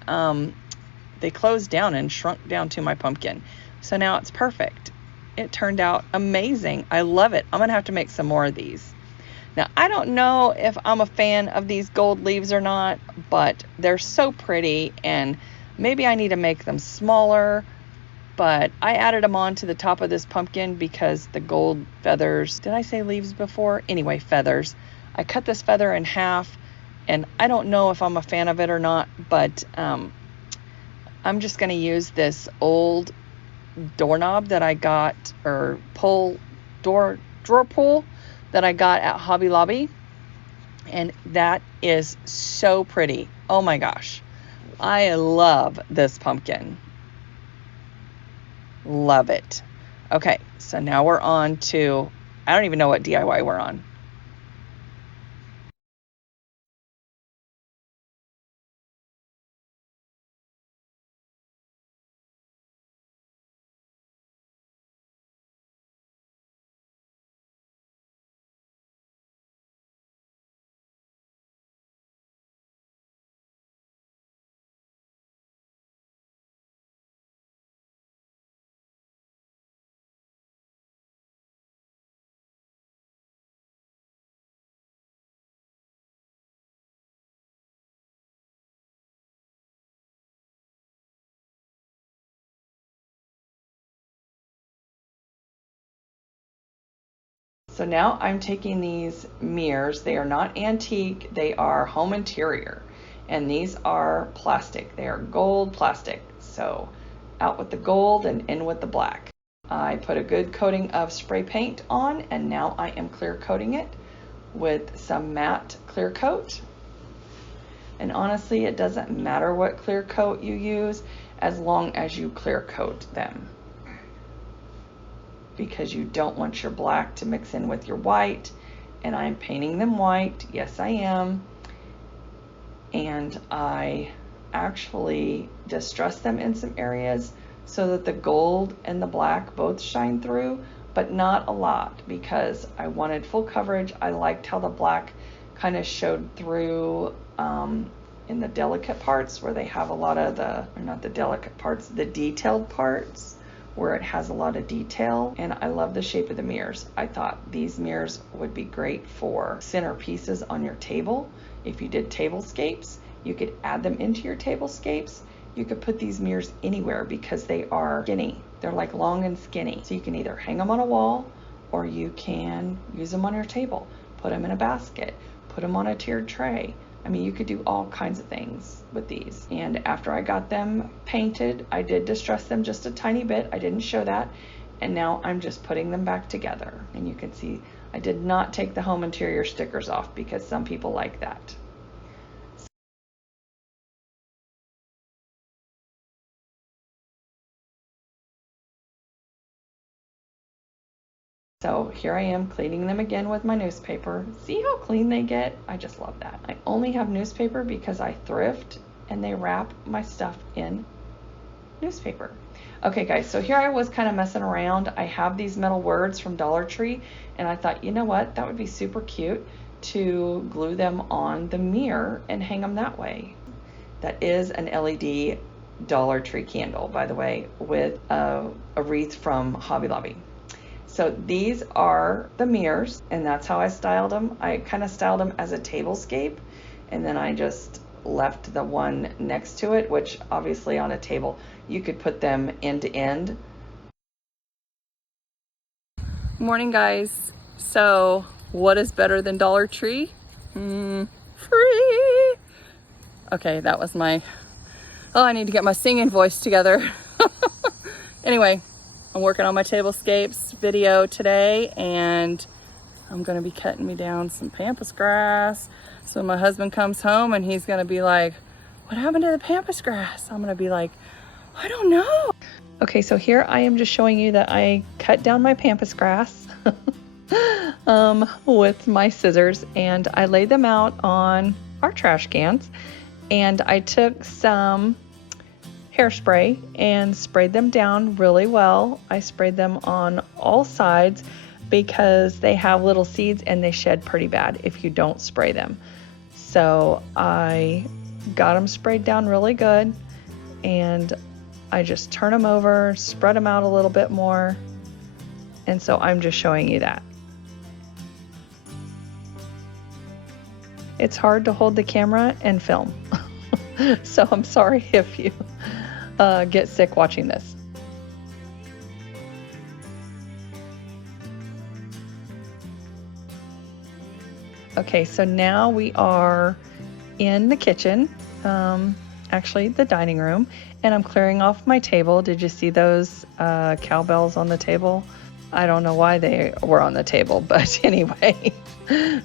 they closed down and shrunk down to my pumpkin. So now it's perfect. It turned out amazing. I love it. I'm going to have to make some more of these. Now, I don't know if I'm a fan of these gold leaves or not, but they're so pretty, and maybe I need to make them smaller, but I added them on to the top of this pumpkin because the gold feathers, did I say leaves before? Anyway, feathers. I cut this feather in half, and I don't know if I'm a fan of it or not, but I'm just going to use this old doorknob that I got, or drawer pull that I got at Hobby Lobby, and that is so pretty. Oh my gosh, I love this pumpkin. Love it. Okay, so now we're on to, I don't even know what DIY we're on. So now I'm taking these mirrors. They are not antique, they are home interior. And these are plastic. They are gold plastic. So out with the gold and in with the black. I put a good coating of spray paint on, and now I am clear coating it with some matte clear coat. And honestly, it doesn't matter what clear coat you use as long as you clear coat them, because you don't want your black to mix in with your white. And I'm painting them white. Yes, I am. And I actually distress them in some areas so that the gold and the black both shine through, but not a lot, because I wanted full coverage. I liked how the black kind of showed through in the delicate parts where they have a lot of the, or not the delicate parts, the detailed parts where it has a lot of detail. And I love the shape of the mirrors. I thought these mirrors would be great for centerpieces on your table. If you did tablescapes, you could add them into your tablescapes. You could put these mirrors anywhere because they are skinny. They're like long and skinny. So you can either hang them on a wall or you can use them on your table, put them in a basket, put them on a tiered tray. I mean, you could do all kinds of things with these. And after I got them painted, I did distress them just a tiny bit. I didn't show that. And now I'm just putting them back together. And you can see I did not take the home interior stickers off because some people like that. So here I am cleaning them again with my newspaper. See how clean they get? I just love that. I only have newspaper because I thrift and they wrap my stuff in newspaper. Okay guys, so here I was kind of messing around. I have these metal words from Dollar Tree and I thought, you know what, that would be super cute to glue them on the mirror and hang them that way. That is an LED Dollar Tree candle, by the way, with a wreath from Hobby Lobby. So these are the mirrors, and that's how I styled them. I kind of styled them as a tablescape, and then I just left the one next to it, which obviously on a table, you could put them end to end. Morning guys. So what is better than Dollar Tree? Free. Okay, that was my, oh, I need to get my singing voice together. Anyway, I'm working on my tablescapes video today, and I'm gonna be cutting me down some pampas grass. So my husband comes home and he's gonna be like, what happened to the pampas grass? I'm gonna be like, I don't know. Okay, so here I am just showing you that I cut down my pampas grass with my scissors, and I laid them out on our trash cans, and I took some hairspray and sprayed them down really well. I sprayed them on all sides because they have little seeds and they shed pretty bad if you don't spray them. So I got them sprayed down really good, and I just turn them over, spread them out a little bit more, and so I'm just showing you that. It's hard to hold the camera and film, so I'm sorry if you get sick watching this. Okay, so now we are in the kitchen, actually the dining room, and I'm clearing off my table. Did you see those cowbells on the table? I don't know why they were on the table, but anyway.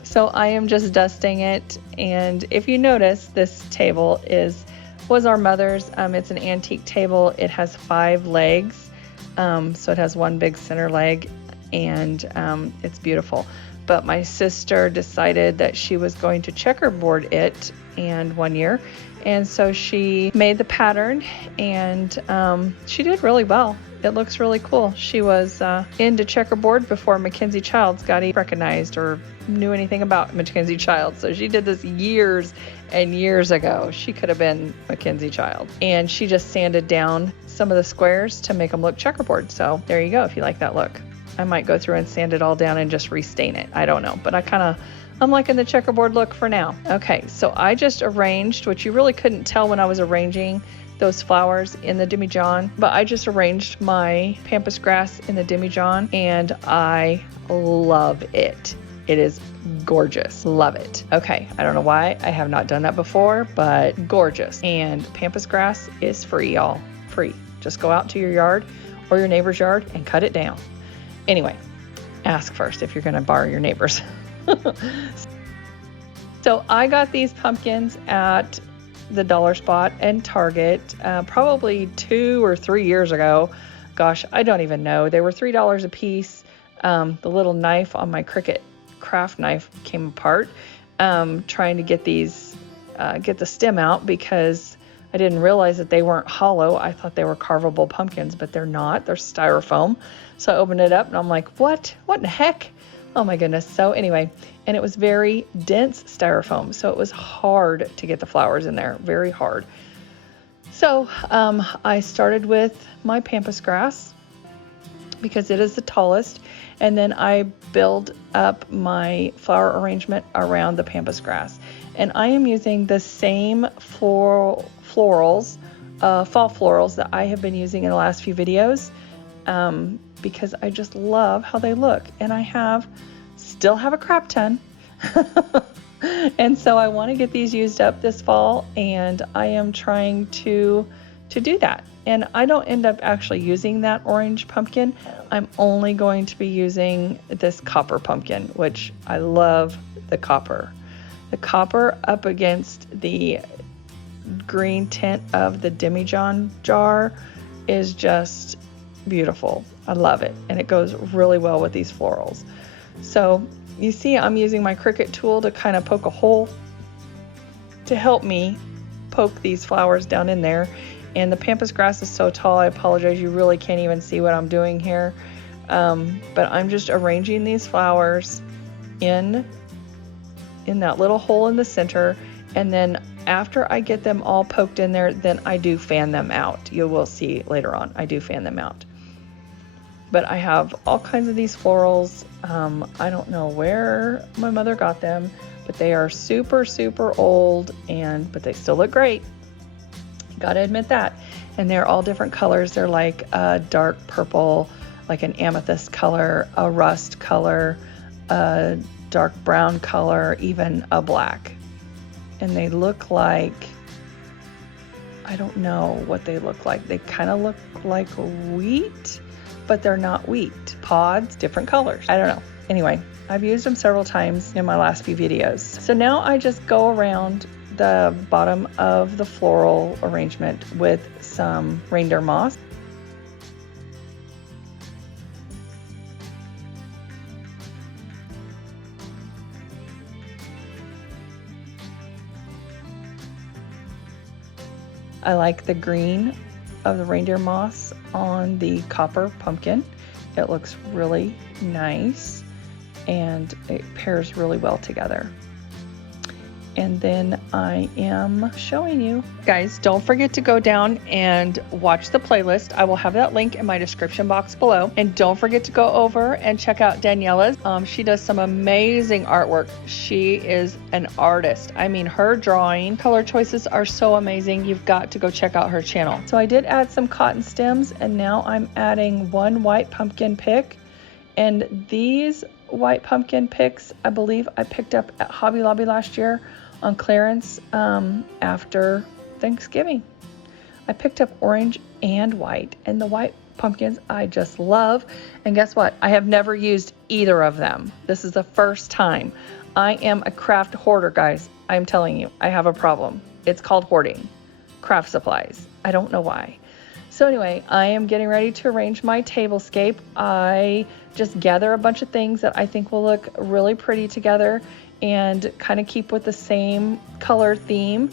So I am just dusting it, and if you notice, this table was our mother's. It's an antique table. It has 5 legs, so it has one big center leg, and it's beautiful. But my sister decided that she was going to checkerboard it one year, and so she made the pattern, and she did really well. It looks really cool. She was into checkerboard before Mackenzie Childs got recognized or knew anything about Mackenzie Childs. So she did this years and years ago. She could have been Mackenzie Childs. And she just sanded down some of the squares to make them look checkerboard. So there you go if you like that look. I might go through and sand it all down and just restain it. I don't know, but I'm liking the checkerboard look for now. Okay, so I just arranged, which you really couldn't tell when I was arranging those flowers in the demijohn, but I just arranged my pampas grass in the demijohn, and I love it. It is gorgeous. Love it. Okay, I don't know why I have not done that before, but gorgeous. And pampas grass is free, y'all. Free. Just go out to your yard or your neighbor's yard and cut it down. Anyway, ask first if you're going to borrow your neighbor's. So I got these pumpkins at the Dollar Spot and Target probably 2 or 3 years ago. Gosh, I don't even know. They were $3 a piece. The little knife on my Cricut craft knife came apart trying to get these, get the stem out because I didn't realize that they weren't hollow. I thought they were carvable pumpkins, but they're not. They're styrofoam. So I opened it up and I'm like, what? What in the heck? Oh my goodness. So anyway, and it was very dense styrofoam. So it was hard to get the flowers in there, very hard. So I started with my pampas grass because it is the tallest. And then I build up my flower arrangement around the pampas grass. And I am using the same fall florals that I have been using in the last few videos because I just love how they look. And I still have a crap ton. And so I want to get these used up this fall, and I am trying to do that. And I don't end up actually using that orange pumpkin. I'm only going to be using this copper pumpkin, which I love the copper. The copper up against the green tint of the demijohn jar is just beautiful. I love it, and it goes really well with these florals. So you see I'm using my Cricut tool to kind of poke a hole to help me poke these flowers down in there. And the pampas grass is so tall, I apologize, you really can't even see what I'm doing here. But I'm just arranging these flowers in that little hole in the center, and then after I get them all poked in there, then I do fan them out. You will see later on, I do fan them out. But I have all kinds of these florals. I don't know where my mother got them, but they are super, super old, but they still look great. Gotta admit that. And they're all different colors. They're like a dark purple, like an amethyst color, a rust color, a dark brown color, even a black. And they look like, I don't know what they look like. They kind of look like wheat, but they're not wheat. Pods, different colors. I don't know. Anyway, I've used them several times in my last few videos. So now I just go around the bottom of the floral arrangement with some reindeer moss. I like the green of the reindeer moss on the copper pumpkin. It looks really nice and it pairs really well together. And then I am showing you. Guys, don't forget to go down and watch the playlist. I will have that link in my description box below. And don't forget to go over and check out Daniela's. She does some amazing artwork. She is an artist. I mean, her drawing, color choices are so amazing. You've got to go check out her channel. So I did add some cotton stems, and now I'm adding one white pumpkin pick. And these white pumpkin picks, I believe I picked up at Hobby Lobby last year on clearance after Thanksgiving. I picked up orange and white, and the white pumpkins I just love. And guess what? I have never used either of them. This is the first time. I am a craft hoarder, guys. I'm telling you, I have a problem. It's called hoarding craft supplies. I don't know why. So anyway, I am getting ready to arrange my tablescape. I just gather a bunch of things that I think will look really pretty together and kind of keep with the same color theme.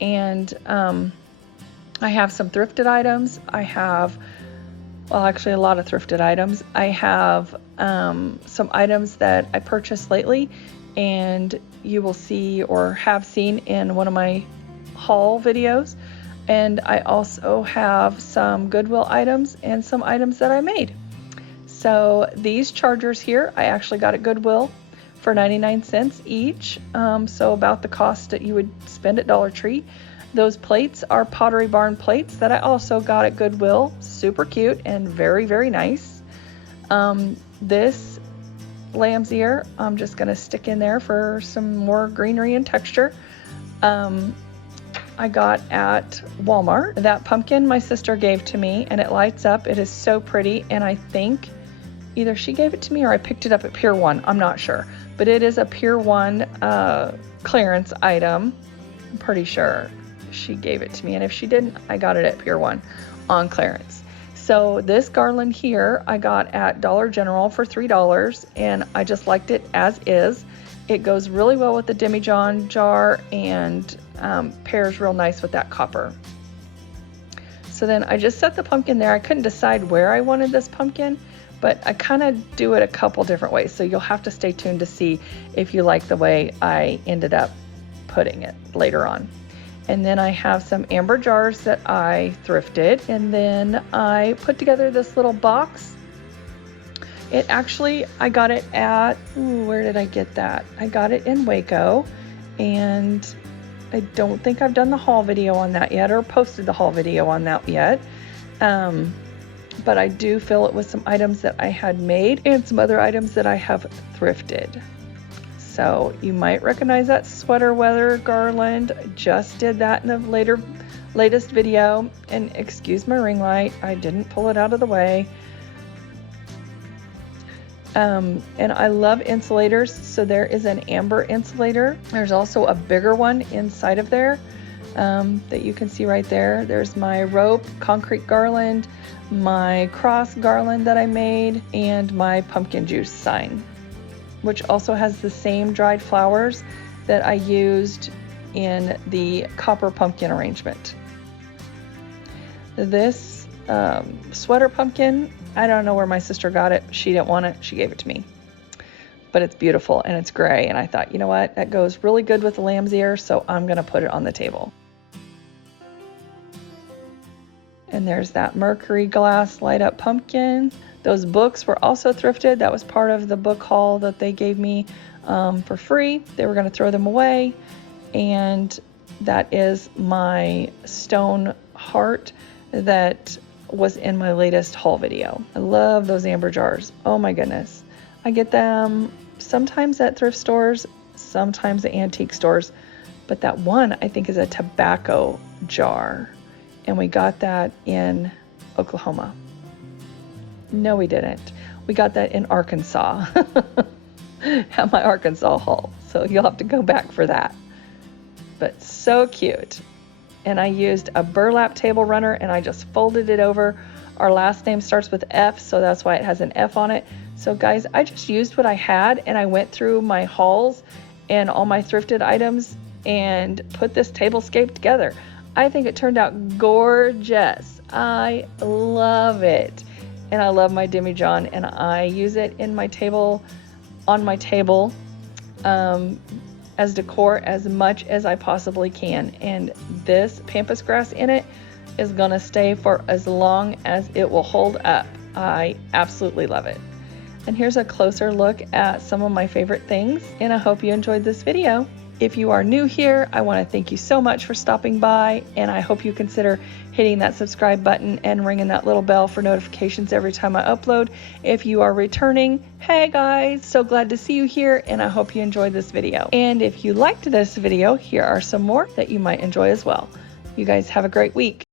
And I have some thrifted items. I have, well, actually a lot of thrifted items. I have some items that I purchased lately, and you will see or have seen in one of my haul videos. And I also have some Goodwill items and some items that I made. So these chargers here, I actually got at Goodwill for 99 cents each. So about the cost that you would spend at Dollar Tree. Those plates are Pottery Barn plates that I also got at Goodwill. Super cute and very, very nice. This lamb's ear, I'm just gonna stick in there for some more greenery and texture. I got at Walmart. That pumpkin my sister gave to me, and it lights up. It is so pretty, and I think Either she gave it to me or I picked it up at Pier 1. I'm not sure. But it is a Pier 1 clearance item. I'm pretty sure she gave it to me. And if she didn't, I got it at Pier 1 on clearance. So this garland here I got at Dollar General for $3, and I just liked it as is. It goes really well with the demijohn jar and pairs real nice with that copper. So then I just set the pumpkin there. I couldn't decide where I wanted this pumpkin, but I kind of do it a couple different ways. So you'll have to stay tuned to see if you like the way I ended up putting it later on. And then I have some amber jars that I thrifted. And then I put together this little box. It actually, I got it at, where did I get that? I got it in Waco. And I don't think I've done the haul video on that yet or posted the haul video on that yet. But I do fill it with some items that I had made and some other items that I have thrifted. So you might recognize that sweater weather garland. I just did that in the latest video. And excuse my ring light, I didn't pull it out of the way. And I love insulators. So there is an amber insulator. There's also a bigger one inside of there that you can see right there. There's my rope concrete garland, my cross garland that I made, and my pumpkin juice sign, which also has the same dried flowers that I used in the copper pumpkin arrangement. This sweater pumpkin, I don't know where my sister got it. She didn't want it. She gave it to me. But it's beautiful and it's gray. And I thought, you know what? That goes really good with the lamb's ear, so I'm going to put it on the table. And there's that mercury glass light up pumpkin. Those books were also thrifted. That was part of the book haul that they gave me for free. They were going to throw them away. And that is my stone heart that was in my latest haul video. I love those amber jars. Oh my goodness. I get them sometimes at thrift stores, sometimes at antique stores. But that one I think is a tobacco jar. And we got that in Oklahoma. No, we didn't. We got that in Arkansas at my Arkansas haul. So you'll have to go back for that. But so cute. And I used a burlap table runner and I just folded it over. Our last name starts with F, so that's why it has an F on it. So guys, I just used what I had and I went through my hauls and all my thrifted items and put this tablescape together. I think it turned out gorgeous. I love it. And I love my demijohn and I use it in my table, on my table as decor as much as I possibly can. And this pampas grass in it is gonna stay for as long as it will hold up. I absolutely love it. And here's a closer look at some of my favorite things. And I hope you enjoyed this video. If you are new here, I want to thank you so much for stopping by, and I hope you consider hitting that subscribe button and ringing that little bell for notifications every time I upload. If you are returning, hey guys, so glad to see you here, and I hope you enjoyed this video. And if you liked this video, here are some more that you might enjoy as well. You guys have a great week.